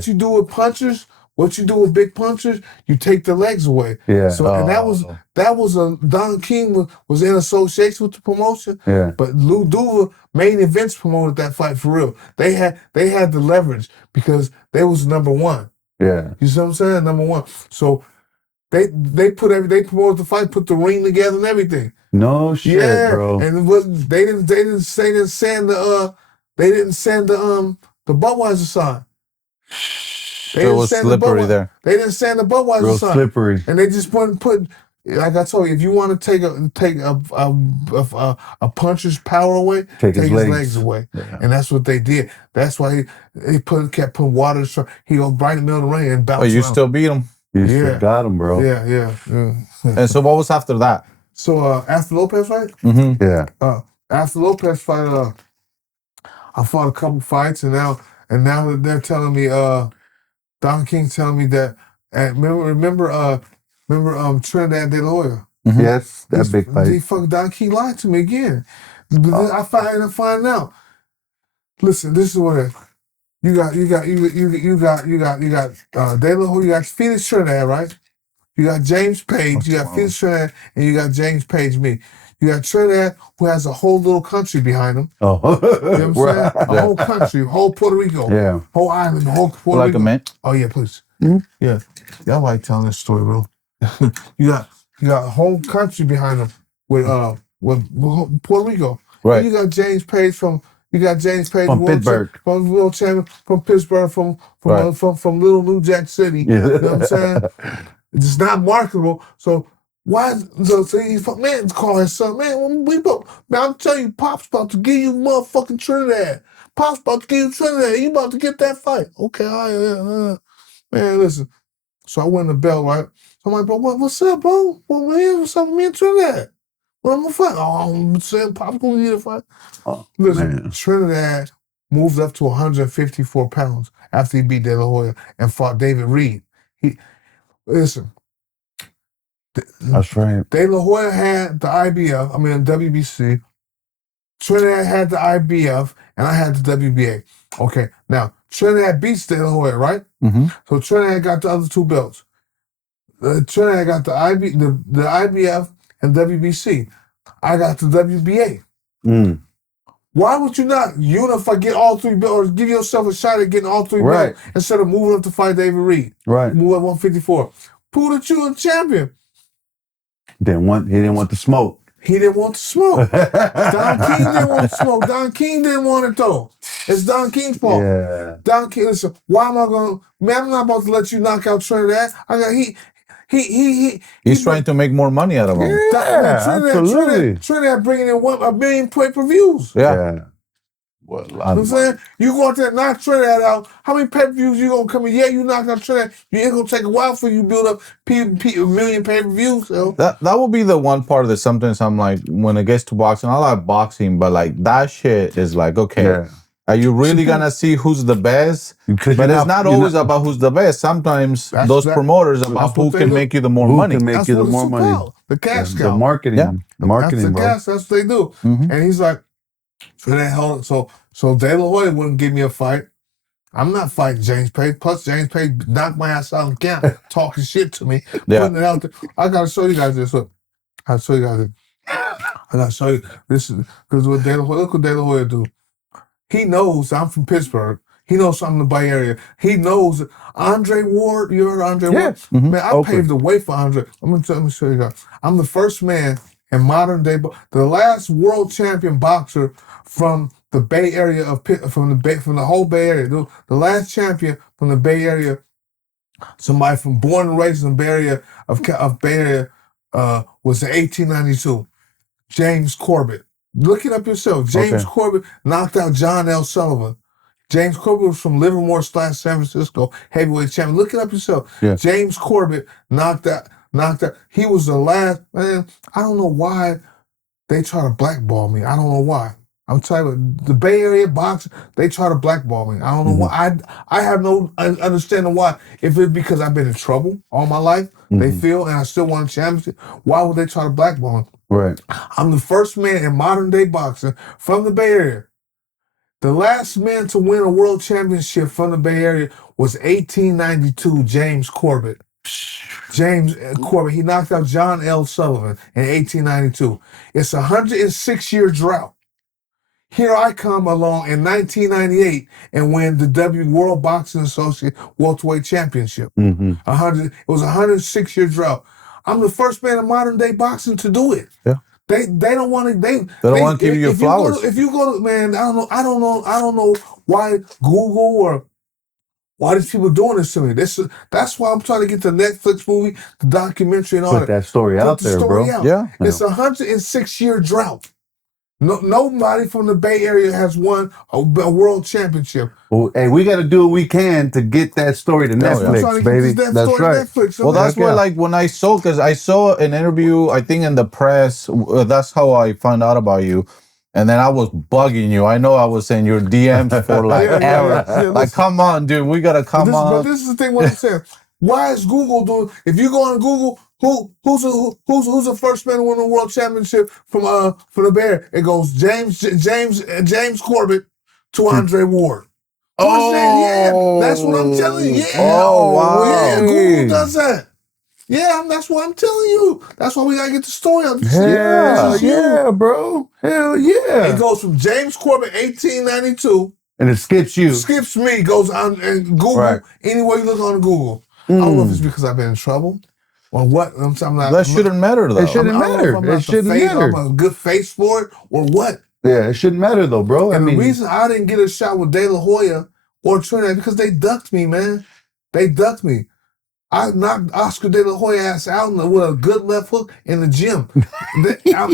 you do with punchers, what you do with big punchers, you take their legs away. Yeah. So and that was Don King was in association with the promotion. Yeah. But Lou Duva main events promoted that fight for real. They had the leverage because they was #1. Yeah. You see what I'm saying? #1. So they promoted the fight, put the ring together and everything. No shit, bro. And they didn't send the Budweiser sign. It was slippery there. They didn't send the Budweiser sign. Slippery. And they just put like I told you, if you want to take a puncher's power away, take his legs away. Yeah. And that's what they did. That's why he kept putting water. He go right in the middle of the ring and bounce. Oh, you still beat him. You still got him, bro. Yeah. And so what was after that? So after Lopez fight? Mm-hmm. Yeah. After Lopez fight, I fought a couple fights, and now that they're telling me, Don King telling me that. Remember Trinidad De La Hoya? Mm-hmm. Yes, that big fight. Don King lied to me again. I find out. Listen, this is what it is. You got De La Hoya. You got Felix Trinidad, right? You got James Page. You got Felix Trinidad, and you got James Page. Me. You got Trinidad, who has a whole little country behind him. Oh, you know what I'm saying? A whole country, whole Puerto Rico, whole island, whole Puerto Rico. A man? Oh yeah, please. Mm-hmm. Yeah, y'all like telling this story, bro. you got a whole country behind him with Puerto Rico. Right. And you got James Page from Pittsburg, from world champion from Pittsburg, from little New Jack City. Yeah. You know what I'm saying? It's not marketable, so. Why? So he's man call his son, man. I'm telling you, Pop's about to give you motherfucking Trinidad. Pop's about to give you Trinidad. You about to get that fight. Okay, all right, man, listen. So I went to the bell, right? So I'm like, bro, what's up, bro? What's up with me and Trinidad? What I'm gonna fight? Oh, I'm saying Pop's gonna get a fight. Oh, listen, man. Trinidad moved up to 154 pounds after he beat De La Hoya and fought David Reed. Listen. That's right. De La Hoya had the WBC. Trinidad had the IBF, and I had the WBA. Okay, now Trinidad beats De La Hoya, right? Mm-hmm. So Trinidad got the other 2 belts. Trinidad got the IBF and WBC. I got the WBA. Why would you not unify, get all 3 belts, or give yourself a shot at getting all 3 belts instead of moving up to fight David Reed? Right. Move up 154. Prove that you're a champion. He didn't want the smoke. He didn't want to smoke. Don King didn't want to smoke. Don King didn't want it though. It's Don King's fault. Yeah. Don King, listen, why am I going to, man, I'm not about to let you knock out Trinidad. He's trying to make more money out of him. Yeah, absolutely. Trinidad bringing in $1 million pay-per-views. Yeah. Well, You know what I'm saying? You go out there and knock Trinidad out. How many pay-per-views you gonna come in? Yeah, you knock out Trinidad. It's gonna take a while for you to build up a million pay-per-views. So. That will be the one part that sometimes I'm like, when it gets to boxing, I like boxing, but like that shit is like, okay, are you really gonna see who's the best? But it's not always about who's the best. Sometimes those promoters about who can make you the more money. Who can make you the more money? The cash cow. The marketing. Yeah. The marketing, bro. That's what they do. Mm-hmm. And he's like, so De La Hoya wouldn't give me a fight. I'm not fighting James Page. Plus, James Page knocked my ass out of the camp, talking shit to me, putting it out there. I gotta show you guys this. Look, I gotta show you this is because what De La Hoya. Look what De La Hoya do. He knows I'm from Pittsburgh. He knows I'm in the Bay Area. He knows Andre Ward. You heard of Andre Ward? Mm-hmm. Man, I paved the way for Andre. Let me show you guys. I'm the first man in modern day, the last world champion boxer from the Bay Area from the whole Bay Area. The last champion from the Bay Area, somebody from born and raised in the Bay Area of Bay Area, was in 1892. James Corbett. Look it up yourself. James Corbett knocked out John L. Sullivan. James Corbett was from Livermore / San Francisco heavyweight champion. Look it up yourself. Yeah. James Corbett knocked out. He was the last, man. I don't know why they try to blackball me. I don't know why. I'm telling you, the Bay Area boxing, they try to blackball me. I don't know why. I have no understanding why. If it's because I've been in trouble all my life, they feel, and I still won a championship, why would they try to blackball me? Right. I'm the first man in modern day boxing from the Bay Area. The last man to win a world championship from the Bay Area was 1892, James Corbett. James Corbett, he knocked out John L. Sullivan in 1892. It's a 106-year drought. Here I come along in 1998 and win the World Boxing Association welterweight championship. It was a 106-year drought. I'm the first man in modern day boxing to do it. Yeah. They don't want to. They don't want to give you your flowers. If you go to, man, I don't know why Google or why these people doing this to me. That's why I'm trying to get the Netflix movie, the documentary, and all that. Put that story out there, bro. Yeah. It's a 106-year drought. Nobody from the Bay Area has won a world championship. Well, hey, we got to do what we can to get that story to Netflix, baby. That's right. Netflix. Well, that's why, like, when I saw, because I saw an interview, I think in the press, that's how I found out about you. And then I was bugging you. I know I was saying your DMs for like ever. Like, come on, dude, we got to come on. But this is the thing what I'm saying. Why is Google doing, if you go on Google, who's the first man to win a world championship from the Bay Area? It goes James Corbett to Andre Ward. Yeah, that's what I'm telling you. Yeah. Oh, wow. Yeah, Google does that. Yeah, that's what I'm telling you. That's why we gotta get the story out. Yeah, bro. Hell yeah. It goes from James Corbett, 1892. And it skips you. Skips me, goes on and Google. Right. Anywhere you look on Google. I don't know if it's because I've been in trouble or what. I'm not, that shouldn't matter, though. It shouldn't matter. It shouldn't matter. I'm a good face for it or what. Yeah, it shouldn't matter, though, bro. And the reason I didn't get a shot with De La Hoya or Trinidad because they ducked me, man. They ducked me. I knocked Oscar De La Hoya ass out with a good left hook in the gym.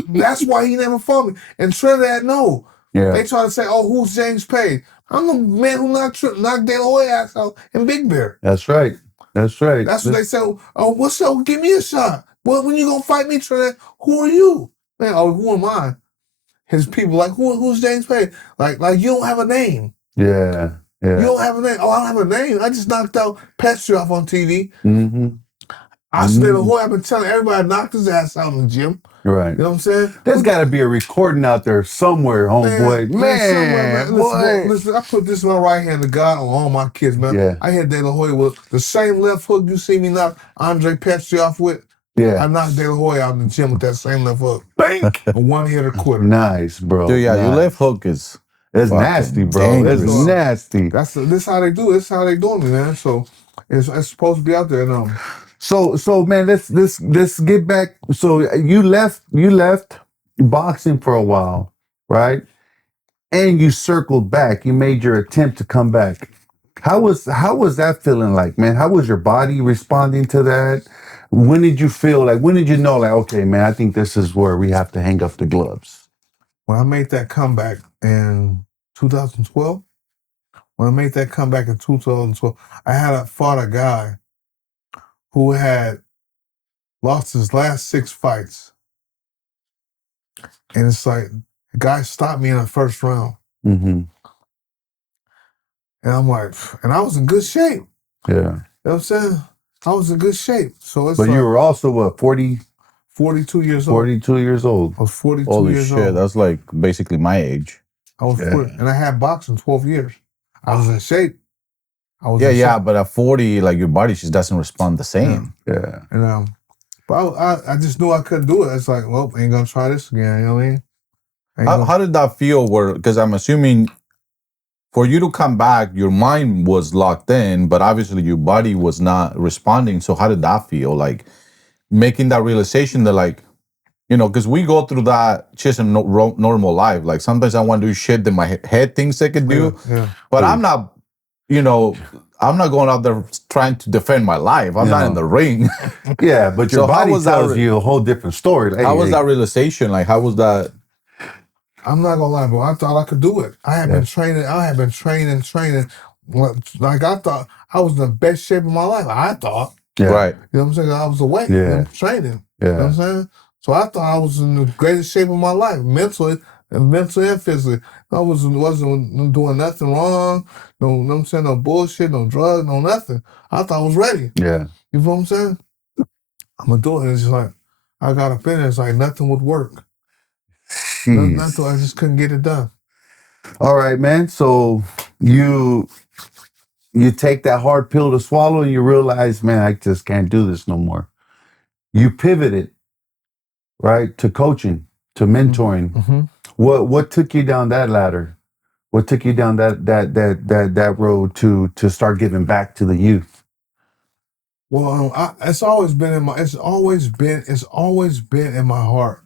That's why he never fought me. And Trinidad, no. Yeah. They try to say, oh, who's James Page? I'm the man who knocked De La Hoya ass out in Big Bear. That's right. That's right. That's what they say. Oh, what's up? Give me a shot. Well, when you gonna fight me, Trinidad? Who are you? Man, oh, who am I? His people like, who's James Page? Like you don't have a name. Yeah. Yeah. You don't have a name. Oh, I don't have a name. I just knocked out Pestriaev on TV. I said, I've been telling everybody I knocked his ass out in the gym. Right. You know what I'm saying? There's got to be a recording out there somewhere, homeboy. Man, listen, I put this in my right hand to God on all my kids, man. Yeah. I hit De La Hoya with the same left hook you see me knock Andrey Pestriaev with. Yeah. I knocked De La Hoya out in the gym with that same left hook. Bank. A one-hitter quitter. Nice, bro. Dude, yeah, your Nice. left hook is It's fucking nasty, bro. dangerous. It's nasty. This how they do it. This how they doing me, man. So it's supposed to be out there. And, So man, let's get back. So you left boxing for a while, right? And you circled back. You made your attempt to come back. How was that feeling like, man? How was your body responding to that? When did you feel like? When did you know, like, okay, man, I think this is where we have to hang up the gloves? when I made that comeback in 2012, I had fought a guy who had lost his last 6 fights. And it's like, the guy stopped me in the first round. Mm-hmm. And I'm like, and I was in good shape. Yeah. You know what I'm saying? I was in good shape. So it's But like, you were also what, 42 years old. 42 years old. I was 42 Holy years shit, old. that's like basically my age. I was 40, and I had boxing 12 years. I was in shape. Yeah, but at 40, like your body just doesn't respond the same. Yeah. And but I just knew I couldn't do it. It's like, well, ain't gonna try this again. You know what I mean? How did that feel? Because I'm assuming for you to come back, your mind was locked in, but obviously your body was not responding. So how did that feel? Like making that realization that, like, you know, because we go through that just in normal life. Like sometimes I want to do shit that my head thinks I could do, but I'm not, you know, I'm not going out there trying to defend my life. I'm not in the ring. Yeah, but your body tells you a whole different story. How was that realization? Like, how was that? I'm not gonna lie, bro. I thought I could do it. I had been training. Like I thought I was in the best shape of my life. I thought. Yeah. Right. You know what I'm saying? I was awake. Yeah. Training. Yeah. You know what I'm saying? So I thought I was in the greatest shape of my life, mentally and physically. I wasn't doing nothing wrong. No, you know what I'm saying? No bullshit, no drugs, no nothing. I thought I was ready. Yeah. You know what I'm saying? I'm gonna do it. And it's just like I got up in there. It's like nothing would work. Nothing. I just couldn't get it done. All right, man. So you take that hard pill to swallow and you realize, man, I just can't do this no more. You pivoted, right, to coaching, to mentoring. Mm-hmm. What took you down that ladder? What took you down that road to start giving back to the youth? Well, it's always been in my heart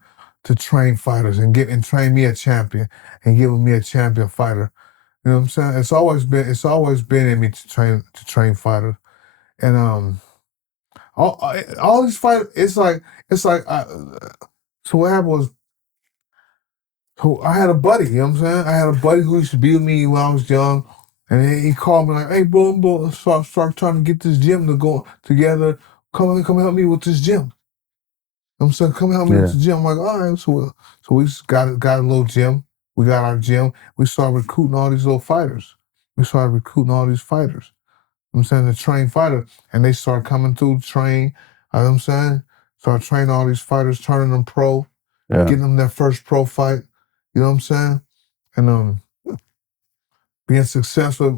to train fighters and train me a champion and give me a champion fighter. You know what I'm saying? It's always been in me to train fighters. And all these fighters, it's like so what happened was, so I had a buddy, you know what I'm saying? I had a buddy who used to be with me when I was young, and he called me like, "Hey, bro, start trying to get this gym to go together. Come help me with this gym." I'm saying, "Come help me with the gym." I'm like, all right. So we just got a little gym. We got our gym. We started recruiting all these little fighters. We started recruiting all these fighters. I'm saying, to train fighters, and they started coming through train. You know what I'm saying? Started training all these fighters, turning them pro, getting them their first pro fight. You know what I'm saying? And being successful,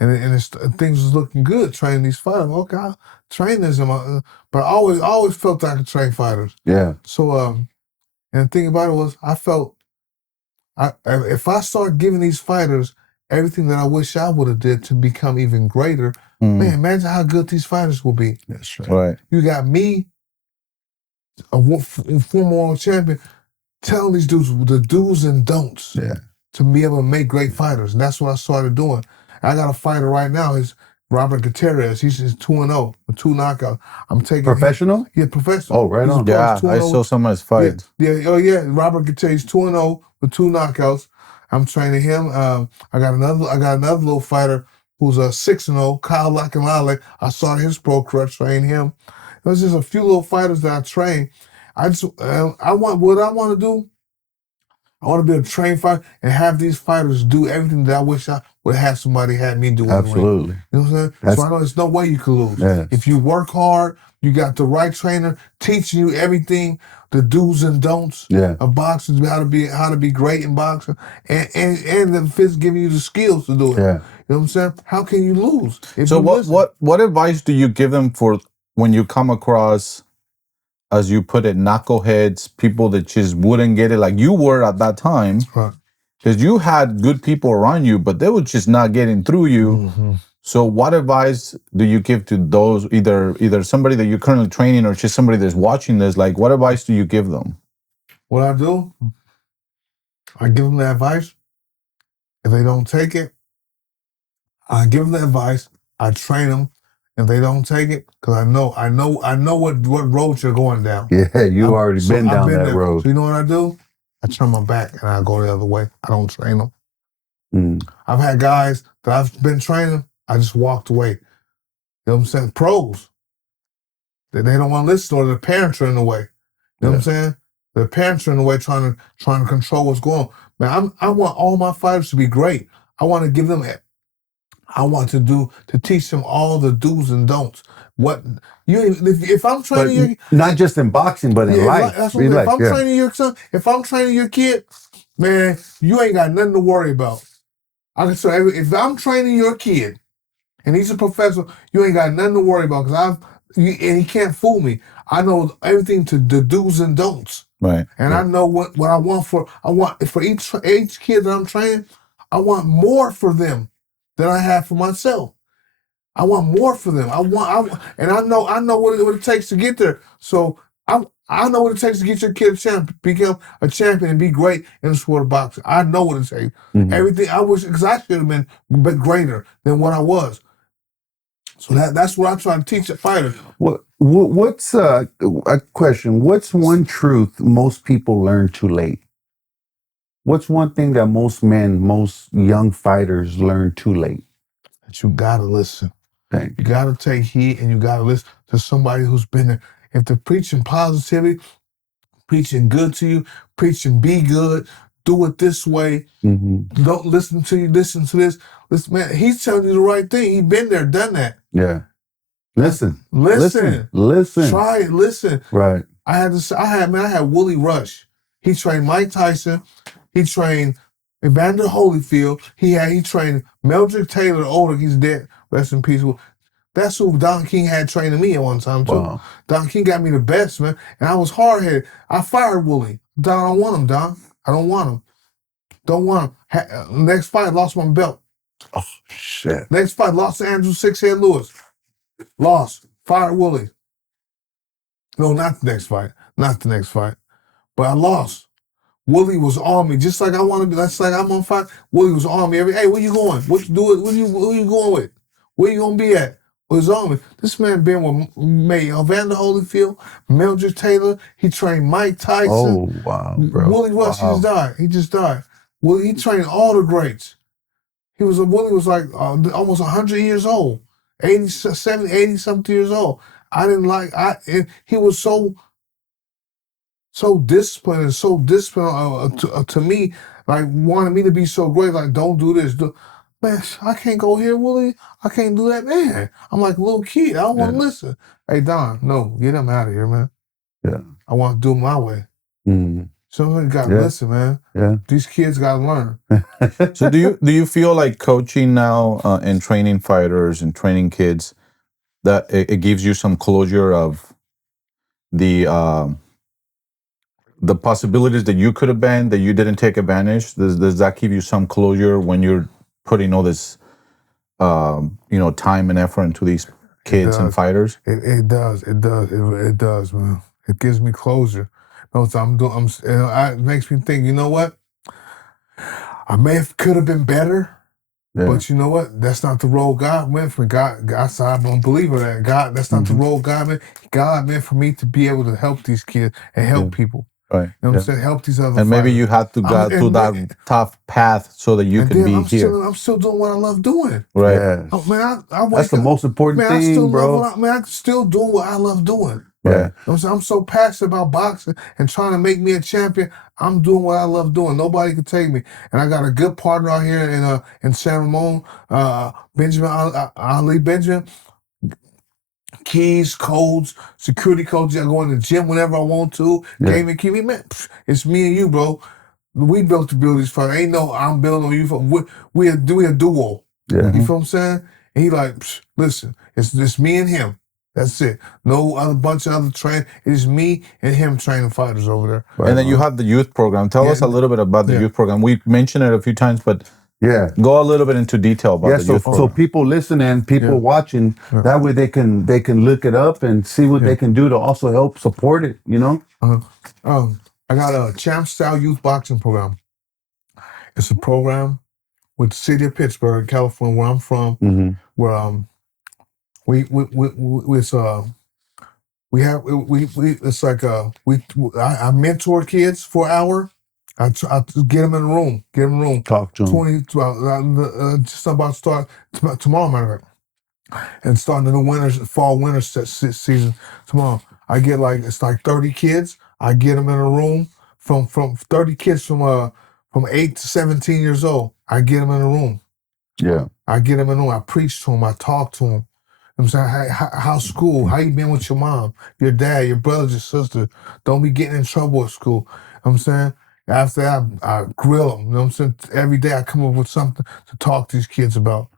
and things was looking good. Training these fighters. Okay, I'll train this, but I always felt I could train fighters. Yeah. So and the thing about it was, I felt if I start giving these fighters everything that I wish I would have did to become even greater, man, imagine how good these fighters will be. That's right. Right. You got me, a former world champion, telling these dudes the do's and don'ts to be able to make great fighters. And that's what I started doing. I got a fighter right now. He's Robert Gutierrez. He's 2-0 with 2 knockouts. I'm taking professional? Yeah, professional. Oh, right on. Yeah, I saw some of his fights. Yeah. Robert Gutierrez, 2-0 with 2 knockouts. I'm training him. I got another little fighter who's a 6-0, Kyle Lakinlale. I started his pro career, trained him. There's just a few little fighters that I train. I want to do. I want to be able to train fighter and have these fighters do everything that I wish I would have somebody had me do. Absolutely. You know what I'm saying? So I know there's no way you could lose. Yes. If you work hard, you got the right trainer teaching you everything, the do's and don'ts of boxing, how to be great in boxing, and the fits giving you the skills to do it. Yeah. You know what I'm saying? How can you lose? So what advice do you give them for when you come across as you put it, knuckleheads, people that just wouldn't get it like you were at that time. Right. Because you had good people around you, but they were just not getting through you. Mm-hmm. So what advice do you give to those, either somebody that you're currently training or just somebody that's watching this? Like, what advice do you give them? What I do, I give them the advice. If they don't take it, I give them the advice. I train them. If they don't take it, because I know what road you're going down. Yeah, you already been down that road. So you know what I do? I turn my back and I go the other way. I don't train them. I've had guys that I've been training, I just walked away. You know what I'm saying? Pros. That they don't want to listen, or their parents are in the way. You know what I'm saying? Their parents are in the way trying to control what's going on. Man, I want all my fighters to be great. I want to give them I want to teach them all the do's and don'ts. What you if I'm training but not just in boxing, but in life. That's what if I'm training your son, if I'm training your kid, man, you ain't got nothing to worry about. I can say if I'm training your kid, and he's a professor, you ain't got nothing to worry about because and he can't fool me. I know everything to the do's and don'ts. Right. And I know what I want for each kid that I'm training. I want more for them than I have for myself. I want more for them. And I know what it takes to get there. So I know what it takes to get your kid become a champion and be great in the sport of boxing. I know what it takes. Mm-hmm. Everything I wish, because I should have been greater than what I was. So that's what I try to teach a fighter. What's a question? What's one truth most people learn too late? What's one thing that most young fighters learn too late? That you gotta listen. Thank you. You gotta take heed and you gotta listen to somebody who's been there. If they're preaching positivity, preaching good to you, preaching be good, do it this way. Mm-hmm. Don't listen to you, listen to this. Listen, man, he's telling you the right thing. He's been there, done that. Yeah. Listen. Try it, listen. Right. I had Willie Rush. He trained Mike Tyson. He trained Evander Holyfield. He trained Meldrick Taylor older. He's dead. Rest in peace. That's who Don King had training me at one time too. Wow. Don King got me the best, man. And I was hard-headed. I fired Willie. Don, I don't want him, Don. I don't want him. Don't want him. Next fight, lost my belt. Oh, shit. Next fight, lost to Andrew Six-Head Lewis. Lost. Fired Willie. No, not the next fight. Not the next fight. But I lost. Willie was on me, just like I want to be. That's like I'm on fight. Willie was on me. Hey, where you going? What you doing? Who you going with? Where you gonna be at? Was on me. This man been with Evander Holyfield, Meldrick Taylor. He trained Mike Tyson. Oh wow, bro. Willie Rush, he just died. Well, he trained all the greats. Willie was like almost 100 years old, 80 something years old. He was so disciplined and so disciplined to me, like wanted me to be so great, like don't do this. Man, I can't go here, Willie. I can't do that, man. I'm like a little kid. I don't want to listen. Hey, Don, no, get him out of here, man. Yeah. I want to do it my way. Mm. So you got to listen, man. Yeah. These kids got to learn. So do you feel like coaching now and training fighters and training kids, that it gives you some closure of the possibilities that you could have been, that you didn't take advantage? Does that give you some closure when you're putting all this time and effort into these kids and fighters? It does, man. It gives me closure. It makes me think, you know what? I could have been better, but you know what? That's not the road God went for. God's I'm a believer that God. That's not the road God meant. God meant for me to be able to help these kids and help people. Right. You know what I'm saying? Help these other and fighters. Maybe you had to go through that tough path so that you can be here. I'm still doing what I love doing. Right. Yeah. Oh, man, that's the most important thing, bro. I'm still doing what I love doing. Yeah. I'm so passionate about boxing and trying to make me a champion. I'm doing what I love doing. Nobody can take me. And I got a good partner out here in San Ramon, Benjamin Ali Benjamin. Keys, codes, security codes. I go in the gym whenever I want to. Gaming key, man. It's me and you, bro. We built the buildings for. Ain't no I'm building on you. We a duo. Yeah. You feel what I'm saying? And he like, listen, it's me and him. That's it. No other bunch of other train. It's me and him training fighters over there. And then you have the youth program. Tell us a little bit about the youth program. We mentioned it a few times, but go a little bit into detail about the youth program. So people listening, people watching, that way they can look it up and see what they can do to also help support it, you know? I got a Champ Style Youth Boxing Program. It's a program with the city of Pittsburg, California, where I'm from, where I mentor kids for an hour. I get them in the room. Talk to them. Just about to start tomorrow, matter of fact, and starting the fall winter season tomorrow. I get it's 30 kids. I get them in a room from 30 kids from 8 to 17 years old. I get them in a room. Yeah. I get them in a room. I preach to them. I talk to them. I'm saying, how's school? How you been with your mom, your dad, your brothers, your sister? Don't be getting in trouble at school. I'm saying, after that, I grill them. You know what I'm saying? Every day I come up with something to talk to these kids about.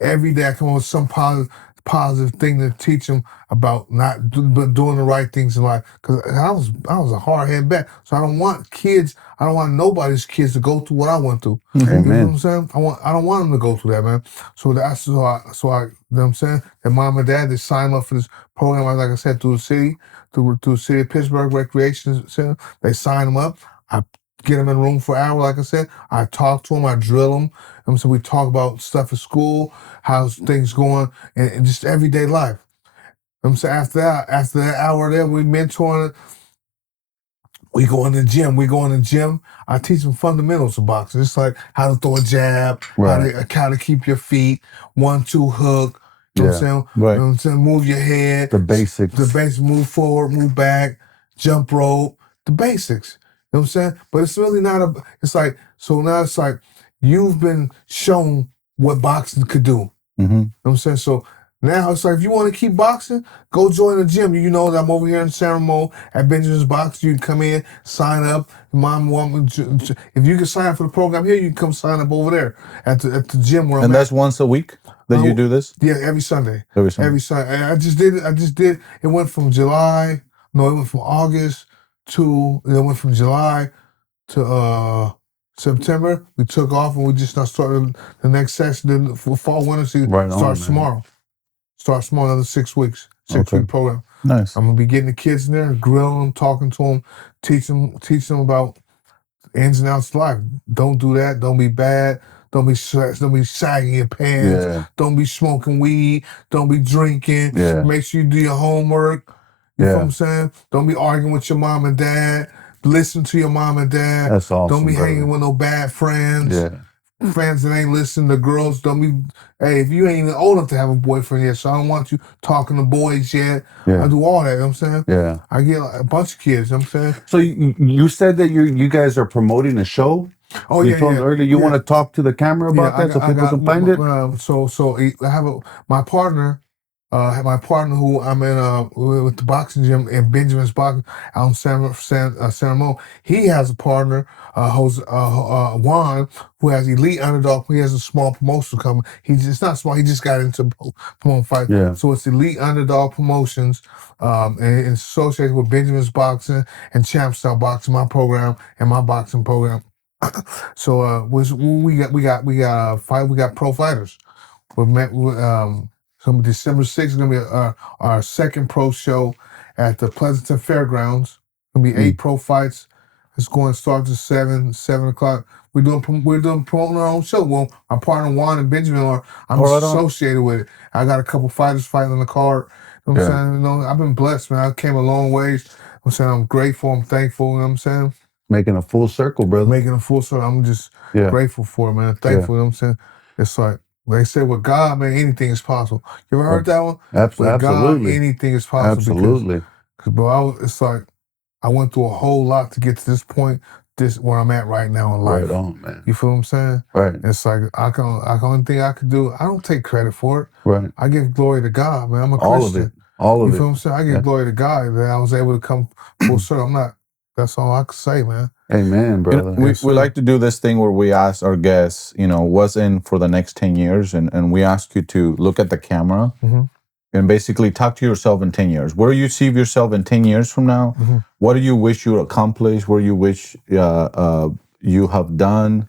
Every day I come up with some positive thing to teach them about doing the right things in life. Because I was a hard-headed bat. So I don't want nobody's kids to go through what I went through. Amen. You know what I'm saying? I don't want them to go through that, man. So I you know what I'm saying? And mom and dad, they sign up for this program, like I said, through the city of Pittsburg Recreation Center. They sign them up. I get them in a room for an hour, like I said. I talk to them. I drill them. And so we talk about stuff at school, how's things going, and just everyday life. I'm saying after that hour there, we mentoring. We go in the gym. I teach them fundamentals of boxing. It's like how to throw a jab, how to keep your feet, 1-2 hook. You know what I'm saying? Right. You know what I'm saying? Move your head. The basics. Move forward, move back, jump rope. The basics. You know what I'm saying? But it's really not now it's like you've been shown what boxing could do. You know what I'm saying? So now it's like, if you want to keep boxing, go join the gym. You know that I'm over here in San Ramon at Benjamin's Boxing. You can come in, sign up. If you can sign up for the program here, you can come sign up over there at the gym where I'm at. And that's once a week that you do this? Yeah, every Sunday. Every Sunday. Every Sunday. And I just did it. It went from August to, it went from July to September. We took off and we just started the next session. The fall winter season starts tomorrow. Starts tomorrow, another 6 weeks. 6-week program. Nice. I'm gonna be getting the kids in there, grilling them, talking to them, teach them about ins and outs of life. Don't do that. Don't be bad. Don't be sagging your pants. Yeah. Don't be smoking weed. Don't be drinking. Yeah. Make sure you do your homework. You know what I'm saying? Don't be arguing with your mom and dad. Listen to your mom and dad. That's awesome. Don't be hanging with no bad friends. Yeah. Friends that ain't listening to girls. Don't be. Hey, if you ain't even old enough to have a boyfriend yet, so I don't want you talking to boys yet. Yeah. I do all that. You know what I'm saying? Yeah. I get a bunch of kids. You know what I'm saying? So you said that you guys are promoting a show. Oh, you told me earlier you want to talk to the camera about that so people can find it. So I have my partner who I'm in with the boxing gym in Benjamin's Boxing out in San Ramon. He has a partner, Juan, who has Elite Underdog. He has a small promotion coming. It's not small. He just got into promoting fight. Yeah. So it's Elite Underdog Promotions, and it's associated with Benjamin's Boxing and Champ Style Boxing, my program and my boxing program. So we got pro fighters. So December 6th is gonna be our second pro show at the Pleasanton Fairgrounds. Gonna be 8 pro fights. It's going to start at 7 o'clock. We're promoting our own show. Well, my partner Juan and Benjamin I'm associated with it. I got a couple fighters fighting on the card. You know what I'm saying? You know, I've been blessed, man. I came a long ways. I'm saying I'm grateful. I'm thankful. You know what I'm saying? Making a full circle, brother. Making a full circle. I'm just grateful for it, man. Thankful. You know what I'm saying? It's like they say, with God, man, anything is possible. You ever heard that one? Absolutely. With God, anything is possible. Absolutely. Because, bro, it's like I went through a whole lot to get to this point, where I'm at right now in life. Right on, man. You feel what I'm saying? Right. It's like only thing I could do, I don't take credit for it. Right. I give glory to God, man. I'm a all Christian. Of it. All of it. You feel what I'm saying? I give glory to God that I was able to come full circle. That's all I could say, man. Amen, brother. We like to do this thing where we ask our guests, what's in for the next 10 years, and we ask you to look at the camera and basically talk to yourself in 10 years. Where do you see yourself in 10 years from now? What do you wish you accomplished? What do you wish you have done?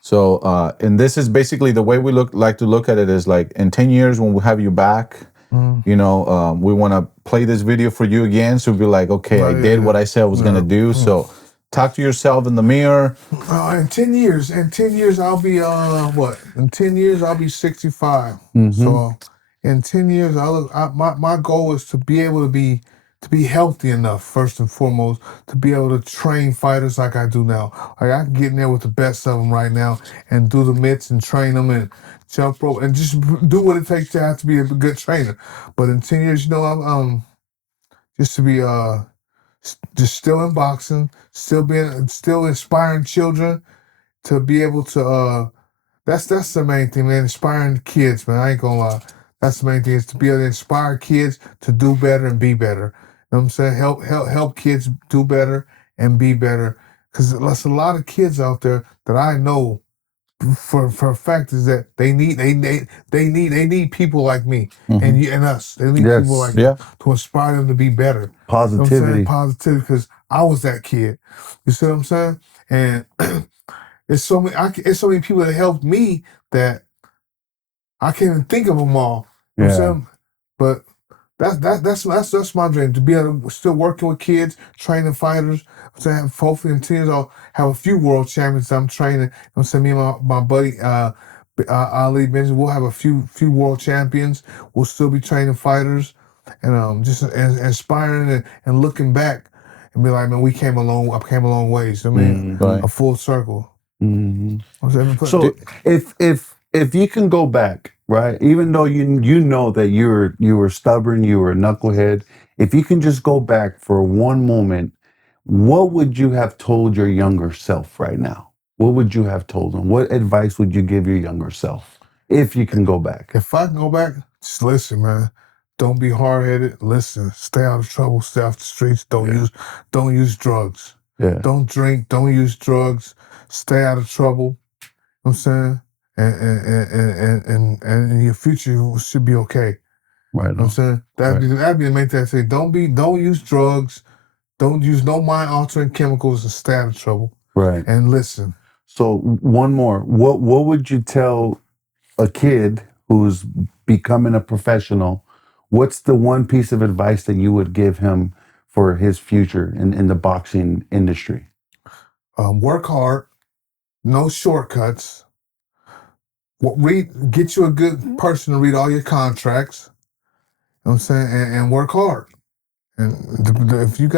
So, and this is basically the way we like to look at it is like in 10 years when we have you back, you know, we want to play this video for you again. So we'll be like, okay, I did what I said I was going to do. So talk to yourself in the mirror. In 10 years, I'll be, what? In 10 years, I'll be 65. So in 10 years, my goal is to be able to be healthy enough, first and foremost, to be able to train fighters like I do now. Like I can get in there with the best of them right now and do the mitts and train them and jump rope and just do what it takes to have to be a good trainer. But in 10 years, you know, I'm just to be just still in boxing, still inspiring children to be able to that's the main thing, man. Inspiring kids, man. I ain't gonna lie. That's the main thing, is to be able to inspire kids to do better and be better. You know what I'm saying? Help kids do better and be better. Because there's a lot of kids out there that I know for a fact is that they need people like me and us. They need people like me to inspire them to be better. Positivity. You know what I'm saying? Positivity, because I was that kid. You see what I'm saying? And it's so many people that helped me that I can't even think of them all. You know what I'm saying? But that's my dream, to be able to still working with kids, training fighters. So hopefully in 10 years I'll have a few world champions I'm training. You know what I'm saying? Me and my buddy Ali Benjamin, we'll have a few world champions. We'll still be training fighters and just inspiring and looking back and be like, man, I came a long ways. I mean, a full circle. So if you can go back, right? Even though you know that you were stubborn, you were a knucklehead. If you can just go back for one moment, what would you have told your younger self right now? What would you have told them? What advice would you give your younger self if you can go back? If I can go back, just listen, man. Don't be hard-headed. Listen. Stay out of trouble. Stay off the streets. Don't use drugs. Don't drink. Don't use drugs. Stay out of trouble. You know what I'm saying? And in your future you should be okay. Right. You know what I'm saying? That'd be the main thing I say. Don't use drugs, don't use no mind altering chemicals, and stay out of trouble. Right. And listen. So one more. What would you tell a kid who's becoming a professional? What's the one piece of advice that you would give him for his future in the boxing industry? Work hard, no shortcuts. Get you a good person to read all your contracts. You know what I'm saying? And work hard. And if you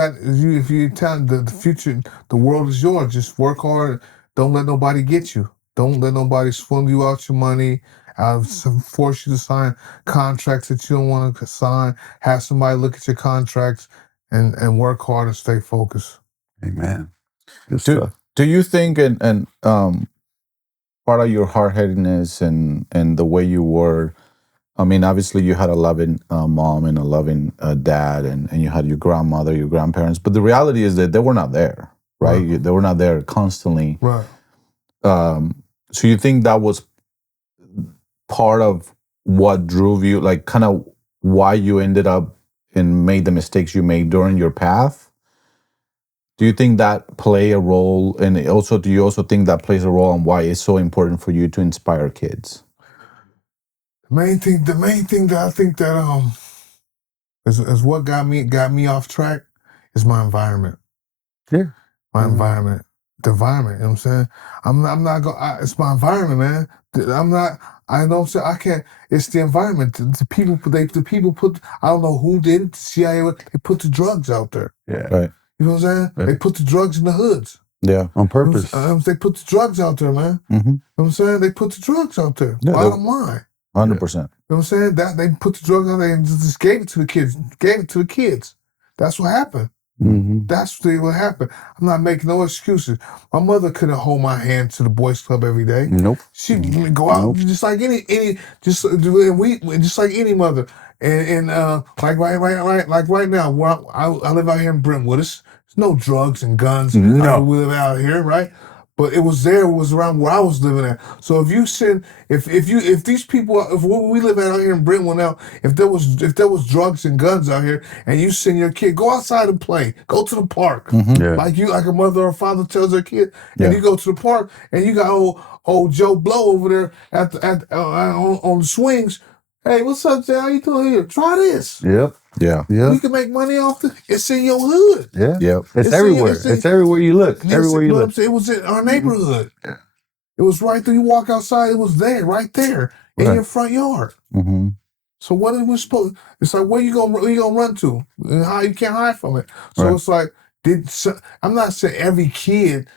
tell the future, the world is yours. Just work hard. Don't let nobody get you. Don't let nobody swindle you out your money. Force you to sign contracts that you don't want to sign. Have somebody look at your contracts and work hard and stay focused. Amen. Do you think and part of your hard-headedness and the way you were, I mean, obviously you had a loving mom and a loving dad, and you had your grandmother, your grandparents, but the reality is that they were not there, right? They were not there constantly. Right. So you think that was part of what drove you, like kind of why you ended up and made the mistakes you made during your path? Do you think that play a role, and also do you also think that plays a role on why it's so important for you to inspire kids? The main thing that I think that is what got me off track is my environment. Yeah. My environment. The environment, you know what I'm saying? I'm not going, it's my environment, man. I know, so I can't, it's the environment. The people put, I don't know who did it, the CIA, they put the drugs out there. Yeah. Right. You know what I'm saying? Right. They put the drugs in the hoods. Yeah. On purpose. They put the drugs out there, man. You know what I'm saying? They put the drugs out there. Yeah, bottom line. 100%. You know what I'm saying? That they put the drugs out there and just gave it to the kids. That's what happened. That's what happened. I'm not making no excuses. My mother couldn't hold my hand to the boys club every day. Nope. She'd go out just like just like any mother. And like right now, where I live out here in Brentwood. There's no drugs and guns. No. We live out here, right? But it was there. It was around where I was living at. So if these people, if where we live out here in Brentwood now, if there was drugs and guns out here, and you send your kid, go outside and play, go to the park, like a mother or father tells their kid, and you go to the park, and you got old Joe Blow over there on the swings. Hey, what's up, Jay? How you doing here? Try this. Yep. Yeah. Yeah. You can make money off it's in your hood. Yeah. Yep. It's everywhere. It's everywhere you look. Everywhere you look. It was in our neighborhood. Yeah. It was right there. You walk outside, it was there, right there in your front yard. Mm-hmm. So what are we supposed? It's like where you gonna run to? And how you can't hide from it. So it's like I'm not saying every kid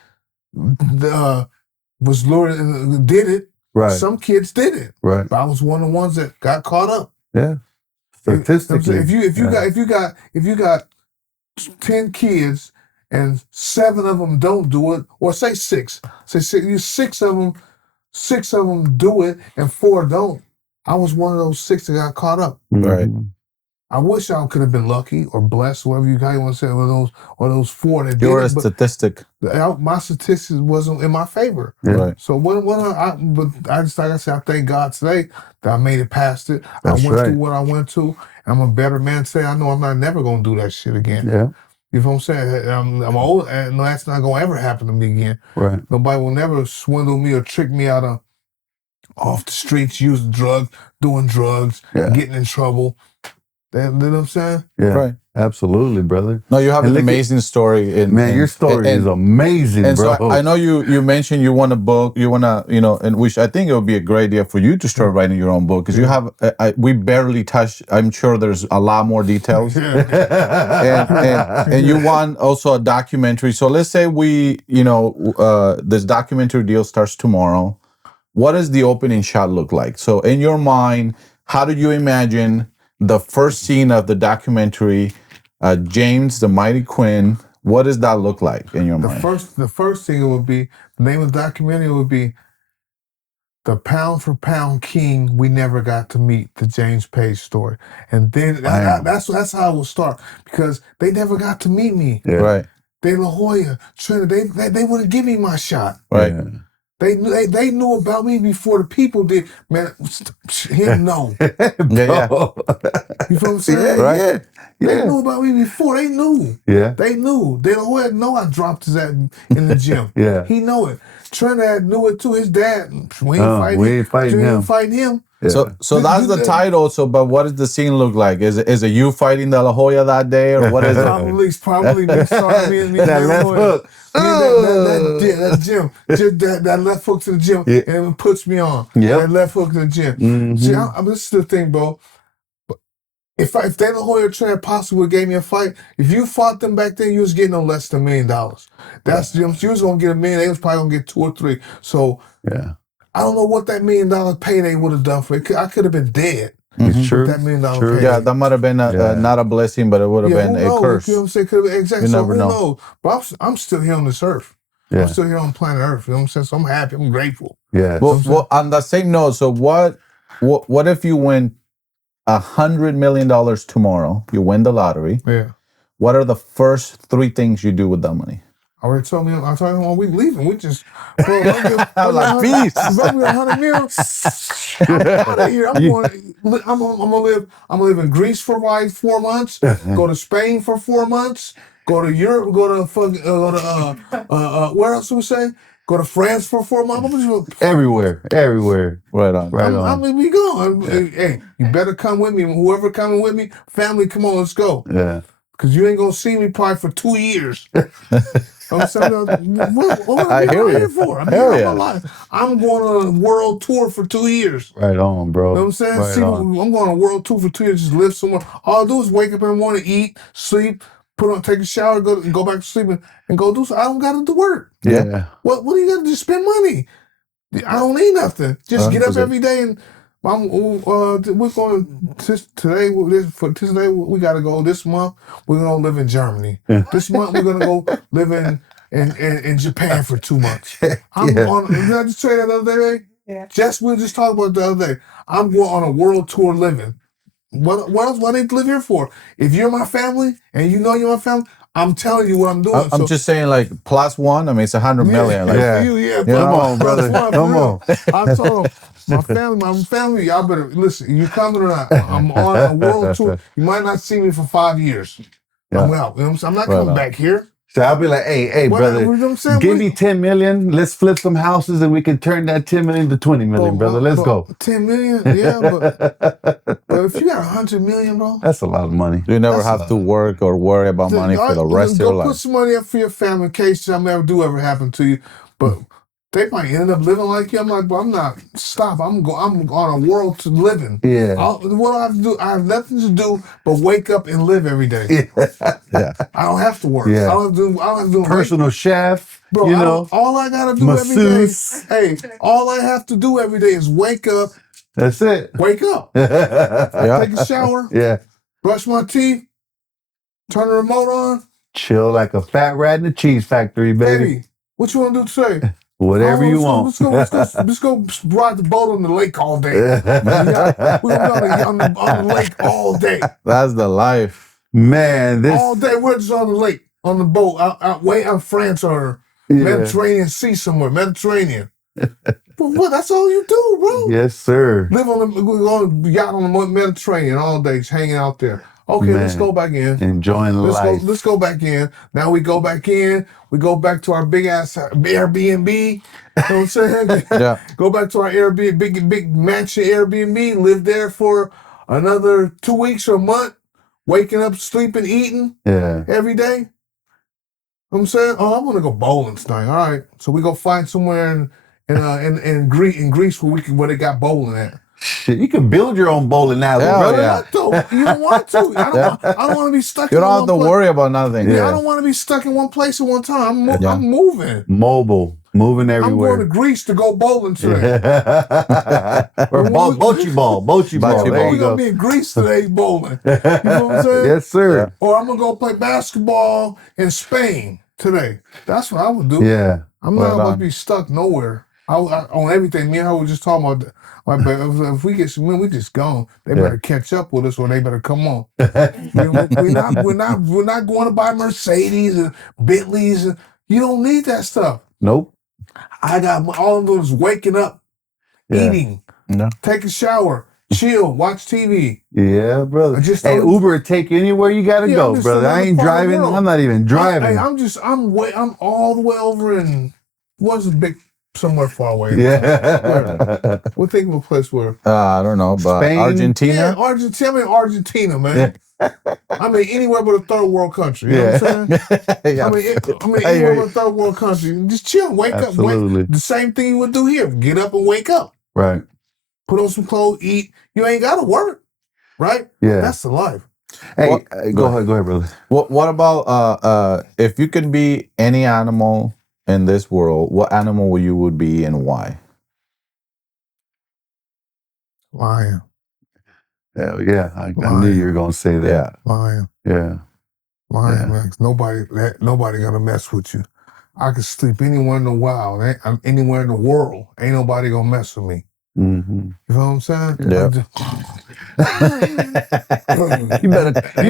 was lured and did it. Right. Some kids did it. Right. But I was one of the ones that got caught up. Yeah. Statistically, if you got 10 kids and 7 of them don't do it, or say 6, six of them do it and 4 don't. I was one of those 6 that got caught up. Right. I wish I could have been lucky or blessed, whatever you want to say, or those 4 that did it. You're a statistic. My statistics wasn't in my favor. Yeah. Right. So I just, like I said, I thank God today that I made it past it. That's I went through what I went to. I'm a better man today. I know I'm not never gonna do that shit again. Yeah. You know what I'm saying? I'm old, and that's not gonna ever happen to me again. Right. Nobody will never swindle me or trick me out off the streets, using drugs, doing drugs, getting in trouble. You know what I'm saying? Yeah. Right. Absolutely, brother. No, you have an amazing story. Your story is amazing, and bro. So I know you mentioned you want a book, you want to, and which I think it would be a great idea for you to start writing your own book, because you have, we barely touched, I'm sure there's a lot more details. and you want also a documentary. So let's say this documentary deal starts tomorrow. What does the opening shot look like? So in your mind, how do you imagine the first scene of the documentary, James, the Mighty Quinn, what does that look like in your mind? The first thing would be, the name of the documentary would be The Pound for Pound King We Never Got to Meet, the James Page story. And then that's how it will start, because they never got to meet me. Yeah. Right. De La Hoya, Trinity, they wouldn't give me my shot. Right. Yeah. They knew about me before the people did. Man, him no. Yeah. You know what I'm saying? Yeah, right? Yeah. They knew about me before. They knew. Yeah. They knew. They don't know I dropped his ass in the gym. Yeah. He know it. Trinidad knew it too. His dad, we ain't fighting him. Yeah. So that's the title. So, but what does the scene look like? Is it you fighting De La Hoya that day, or what is it? Probably me. Sorry, me that left hook. That gym, that left hook to the gym, and it puts me on. Yeah, that left hook to the gym. Mm-hmm. See, this is the thing, bro. If De La Hoya or Trent possibly gave me a fight, if you fought them back then, you was getting no less than $1 million. That's you was gonna get $1 million. They was probably gonna get 2 or 3. So yeah. I don't know what that $1 million payday would have done for it. I could have been dead. It's true. That $1 million payday. Yeah, that might have been not a blessing, but it would have been a curse. You know what I'm saying? Could have been, exactly. You never know. But I'm still here on this earth. Yeah. I'm still here on planet Earth. You know what I'm saying? So I'm happy. I'm grateful. Yeah. Well, on that same note, so what if you win $100 million tomorrow? You win the lottery. Yeah. What are the first 3 things you do with that money? I already told him, when we leaving, we just, like, peace. $100 million. I'm out of here. I'm gonna live in Greece for 4 months, go to Spain for 4 months, go to Europe, where else do we say? Go to France for 4 months. Everywhere. Right on. I mean, we going. Hey, you better come with me. Whoever coming with me, family, come on, let's go. Yeah. Because you ain't gonna see me probably for 2 years. I'm saying, what I hear you. For? I mean, I'm going on a world tour for 2 years. Right on, bro. You know what I'm saying? I'm going on a world tour for 2 years, just live somewhere. All I do is wake up in the morning, eat, sleep, take a shower, go back to sleep, and go do something. I don't got to do work. Yeah. What do you got to do? Spend money. I don't need nothing. Just get up every day and we're going today. We got to go. This month we're gonna live in Germany. This month we're gonna go live in Japan for 2 months. Did I just say that the other day? Yeah. We just talked about it the other day. I'm going on a world tour living. What else? What I need to live here for? If you're my family and you know you're my family, I'm telling you what I'm doing. I'm just saying, like, +1. I mean, it's 100 million. Like, yeah, for you, yeah. Come on, brother. Come on. I told him, my family, y'all better listen. You coming or not? I'm on a world tour. You might not see me for 5 years. I'm out. You know what I'm saying? I'm not coming back here. So I'll be like, hey, brother, you know what I'm saying? give me 10 million. Let's flip some houses and we can turn that 10 million to 20 million, brother. Let's go. 10 million? Yeah, but if you got 100 million, bro. That's a lot of money. You never have to work or worry about money for the rest of your life. Go put some money up for your family in case something ever happen to you. But they might end up living like you. I'm like, but I'm not. Stop. I'm on a world to living. Yeah. What do I have to do? I have nothing to do but wake up and live every day. Yeah. I don't have to work. Yeah. I don't have to do personal chef. Bro, you know, all I gotta do masseuse. every day. Hey, all I have to do every day is wake up. That's it. Wake up. Yeah. Take a shower. Yeah. Brush my teeth. Turn the remote on. Chill like a fat rat in the cheese factory, baby. Hey, what you want to do today? Whatever you want. Let's go ride the boat on the lake all day. We're gonna be on the lake all day. That's the life. Man, all day we're just on the lake, on the boat, out way out France or Mediterranean Sea somewhere, Mediterranean. Well, that's all you do, bro. Yes, sir. Live on the yacht on the Mediterranean all day, just hanging out there. Okay, Man, let's go back in. Enjoying life. Let's go back in. Now we go back in. We go back to our big ass Airbnb. You know what I'm saying? Yeah. Go back to our Airbnb, big mansion Airbnb. Live there for another 2 weeks or a month. Waking up, sleeping, eating. Yeah. Every day. You know what I'm saying? Oh, I'm gonna go bowling tonight. All right. So we go find somewhere in Greece where they got bowling at. Shit, you can build your own bowling alley, brother. Yeah. You don't want to. I don't want to be stuck. You don't have to worry about nothing. Yeah, I don't want to be stuck in one place at one time. I'm moving. Moving everywhere. I'm going to Greece to go bowling today. Or bocce ball. There We're gonna be in Greece today bowling. You know what I'm saying? Yes, sir. Yeah. Or I'm gonna go play basketball in Spain today. That's what I would do. Yeah. I'm not gonna be stuck nowhere. On everything. Me and her were just talking about that. If we get some win, we just gone. They better catch up with us, or they better come on. We're not going to buy Mercedes and Bentleys. And you don't need that stuff. Nope. I got all of those waking up, eating, take a shower, chill, watch TV. Yeah, brother. Hey, Uber take you anywhere you gotta go, brother. I ain't driving. I'm not even driving. I'm all the way over in what's the big. Somewhere far away. Yeah. We'll think of a place where I don't know, but Spain? Argentina. Yeah, Argentina. I mean Argentina, man. I mean anywhere but a third world country. You know what I'm saying? I mean anywhere but a third world country. Just chill, wake up. The same thing you would do here. Get up and wake up. Right. Put on some clothes, eat. You ain't gotta work. Right? Yeah. That's the life. Hey, go ahead, brother. What about if you could be any animal in this world, what animal would be and why? Lion. Hell yeah. I knew you were going to say that. Yeah. Lion. Yeah. Lion, man. Nobody gonna mess with you. I could sleep anywhere in the wild, anywhere in the world. Ain't nobody gonna mess with me. Mm-hmm. You know what I'm saying? Yeah. you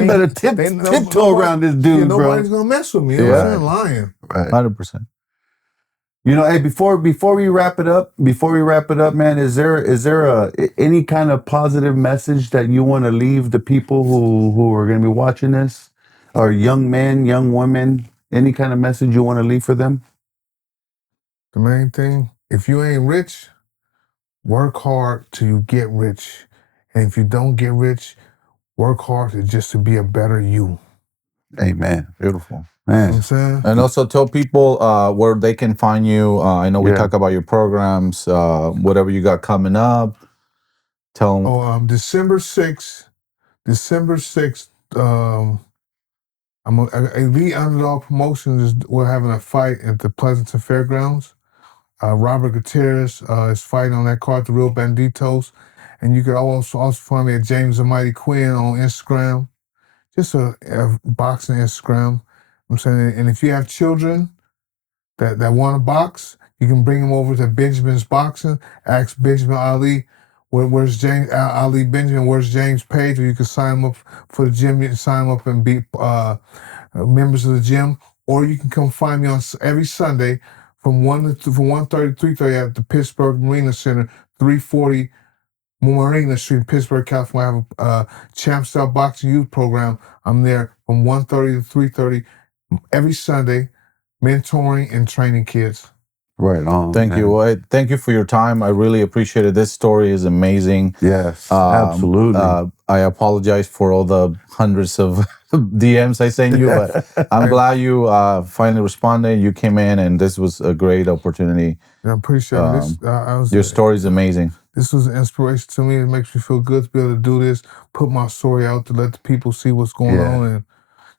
better tiptoe around this dude, bro. Nobody's gonna mess with me. You know what I'm saying? Lion. Right. 100%. You know, hey, before we wrap it up, man, is there any kind of positive message that you want to leave the people who are going to be watching this, or young men, young women? Any kind of message you want to leave for them? The main thing: if you ain't rich, work hard till you get rich, and if you don't get rich, work hard to be a better you. Amen. Beautiful. Man. You know what I'm saying? And also tell people where they can find you. I know we talk about your programs, whatever you got coming up. Tell them. December 6th, Elite Underdog Promotions we're having a fight at the Pleasanton Fairgrounds. Robert Gutierrez is fighting on that card, the Real Banditos. And you can also find me at James and Mighty Quinn on Instagram. Just a boxing Instagram. I'm saying, and if you have children that want to box, you can bring them over to Benjamin's Boxing. Ask Benjamin Ali, where's James Ali Benjamin? Where's James Page? Or you can sign them up for the gym. You can sign them up and be members of the gym, or you can come find me on every Sunday from 1:30 to 3:30 at the Pittsburg Marina Center, 340 Marina Street in Pittsburg, California. I have a Champ Style Boxing Youth Program. I'm there from 1:30 to 3:30 every Sunday, mentoring and training kids. Right on. Thank man. you. Well, thank you for your time. I really appreciate it. This story is amazing. Yes, absolutely. I apologize for all the hundreds of DMs I sent you, but I'm glad you finally responded. You came in, and this was a great opportunity. I appreciate this. Your story is amazing. This was an inspiration to me. It makes me feel good to be able to do this, put my story out to let the people see what's going on, and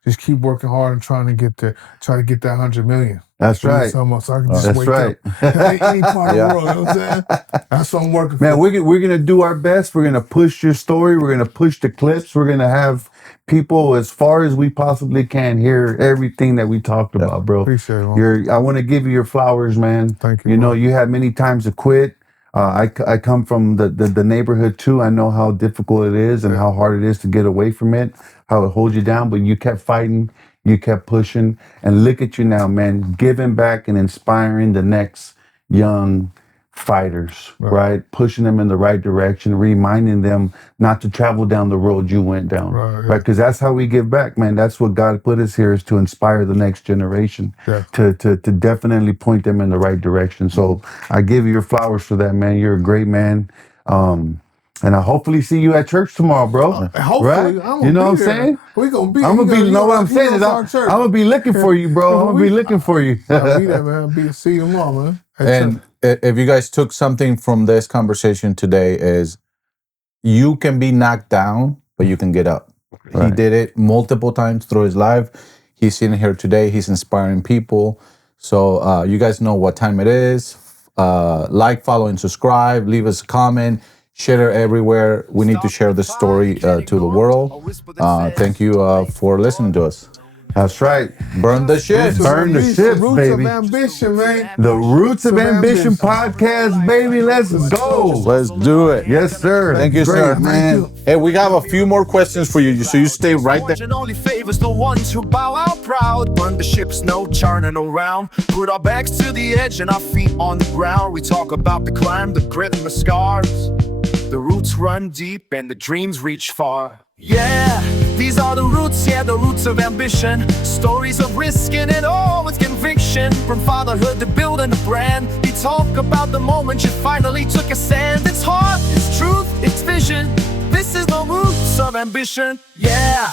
just keep working hard and try to get that 100 million. That's right. So I can just That's wake right. up. Any part of the world, you know what I'm saying? That's what I'm working for. Man, we're gonna do our best. We're gonna push your story. We're gonna push the clips. We're gonna have people as far as we possibly can hear everything that we talked about, bro. Appreciate it, man. I want to give you your flowers, man. Thank you. You know, you had many times to quit. I come from the neighborhood too. I know how difficult it is and how hard it is to get away from it, how it holds you down, but you kept fighting, you kept pushing, and look at you now, man, giving back and inspiring the next young fighters, right? Pushing them in the right direction, reminding them not to travel down the road you went down, right? Because that's how we give back, man. That's what God put us here, is to inspire the next generation, to definitely point them in the right direction. So I give you your flowers for that, man. You're a great man. And I hopefully see you at church tomorrow, bro. Hopefully, right? You know what I'm saying? We gonna be. I'm gonna be. Know what I'm saying is I'm gonna be looking for you, bro. I'm gonna be looking for you. I'll be there, man. See you tomorrow, man. And if you guys took something from this conversation today, is you can be knocked down, but you can get up. Right. He did it multiple times through his life. He's sitting here today. He's inspiring people. So you guys know what time it is. Like, follow, and subscribe. Leave us a comment. Share it everywhere. We need to share this story to the world. Thank you for listening to us. That's right. Burn the shit. Burn the shit, Roots baby. of Ambition, man. The Roots of Ambition podcast, baby. Let's go. Let's do it. Yes, sir. Thank you, sir. Man. Hey, we have a few more questions for you, so you stay right there. Fortune only favors the ones who bow out proud. Burn the ships, no turning around. Put our backs to the edge and our feet on the ground. We talk about the climb, the grit, and the scars. The roots run deep and the dreams reach far. Yeah, these are the roots, the roots of ambition. Stories of risking it all with conviction. From fatherhood to building a brand, we talk about the moment you finally took a stand. It's heart, it's truth, it's vision. This is the roots of ambition, yeah.